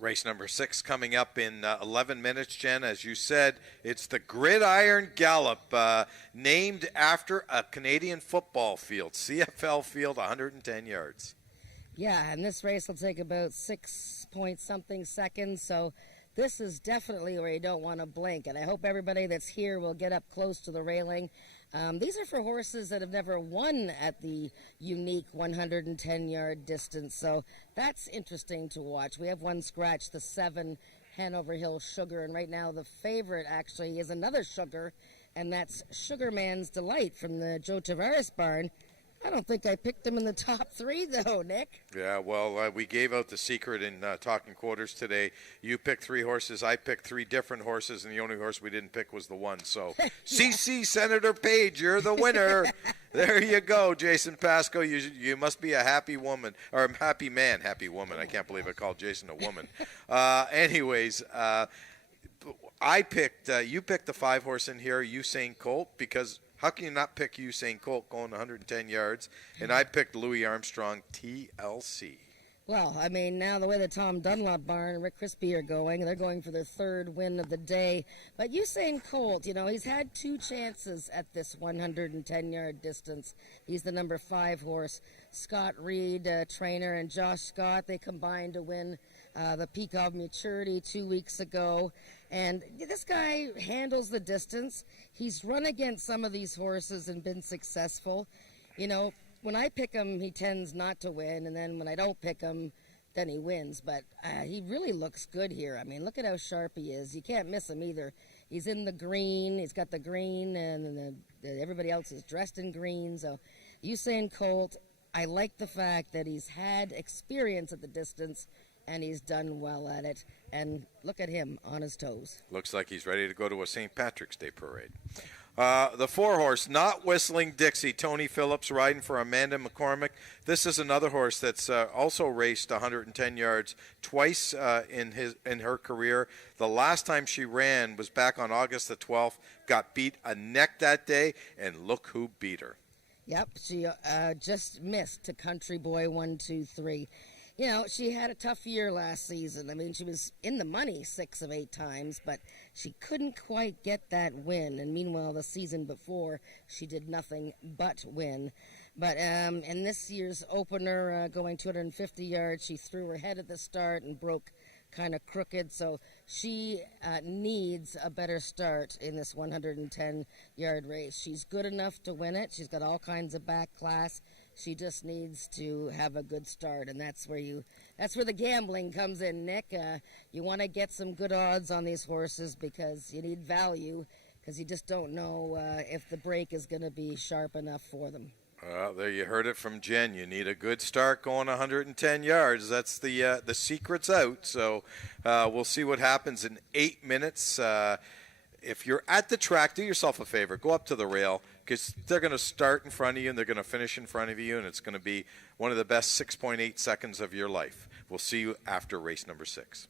Race number 6 coming up in 11 minutes, Jen. As you said, it's the Gridiron Gallop, named after a Canadian football field, CFL field, 110 yards. Yeah, and this race will take about 6-point-something seconds, so this is definitely where you don't want to blink, and I hope everybody that's here will get up close to the railing. These are for horses that have never won at the unique 110-yard distance, so that's interesting to watch. We have one scratch, the 7 Hanover Hill Sugar, and right now the favorite actually is another Sugar, and that's Sugarman's Delight from the Joe Tavares barn. I don't think I picked him in the top 3, though, Nick. Yeah, well, we gave out the secret in Talking Quarters today. You picked 3 horses. I picked 3 different horses, and the only horse we didn't pick was the one. So, yeah. CC Senator Page, you're the winner. There you go, Jason Pasco. You must be a happy woman, or a happy man, happy woman. I can't believe I called Jason a woman. Anyways, I picked, you picked the 5 horse in here, Usain Colt, because how can you not pick Usain Colt going 110 yards? And I picked Louis Armstrong, TLC. Well, I mean, now the way the Tom Dunlop barn and Rick Crispy are going, they're going for their 3rd win of the day. But Usain Colt, you know, he's had 2 chances at this 110-yard distance. He's the number 5 horse. Scott Reed, trainer, and Josh Scott, they combined to win the Peak of Maturity 2 weeks ago. And this guy handles the distance. He's run against some of these horses and been successful. You know, when I pick him, he tends not to win, and then when I don't pick him, then he wins. But he really looks good here. I mean, look at how sharp he is. You can't miss him either. He's in the green. He's got the green, and everybody else is dressed in green. So Usain Colt, I like the fact that he's had experience at the distance, and he's done well at it. And look at him on his toes. Looks like he's ready to go to a St. Patrick's Day parade. The 4 horse, Not Whistling Dixie, Tony Phillips riding for Amanda McCormick. This is another horse that's also raced 110 yards twice in her career. The last time she ran was back on August the 12th, got beat a neck that day, and look who beat her. Yep, she just missed to Country Boy 1, 2, 3. You know, she had a tough year last season. I mean, she was in the money 6 of 8 times, but she couldn't quite get that win. And meanwhile, the season before, she did nothing but win. But in this year's opener, going 250 yards, she threw her head at the start and broke kind of crooked. So she needs a better start in this 110-yard race. She's good enough to win it. She's got all kinds of back class. She just needs to have a good start, and that's where the gambling comes in, Nick. You want to get some good odds on these horses because you need value, because you just don't know if the break is going to be sharp enough for them. There you heard it from Jen. You need a good start going 110 yards. That's the secret's out. So we'll see what happens in 8 minutes. If you're at the track, do yourself a favor. Go up to the rail, because they're going to start in front of you and they're going to finish in front of you, and it's going to be one of the best 6.8 seconds of your life. We'll see you after race number 6.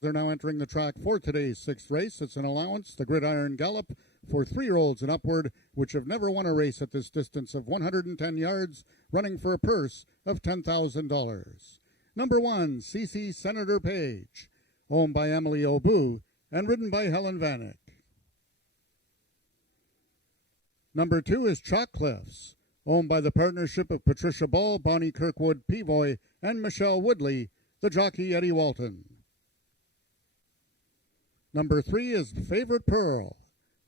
They're now entering the track for today's 6th race. It's an allowance, the Gridiron Gallop, for 3-year-olds and upward, which have never won a race at this distance of 110 yards, running for a purse of $10,000. Number 1, CC Senator Page, owned by Emily Obu and ridden by Helen Vanek. Number 2 is Chalk Cliffs, owned by the partnership of Patricia Ball, Bonnie Kirkwood Pevoy, and Michelle Woodley, the jockey Eddie Walton. Number 3 is Favorite Pearl,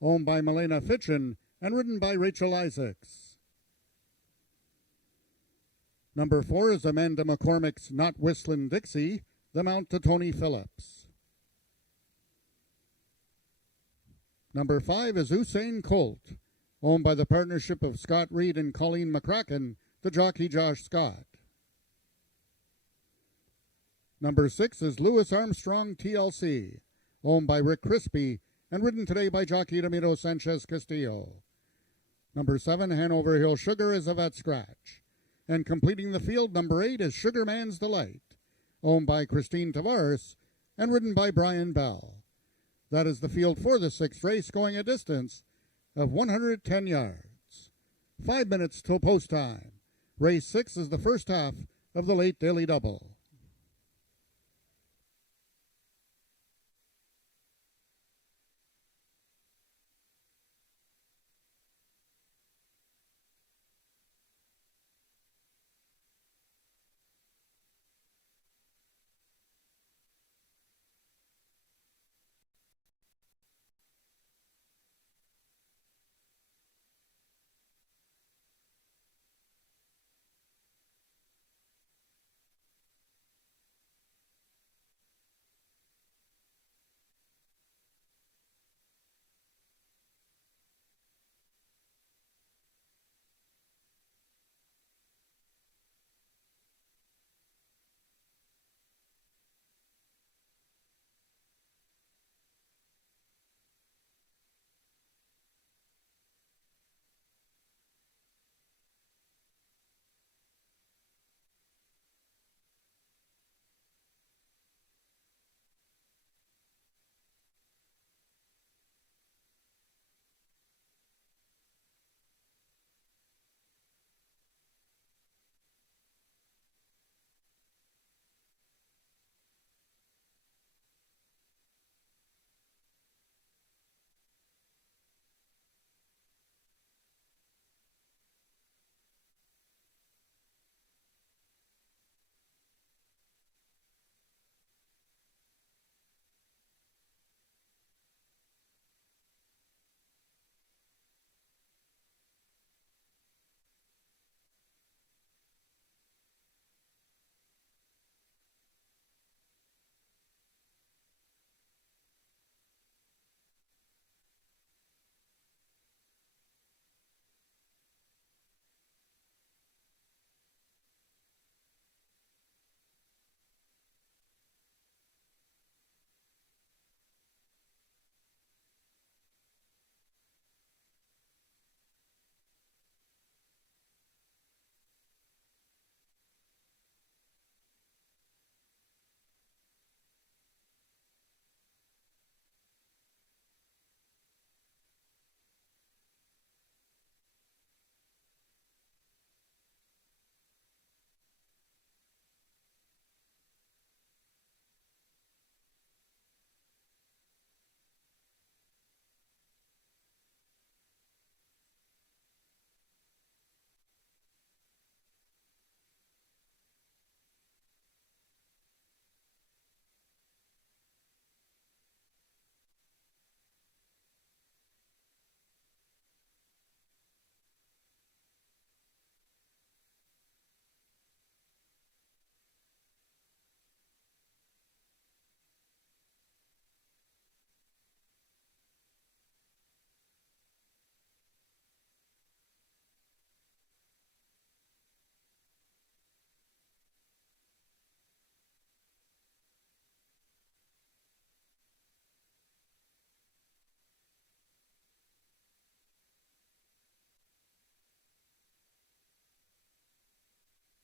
owned by Milena Fitchin and ridden by Rachel Isaacs. Number 4 is Amanda McCormick's Not Whistlin' Dixie, the mount to Tony Phillips. Number 5 is Usain Colt, owned by the partnership of Scott Reed and Colleen McCracken, the jockey Josh Scott. Number 6 is Louis Armstrong TLC, owned by Rick Crispy and ridden today by jockey Ramiro Sanchez Castillo. Number 7, Hanover Hill Sugar, is a vet scratch. And completing the field, number 8 is Sugarman's Delight, owned by Christine Tavares and ridden by Brian Bell. That is the field for the 6th race, going a distance of 110 yards. 5 minutes till post time. Race 6 is the first half of the late daily double.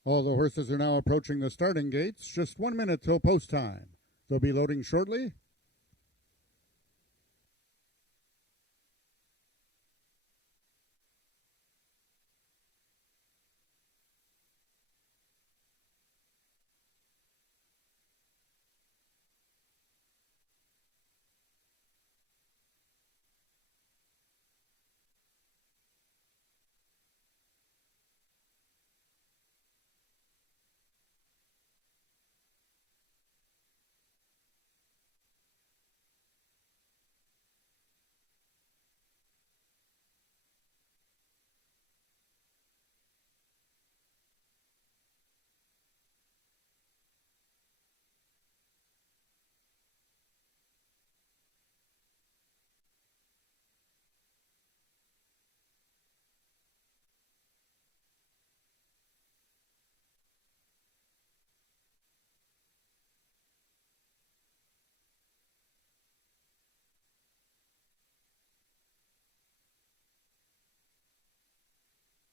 All the horses are now approaching the starting gates. Just 1 minute till post time. They'll be loading shortly.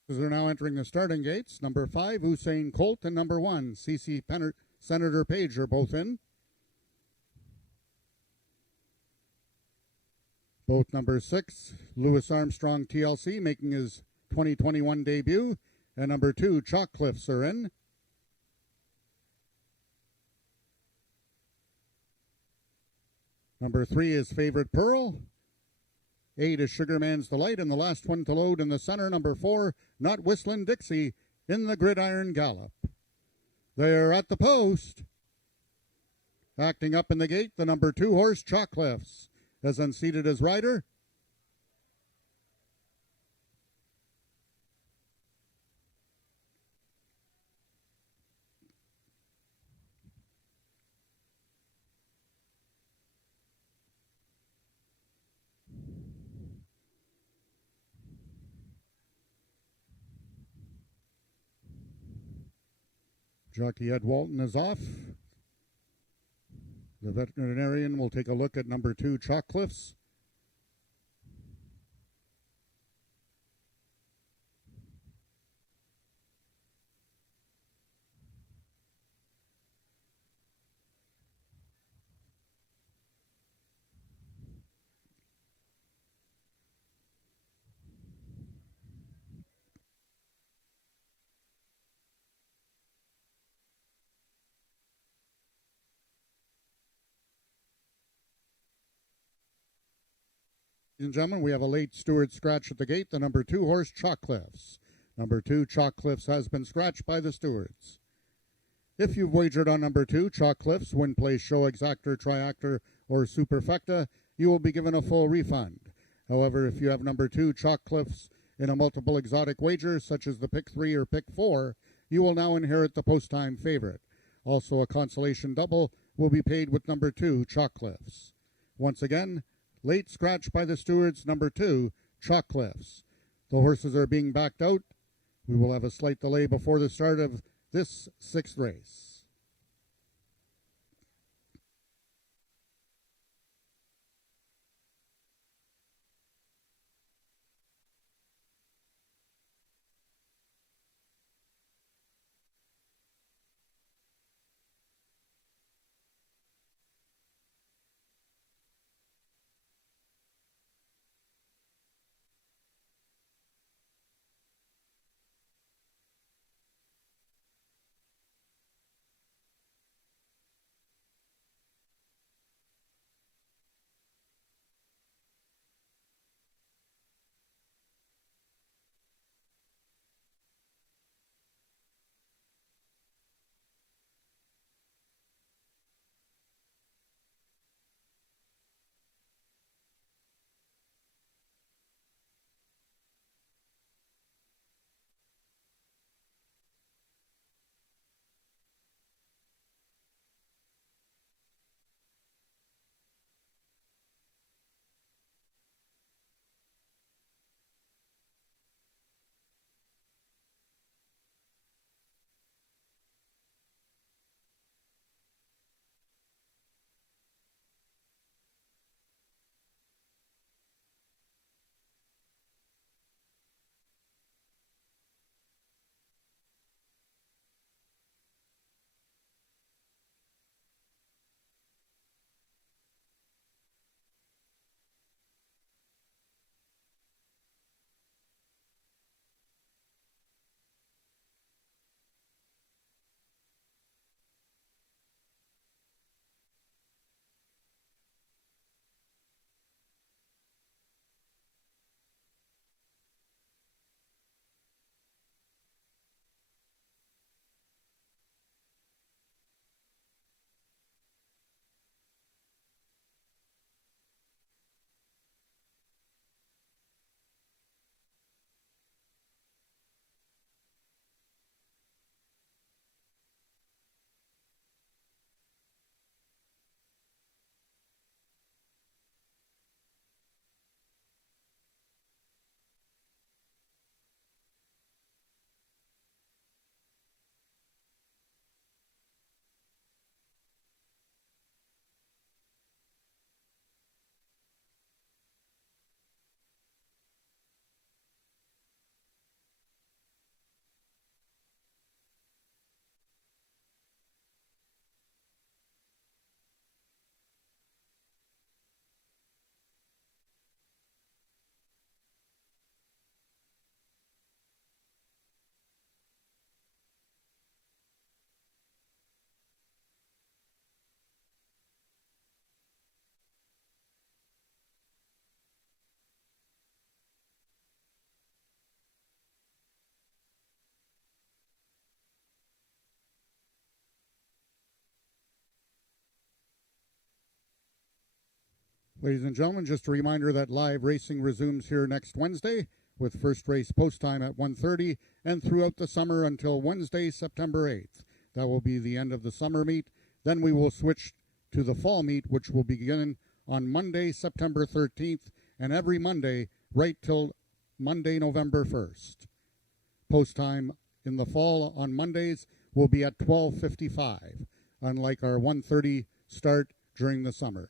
As they're now entering the starting gates, number 5, Usain Colt, and number 1, C.C. Senator Page are both in. Both number 6, Louis Armstrong TLC, making his 2021 debut, and number 2, Chalk Cliffs are in. Number 3 is Favorite Pearl. 8 is Sugarman's Delight, and the last one to load in the center, number 4, Not Whistlin' Dixie, in the Gridiron Gallop. They're at the post. Acting up in the gate, the number 2 horse, Chalk Cliffs, as unseated as rider. Jockey Ed Walton is off. The veterinarian will take a look at number 2, Chalk Cliffs. Ladies and gentlemen, we have a late steward scratch at the gate, the number 2 horse, Chalk Cliffs. Number 2, Chalk Cliffs, has been scratched by the stewards. If you've wagered on number 2, Chalk Cliffs, win, place, show, exactor, triactor, or superfecta, you will be given a full refund. However, if you have number 2, Chalk Cliffs, in a multiple exotic wager, such as the pick 3 or pick 4, you will now inherit the post-time favorite. Also, a consolation double will be paid with number 2, Chalk Cliffs. Once again, late scratch by the stewards, number 2, Chalk Cliffs. The horses are being backed out. We will have a slight delay before the start of this 6th race. Ladies and gentlemen, just a reminder that live racing resumes here next Wednesday with first race post time at 1:30 and throughout the summer until Wednesday, September 8th. That will be the end of the summer meet. Then we will switch to the fall meet, which will begin on Monday, September 13th, and every Monday right till Monday, November 1st. Post time in the fall on Mondays will be at 12:55, unlike our 1:30 start during the summer.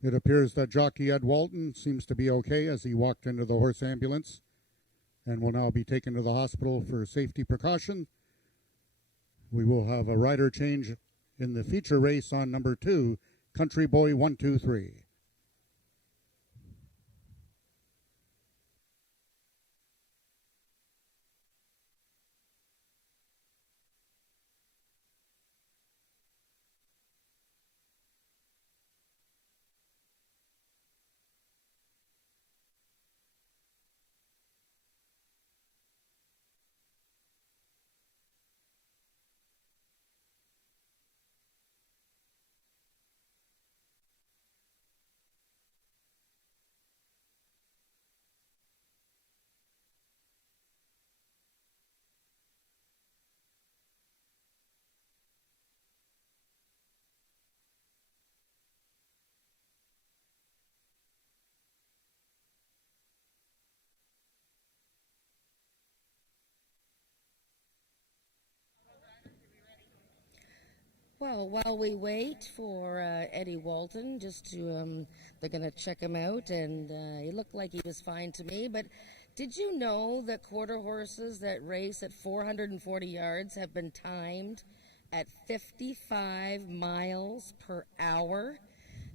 It appears that jockey Ed Walton seems to be okay as he walked into the horse ambulance and will now be taken to the hospital for safety precaution. We will have a rider change in the feature race on number 2, Country Boy 123. Well, while we wait for Eddie Walton, they're going to check him out, and he looked like he was fine to me. But did you know that quarter horses that race at 440 yards have been timed at 55 miles per hour?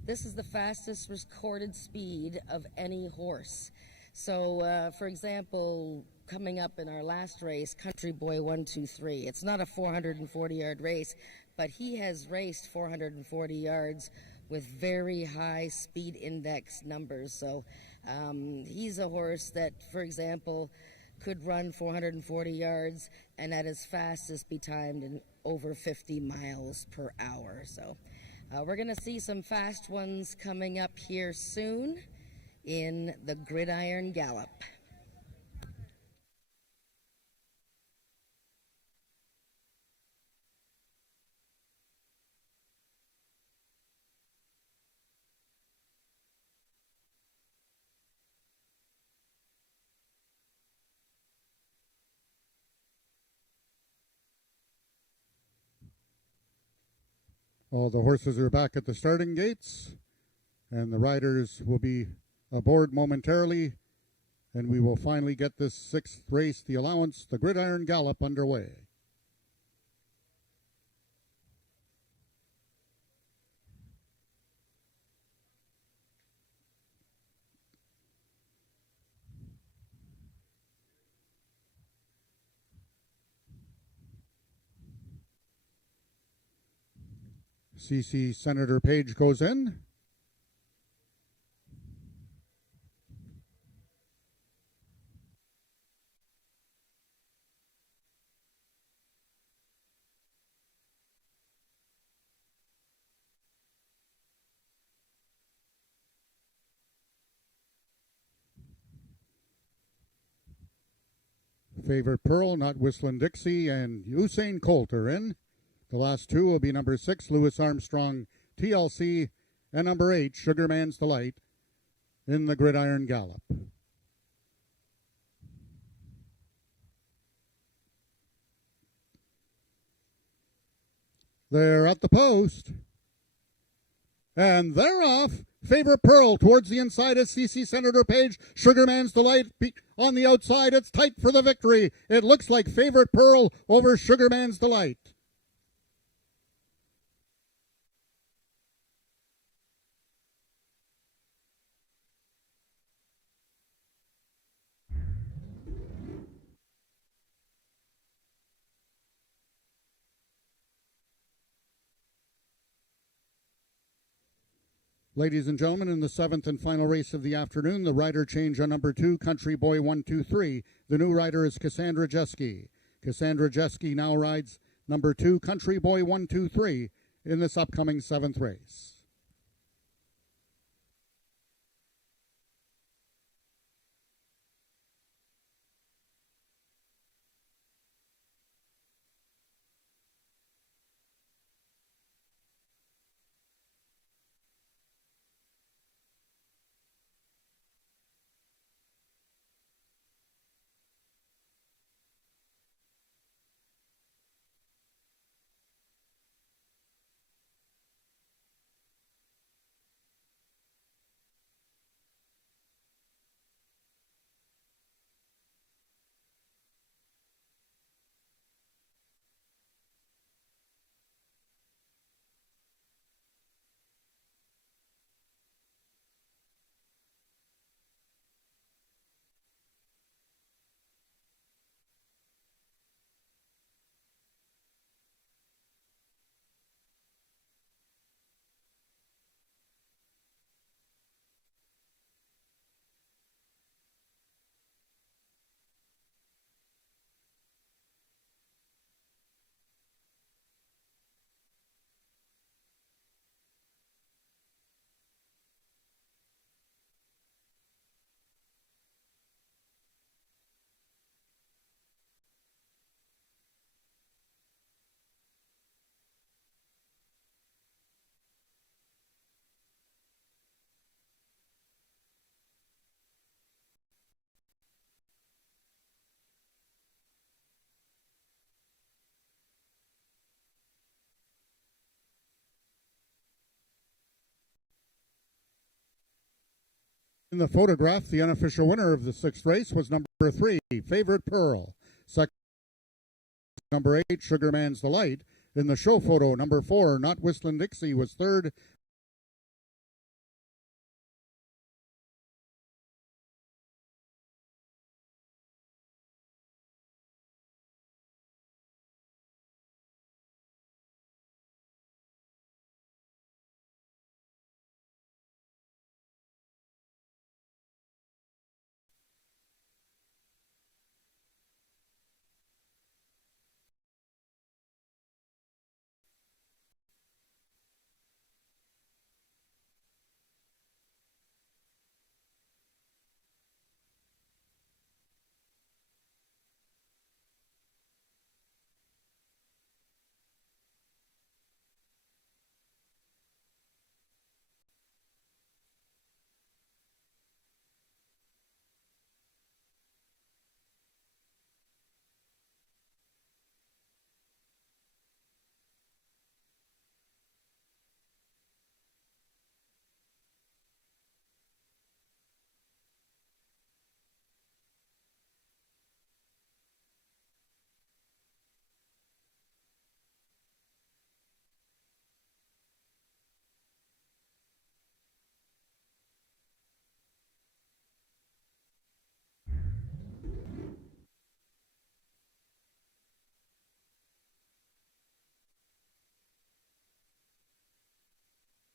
This is the fastest recorded speed of any horse. So, for example, coming up in our last race, Country Boy 123, it's not a 440-yard race, but he has raced 440 yards with very high speed index numbers. So he's a horse that, for example, could run 440 yards and at his fastest be timed in over 50 miles per hour. So we're going to see some fast ones coming up here soon in the Gridiron Gallop. All the horses are back at the starting gates, and the riders will be aboard momentarily, and we will finally get this sixth race, the allowance, the Gridiron Gallop, underway. CC Senator Page goes in. Favorite Pearl, Not Whistling Dixie, and Usain Colt are in. The last two will be number 6, Louis Armstrong, TLC, and number 8, Sugarman's Delight, in the Gridiron Gallop. They're at the post. And they're off. Favorite Pearl towards the inside is CC Senator Page. Sugarman's Delight on the outside. It's tight for the victory. It looks like Favorite Pearl over Sugarman's Delight. Ladies and gentlemen, in the 7th and final race of the afternoon, the rider change on number 2, Country Boy 123. The new rider is Cassandra Jeske. Cassandra Jeske now rides number 2, Country Boy 123, in this upcoming 7th race. In the photograph, the unofficial winner of the sixth race was number 3, Favorite Pearl. Second, number 8, Sugarman's Delight. In the show photo, number 4, Not Whistlin' Dixie, was third.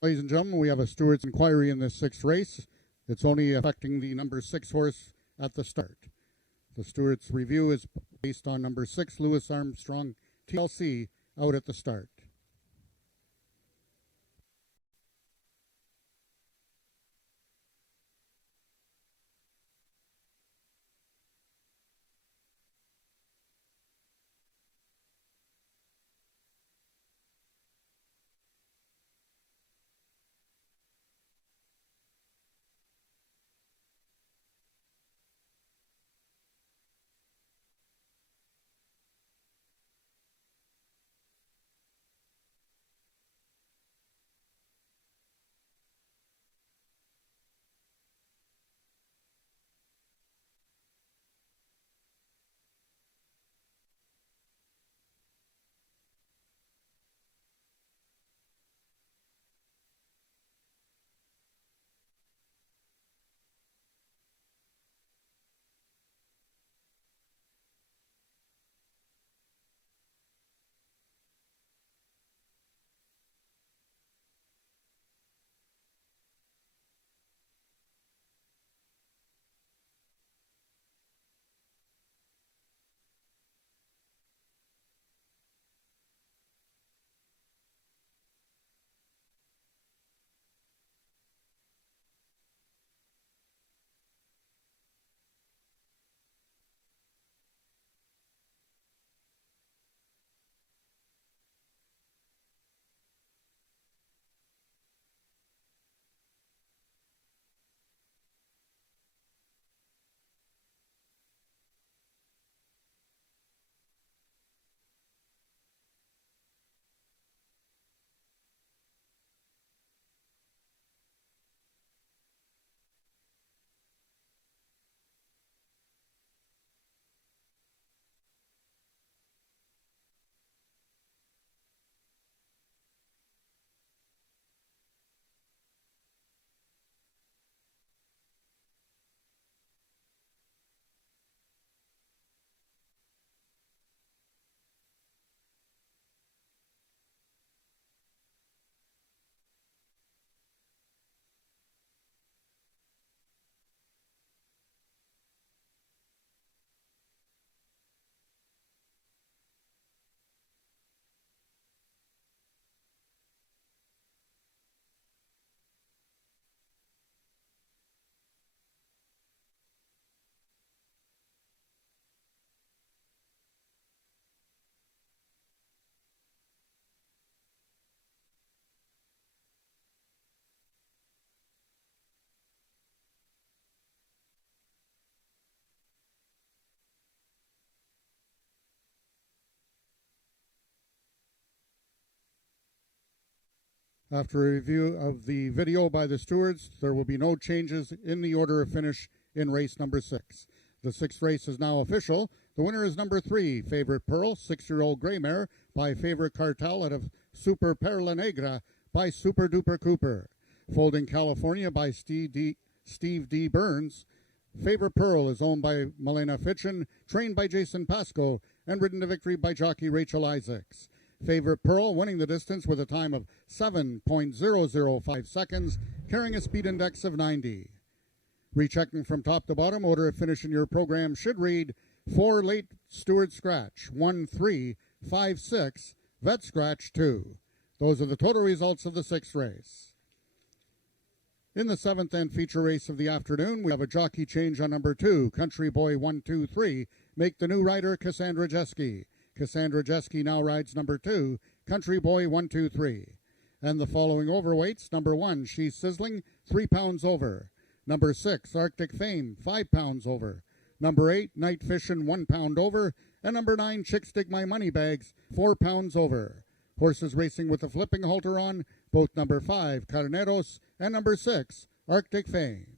Ladies and gentlemen, we have a steward's inquiry in this sixth race. It's only affecting the number 6 horse at the start. The steward's review is based on number 6, Louis Armstrong TLC, out at the start. After a review of the video by the stewards, there will be no changes in the order of finish in race number 6. The 6th race is now official. The winner is number 3, Favorite Pearl, 6-year-old gray mare by Favorite Cartel out of Super Perla Negra by Super Duper Cooper. Folding California by Steve D. Burns. Favorite Pearl is owned by Milena Fitchin, trained by Jason Pasco, and ridden to victory by jockey Rachel Isaacs. Favorite Pearl winning the distance with a time of 7.005 seconds, carrying a speed index of 90. Rechecking from top to bottom, order of finish in your program should read 4 late Stewart Scratch, 1, 3, 5, 6, Vet Scratch 2. Those are the total results of the 6th race. In the 7th and feature race of the afternoon, we have a jockey change on number 2, Country Boy 1, 2, 3, make the new rider Cassandra Jeske. Cassandra Jeske now rides number 2, Country Boy 1, 2, 3. And the following overweights, number 1, She's Sizzling, 3 pounds over. Number 6, Arctic Fame, 5 pounds over. Number 8, Night Fishin', 1 pound over. And number 9, Chicks Dig My Money Bags, 4 pounds over. Horses racing with the flipping halter on, both number 5, Carneros, and number 6, Arctic Fame.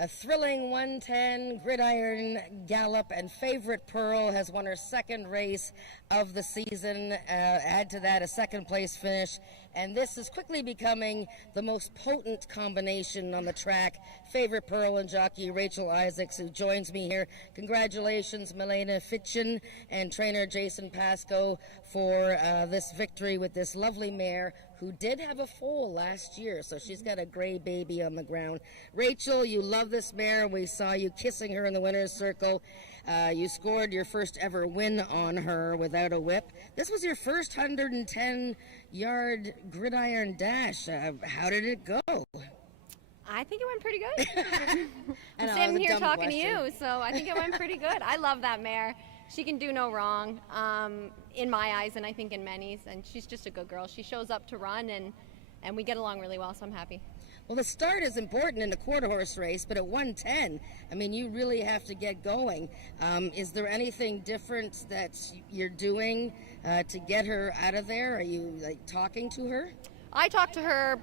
A thrilling 110 gridiron gallop, and Favorite Pearl has won her 2nd race of the season. Add to that a 2nd place finish, and this is quickly becoming the most potent combination on the track. Favorite Pearl and jockey Rachel Isaacs, who joins me here. Congratulations, Milena Fitchin and trainer Jason Pasco, for this victory with this lovely mare, who did have a foal last year, so she's got a gray baby on the ground. Rachel, you love this mare. We saw you kissing her in the winner's circle. You scored your first ever win on her without a whip. This was your first 110-yard gridiron dash. How did it go? I think it went pretty good. I'm standing here talking to you, so I think it went pretty good. I love that mare. She can do no wrong, in my eyes, and I think in many's, and she's just a good girl. She shows up to run, and we get along really well, so I'm happy. Well, the start is important in a quarter horse race, but at 110, I mean, you really have to get going. Is there anything different that you're doing to get her out of there? Are you talking to her? I talk to her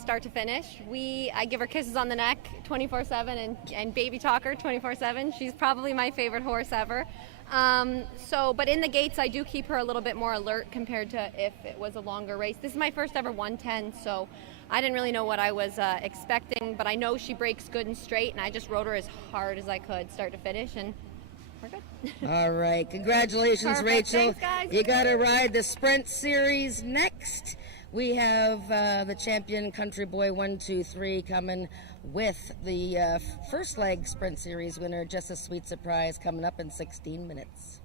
start to finish. I give her kisses on the neck 24/7 and baby talk her 24/7. She's probably my favorite horse ever. But in the gates, I do keep her a little bit more alert compared to if it was a longer race. This is my first ever 110, so I didn't really know what I was expecting, but I know she breaks good and straight, and I just rode her as hard as I could, start to finish, and we're good. All right. Congratulations, Perfect. Rachel. Thanks, guys. You got to ride the Sprint Series next. We have the champion Country Boy 1, 2, 3 coming with the first leg Sprint Series winner, Just a Sweet Surprise, coming up in 16 minutes.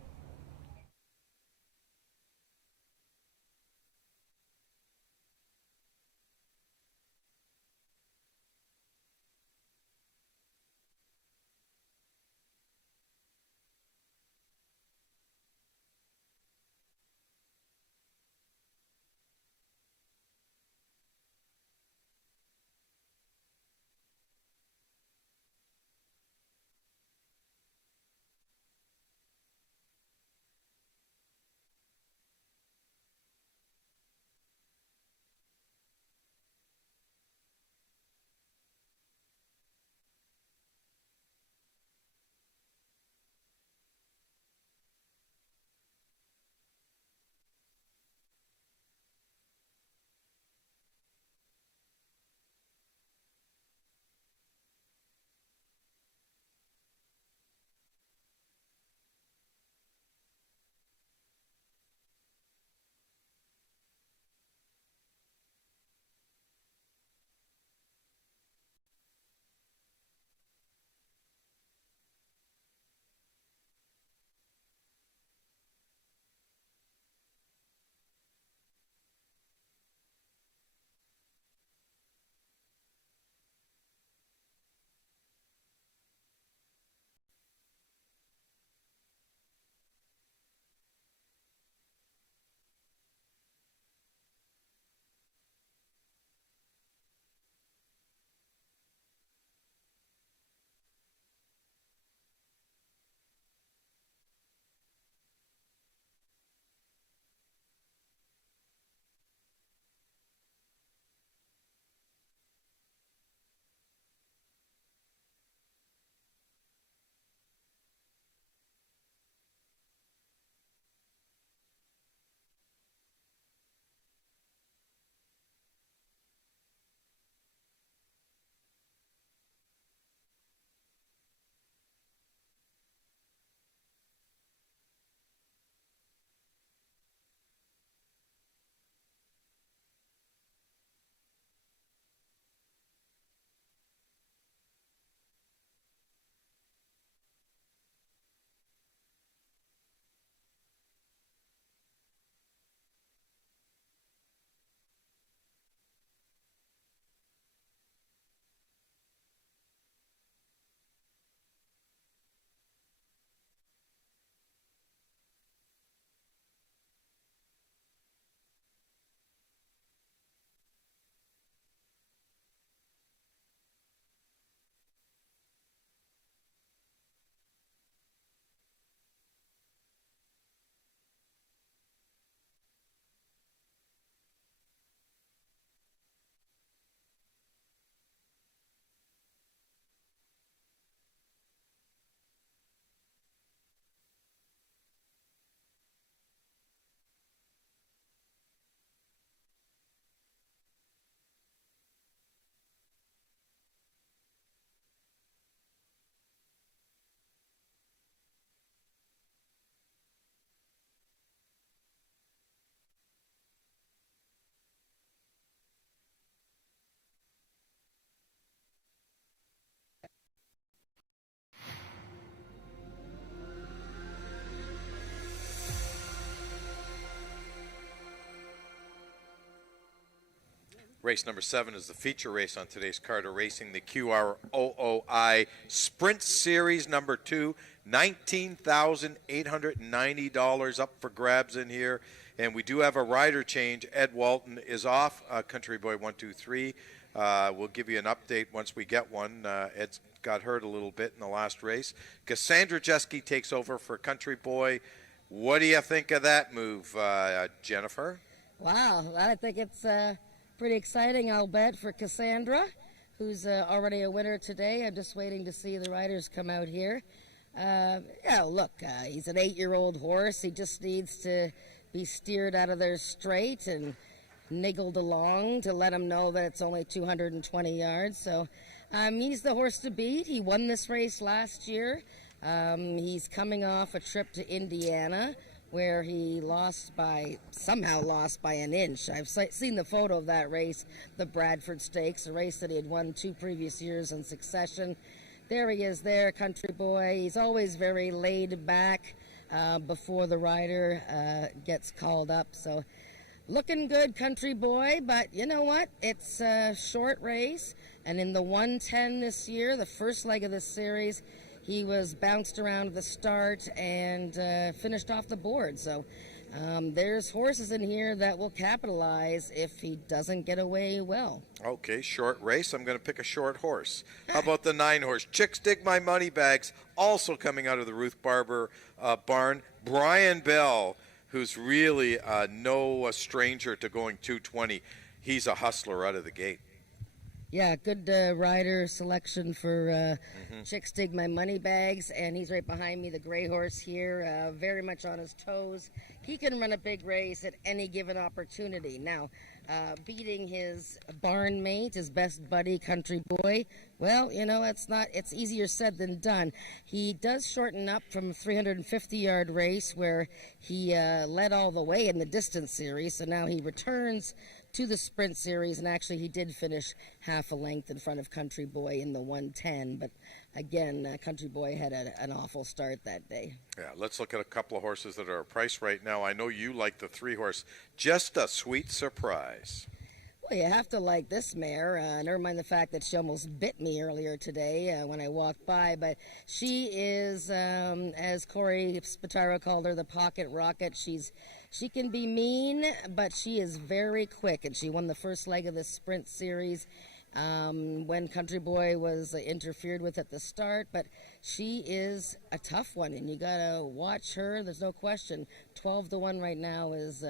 Race number 7 is the feature race on today's card of racing, the QROOI Sprint Series number 2, $19,890 up for grabs in here. And we do have a rider change. Ed Walton is off. Country Boy 123. We'll give you an update once we get one. Ed's got hurt a little bit in the last race. Cassandra Jeske takes over for Country Boy. What do you think of that move, Jennifer? Wow, I think it's pretty exciting, I'll bet, for Cassandra, who's already a winner today. I'm just waiting to see the riders come out here. Yeah, look, he's an 8-year-old horse. He just needs to be steered out of there straight and niggled along to let him know that it's only 220 yards. So he's the horse to beat. He won this race last year. He's coming off a trip to Indiana where he somehow lost by an inch. I've seen the photo of that race, the Bradford Stakes, a race that he had won 2 previous years in succession. There he is there, Country Boy. He's always very laid back before the rider gets called up. So looking good, Country Boy, but you know what? It's a short race, and in the 110 this year, the first leg of this series, he was bounced around at the start and finished off the board. So there's horses in here that will capitalize if he doesn't get away well. Okay, short race. I'm going to pick a short horse. How about the 9 horse? Chicks Dig My Money Bags, also coming out of the Ruth Barber barn. Brian Bell, who's really no stranger to going 220. He's a hustler out of the gate. Yeah, good rider selection for Chicks Dig My Money Bags, and he's right behind me, the gray horse here, very much on his toes. He can run a big race at any given opportunity. Now, beating his barn mate, his best buddy, Country Boy, well, you know, it's easier said than done. He does shorten up from a 350-yard race where he led all the way in the distance series, so now he returns to the sprint series, and actually he did finish half a length in front of Country Boy in the 110, but again, Country Boy had an awful start that day. Yeah, let's look at a couple of horses that are priced right now. I know you like the 3 horse, Just a Sweet Surprise. Well, you have to like this mare. Never mind the fact that she almost bit me earlier today when I walked by. But she is, as Corey Spataro called her, the pocket rocket. She can be mean, but she is very quick. And she won the first leg of the sprint series when Country Boy was interfered with at the start. But she is a tough one, and you got to watch her. There's no question. 12-1 right now is,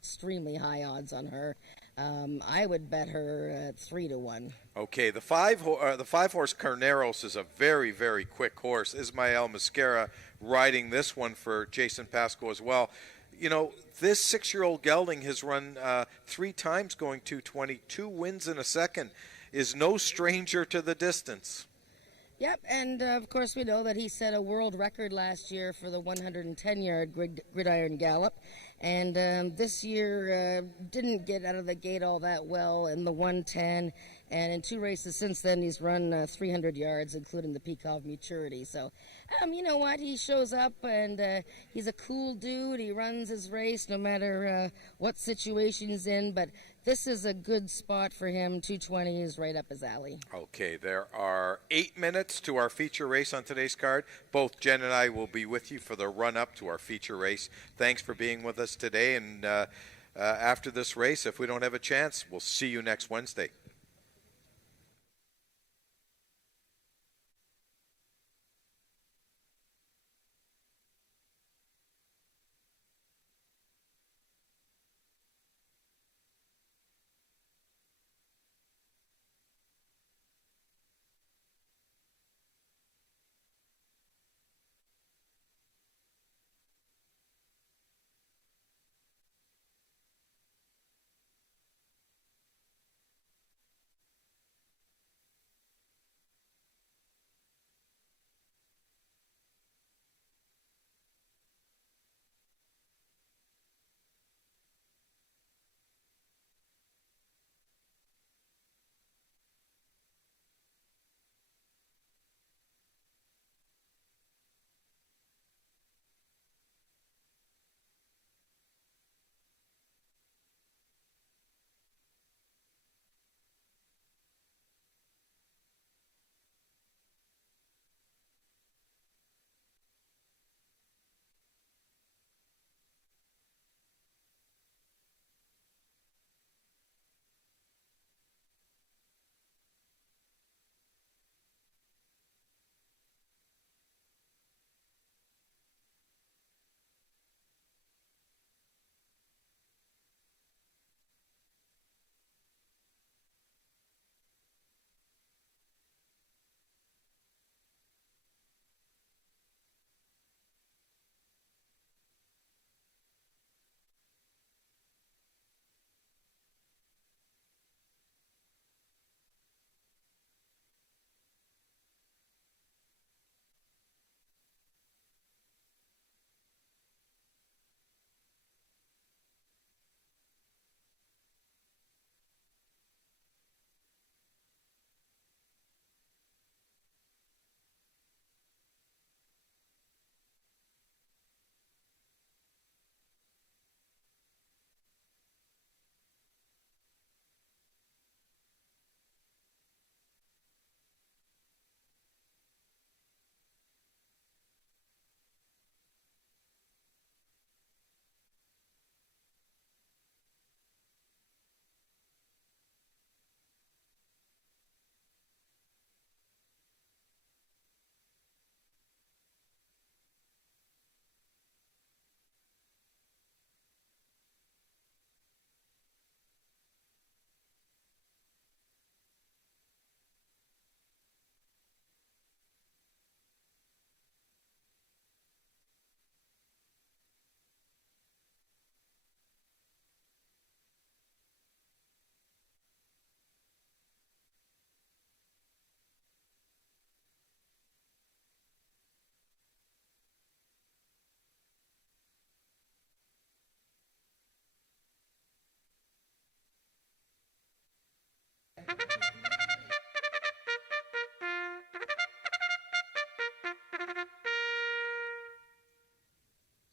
extremely high odds on her. I would bet her at 3-1. Okay, the 5 horse Carneros is a very, very quick horse. Ismael Mascara riding this one for Jason Pasco as well. You know, this 6-year-old gelding has run 3 times going 220, 2 wins in a second, is no stranger to the distance. Yep, and of course we know that he set a world record last year for the 110-yard gridiron gallop, and this year didn't get out of the gate all that well in the 110, and in 2 races since then he's run 300 yards, including the Peacock Maturity. So, you know what, he shows up, and he's a cool dude. He runs his race no matter what situation he's in, but this is a good spot for him. 220 is right up his alley. Okay, there are 8 minutes to our feature race on today's card. Both Jen and I will be with you for the run-up to our feature race. Thanks for being with us today, and after this race, if we don't have a chance, we'll see you next Wednesday.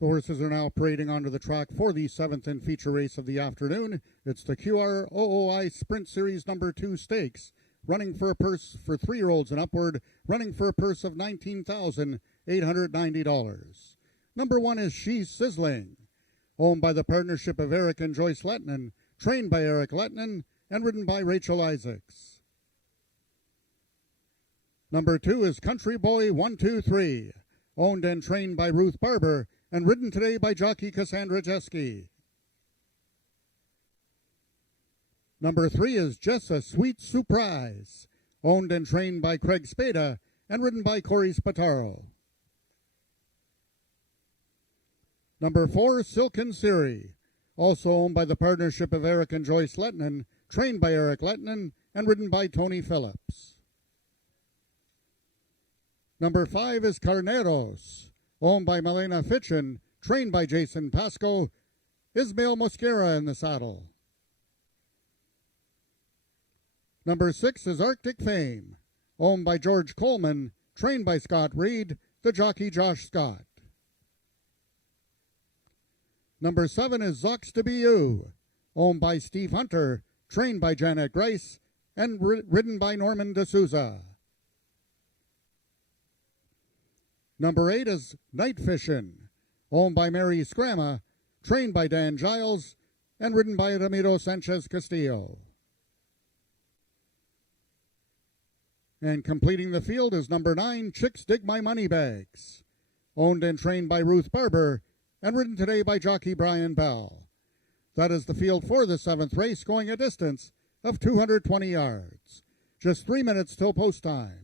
The horses are now parading onto the track for the 7th and feature race of the afternoon. It's the QROOI Sprint Series number 2 stakes, running for a purse for 3-year-olds and upward, running for a purse of $19,890. Number 1 is She's Sizzling, owned by the partnership of Eric and Joyce Lettinen, trained by Eric Lettinen, and ridden by Rachel Isaacs. Number 2 is Country Boy 123, owned and trained by Ruth Barber, and ridden today by jockey Cassandra Jeske. Number 3 is Just a Sweet Surprise, owned and trained by Craig Spada, and ridden by Corey Spataro. Number 4, Silken Siri, also owned by the partnership of Eric and Joyce Lettinen, trained by Eric Lettinen, and ridden by Tony Phillips. Number 5 is Carneros, owned by Milena Fitchin, trained by Jason Pasco, Ismael Mosquera in the saddle. Number 6 is Arctic Fame, owned by George Coleman, trained by Scott Reed, the jockey Josh Scott. Number 7 is Zox to Be You, owned by Steve Hunter, trained by Janet Grice, and ridden by Norman D'Souza. Number 8 is Night Fishin', owned by Mary Scrama, trained by Dan Giles, and ridden by Ramiro Sanchez Castillo. And completing the field is number 9, Chicks Dig My Money Bags, owned and trained by Ruth Barber, and ridden today by jockey Brian Bell. That is the field for the 7th race, going a distance of 220 yards. Just 3 minutes till post time.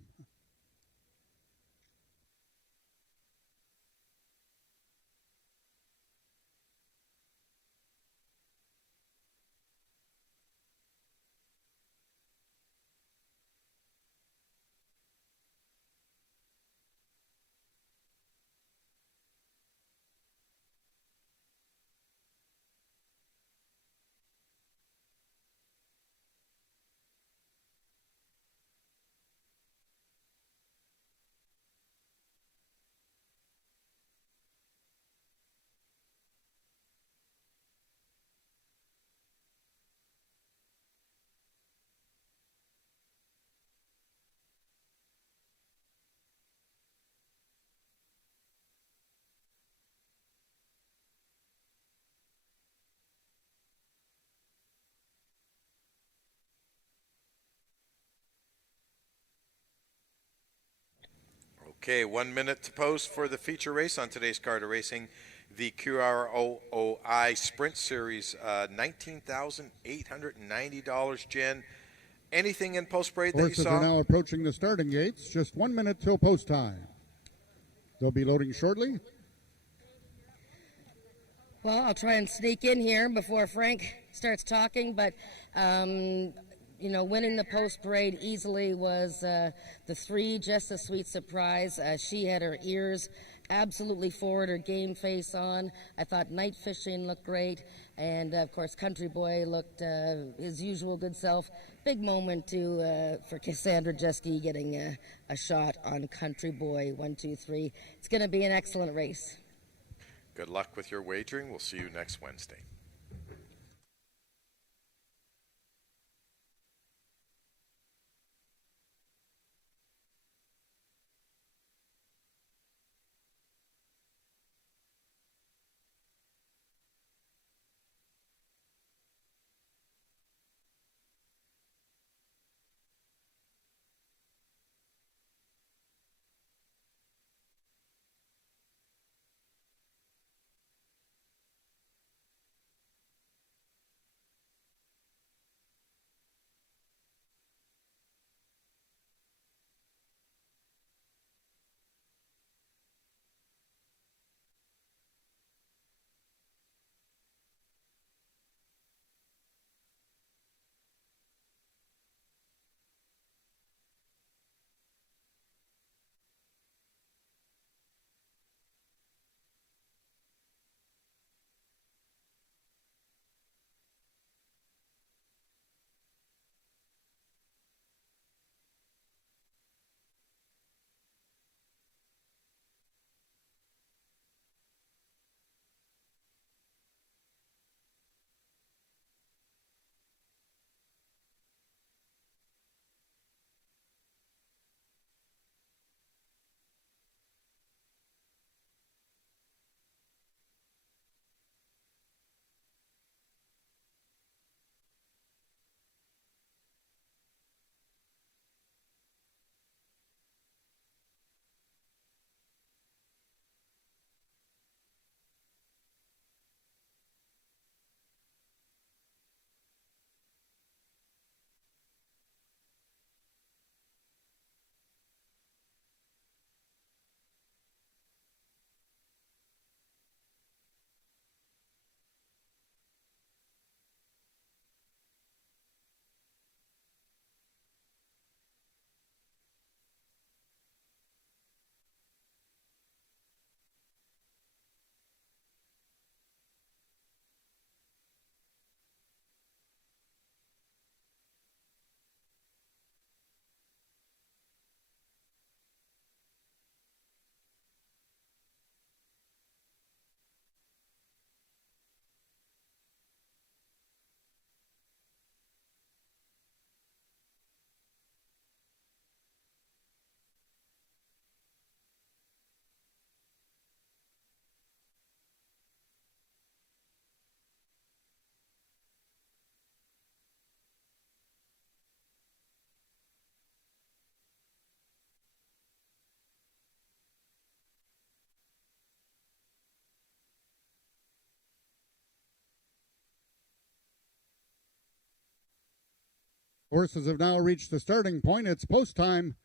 Okay, 1 minute to post for the feature race on today's card of racing. The QROOI Sprint Series, $19,890, Jen. Anything in post parade that you Horses saw? are now approaching the starting gates. Just 1 minute till post time. They'll be loading shortly. Well, I'll try and sneak in here before Frank starts talking, but winning the post parade easily was the 3, Just a Sweet Surprise. She had her ears absolutely forward, her game face on. I thought Night Fishing looked great, and of course Country Boy looked his usual good self. Big moment for Cassandra Jeske getting a shot on Country Boy 1, 2, 3. It's going to be an excellent race. Good luck with your wagering. We'll see you next Wednesday. Horses have now reached the starting point. It's post time,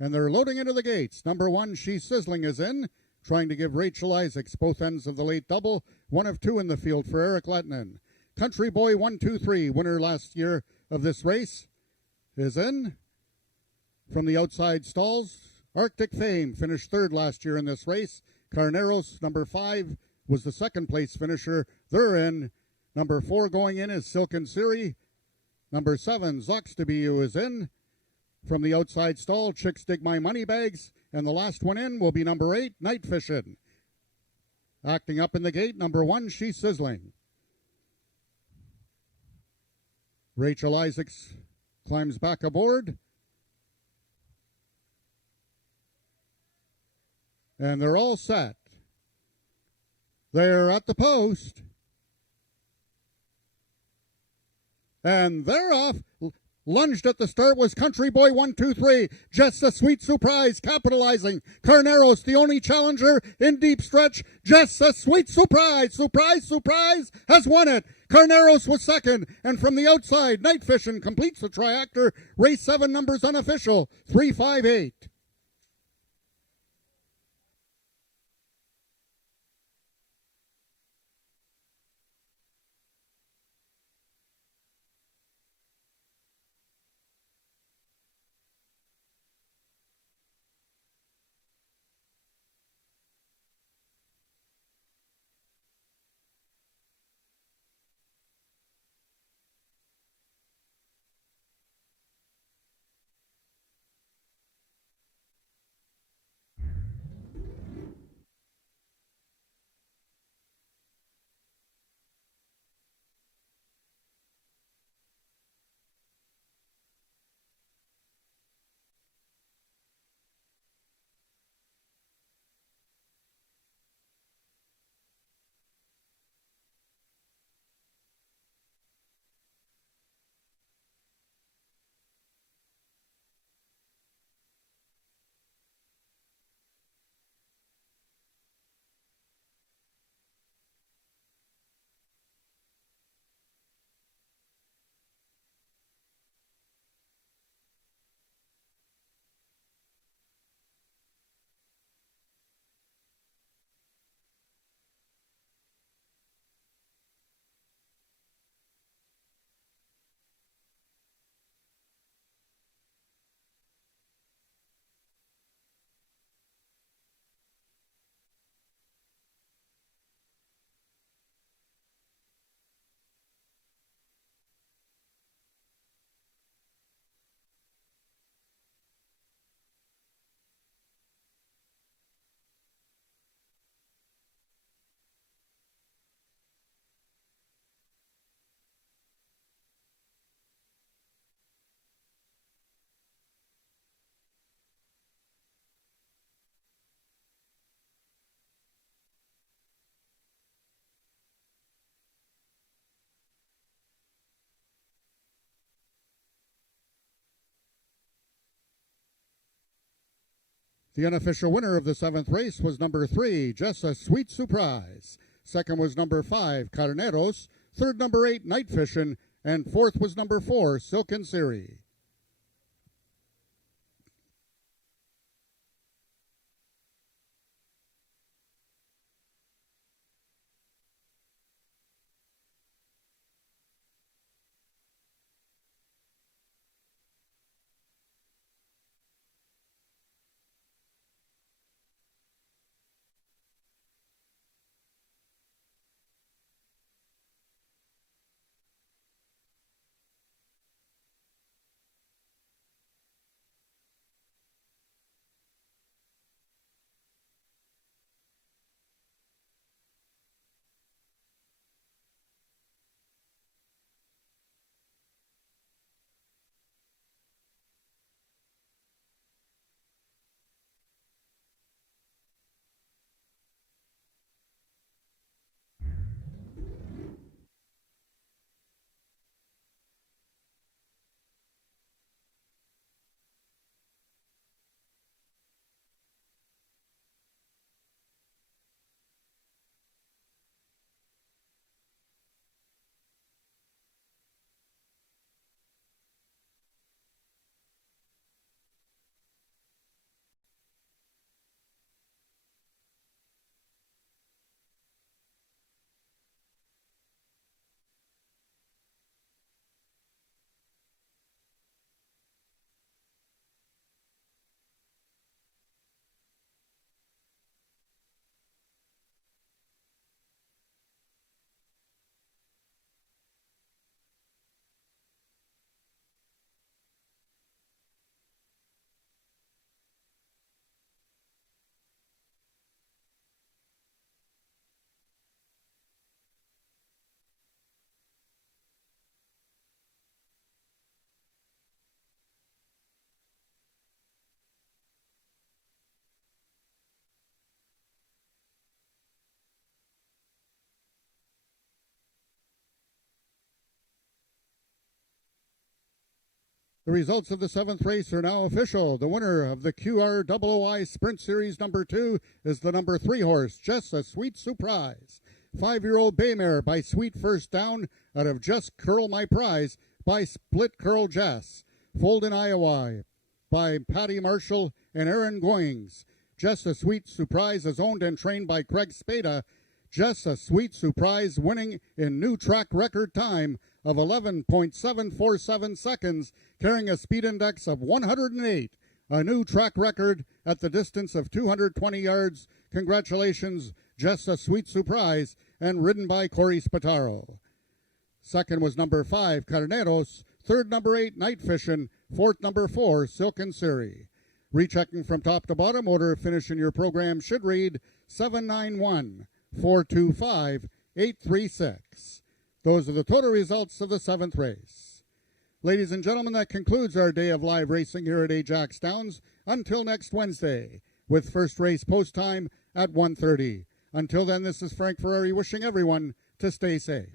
and they're loading into the gates. Number 1, She's Sizzling, is in, trying to give Rachel Isaacs both ends of the late double. 1 of 2 in the field for Eric Lettinen. Country Boy 123, winner last year of this race, is in. From the outside stalls, Arctic Fame finished third last year in this race. Carneros, number 5, was the second place finisher. They're in. Number 4 going in is Silken Siri. Number 7, Zoxtabiu, is in. From the outside stall, Chicks Dig My Money Bags. And the last one in will be number 8, Night Fishin'. Acting up in the gate, number 1, She's Sizzling. Rachel Isaacs climbs back aboard. And they're all set. They're at the post. And they're off. Lunged at the start was Country Boy 123. Just a sweet surprise, capitalizing. Carneros, the only challenger in deep stretch. Just a sweet surprise. Surprise, has won it. Carneros was second. And from the outside, Night Fishin' completes the triactor. Race 7 numbers unofficial. 358. The unofficial winner of the 7th race was number 3, Just a Sweet Surprise. Second was number 5, Carneros. Third, number 8, Night Fishin'. And fourth was number 4, Silken Siri. The results of the 7th race are now official. The winner of the QROOI Sprint Series number 2 is the number 3 horse, Just a Sweet Surprise. 5-year-old Baymare by Sweet First Down out of Just Curl My Prize by Split Curl Jess. Fold in Iowa by Patty Marshall and Aaron Goings. Just a Sweet Surprise is owned and trained by Craig Spada. Just a Sweet Surprise winning in new track record time of 11.747 seconds, carrying a speed index of 108, a new track record at the distance of 220 yards. Congratulations, Just a Sweet Surprise, and ridden by Corey Spataro. Second was number 5, Carneros. Third, number 8, Night Fishin'. Fourth, number 4, Silken Siri. Rechecking from top to bottom, order of finish in your program should read 791-425-836. Those are the total results of the 7th race. Ladies and gentlemen, that concludes our day of live racing here at AjaxDowns. Until next Wednesday, with first race post time at 1:30. Until then, this is Frank Ferrari wishing everyone to stay safe.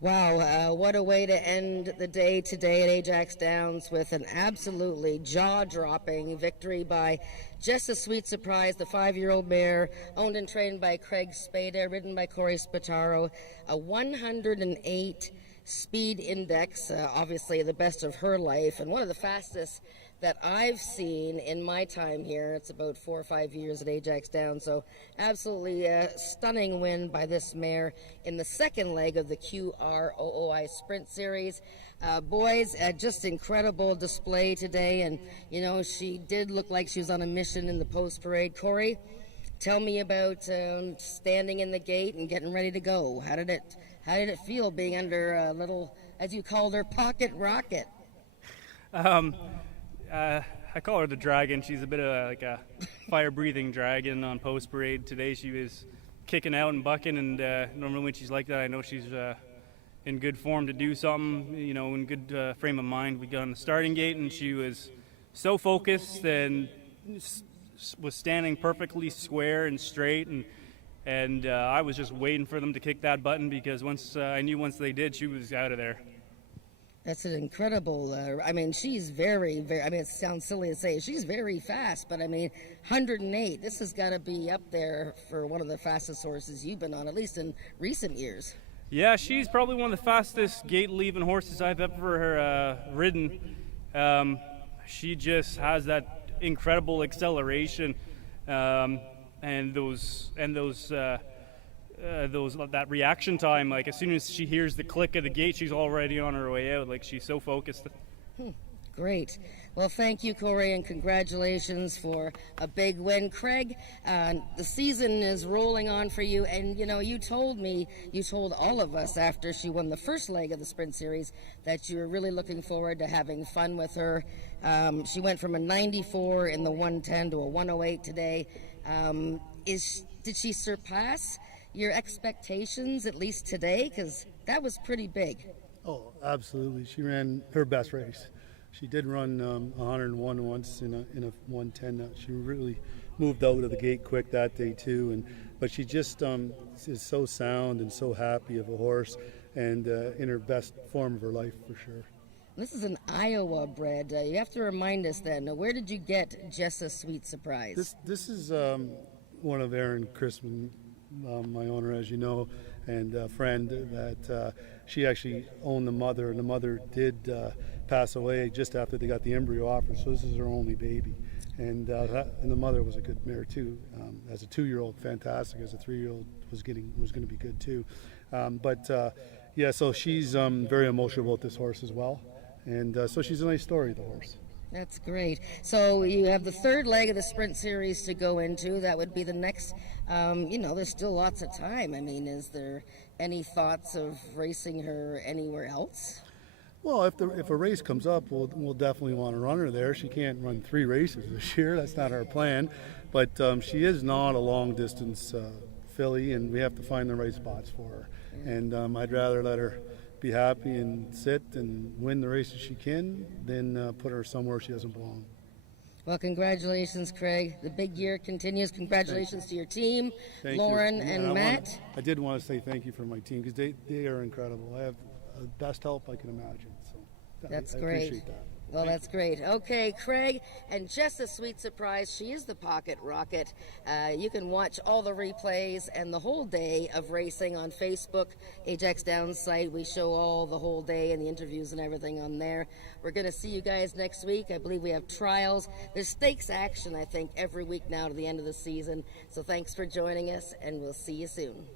Wow, what a way to end the day today at Ajax Downs with an absolutely jaw-dropping victory by Just a Sweet Surprise, the 5-year-old mare, owned and trained by Craig Spada, ridden by Corey Spataro, a 108 speed index, obviously the best of her life, and one of the fastest that I've seen in my time here. It's about 4 or 5 years at Ajax Downs, so absolutely stunning win by this mare in the second leg of the QROOI Sprint Series. Boys, just incredible display today, and you know, she did look like she was on a mission in the post parade. Corey, tell me about standing in the gate and getting ready to go. How did it feel being under a little, as you called her, pocket rocket? I call her the dragon. She's a bit of like a fire-breathing dragon on post parade. Today she was kicking out and bucking, and normally when she's like that, I know she's in good form to do something, you know, in good frame of mind. We got on the starting gate, and she was so focused and was standing perfectly square and straight, and I was just waiting for them to kick that button, because I knew once they did, she was out of there. That's an incredible, I mean, she's very, very, I mean, it sounds silly to say, she's very fast, but I mean, 108, this has got to be up there for one of the fastest horses you've been on, at least in recent years. Yeah, she's probably one of the fastest gate-leaving horses I've ever ridden. She just has that incredible acceleration, and that reaction time, like as soon as she hears the click of the gate, she's already on her way out. Like, she's so focused. Great. Well, thank you, Corey, and congratulations for a big win. Craig, the season is rolling on for you, and you told all of us after she won the first leg of the Sprint Series that you were really looking forward to having fun with her. She went from a 94 in the 110 to a 108 today. Did she surpass your expectations, at least today? Because that was pretty big. Oh, absolutely. She ran her best race. She did run 101 once in a 110. She really moved out of the gate quick that day too. But she just is so sound and so happy of a horse, and in her best form of her life for sure. This is an Iowa bred. You have to remind us then. Where did you get Just a Sweet Surprise? This is one of Aaron Chrisman, my owner, as you know, and a friend that she actually owned the mother, and the mother did pass away just after they got the embryo offer, so this is her only baby. And the mother was a good mare too. As a 2-year-old, fantastic. As a 3-year-old, was going to be good too. So she's very emotional about this horse as well, and so she's a nice story, the horse. That's great. So you have the third leg of the Sprint Series to go into. That would be the next. There's still lots of time. I mean, is there any thoughts of racing her anywhere else? Well, if a race comes up, we'll definitely want to run her there. She can't run 3 races this year. That's not our plan. But she is not a long-distance filly, and we have to find the right spots for her. Yeah. And I'd rather let her be happy and sit and win the races she can than put her somewhere she doesn't belong. Well, congratulations, Craig. The big year continues. Congratulations to your team, thank Lauren you. and Matt. I did want to say thank you for my team, because they are incredible. I have the best help I can imagine. So that's I great. appreciate that. Well, that's great. Okay, Craig, and just a sweet surprise, she is the Pocket Rocket. You can watch all the replays and the whole day of racing on Facebook, AjaxDowns site. We show all the whole day and the interviews and everything on there. We're going to see you guys next week. I believe we have trials. There's stakes action, I think, every week now to the end of the season. So thanks for joining us, and we'll see you soon.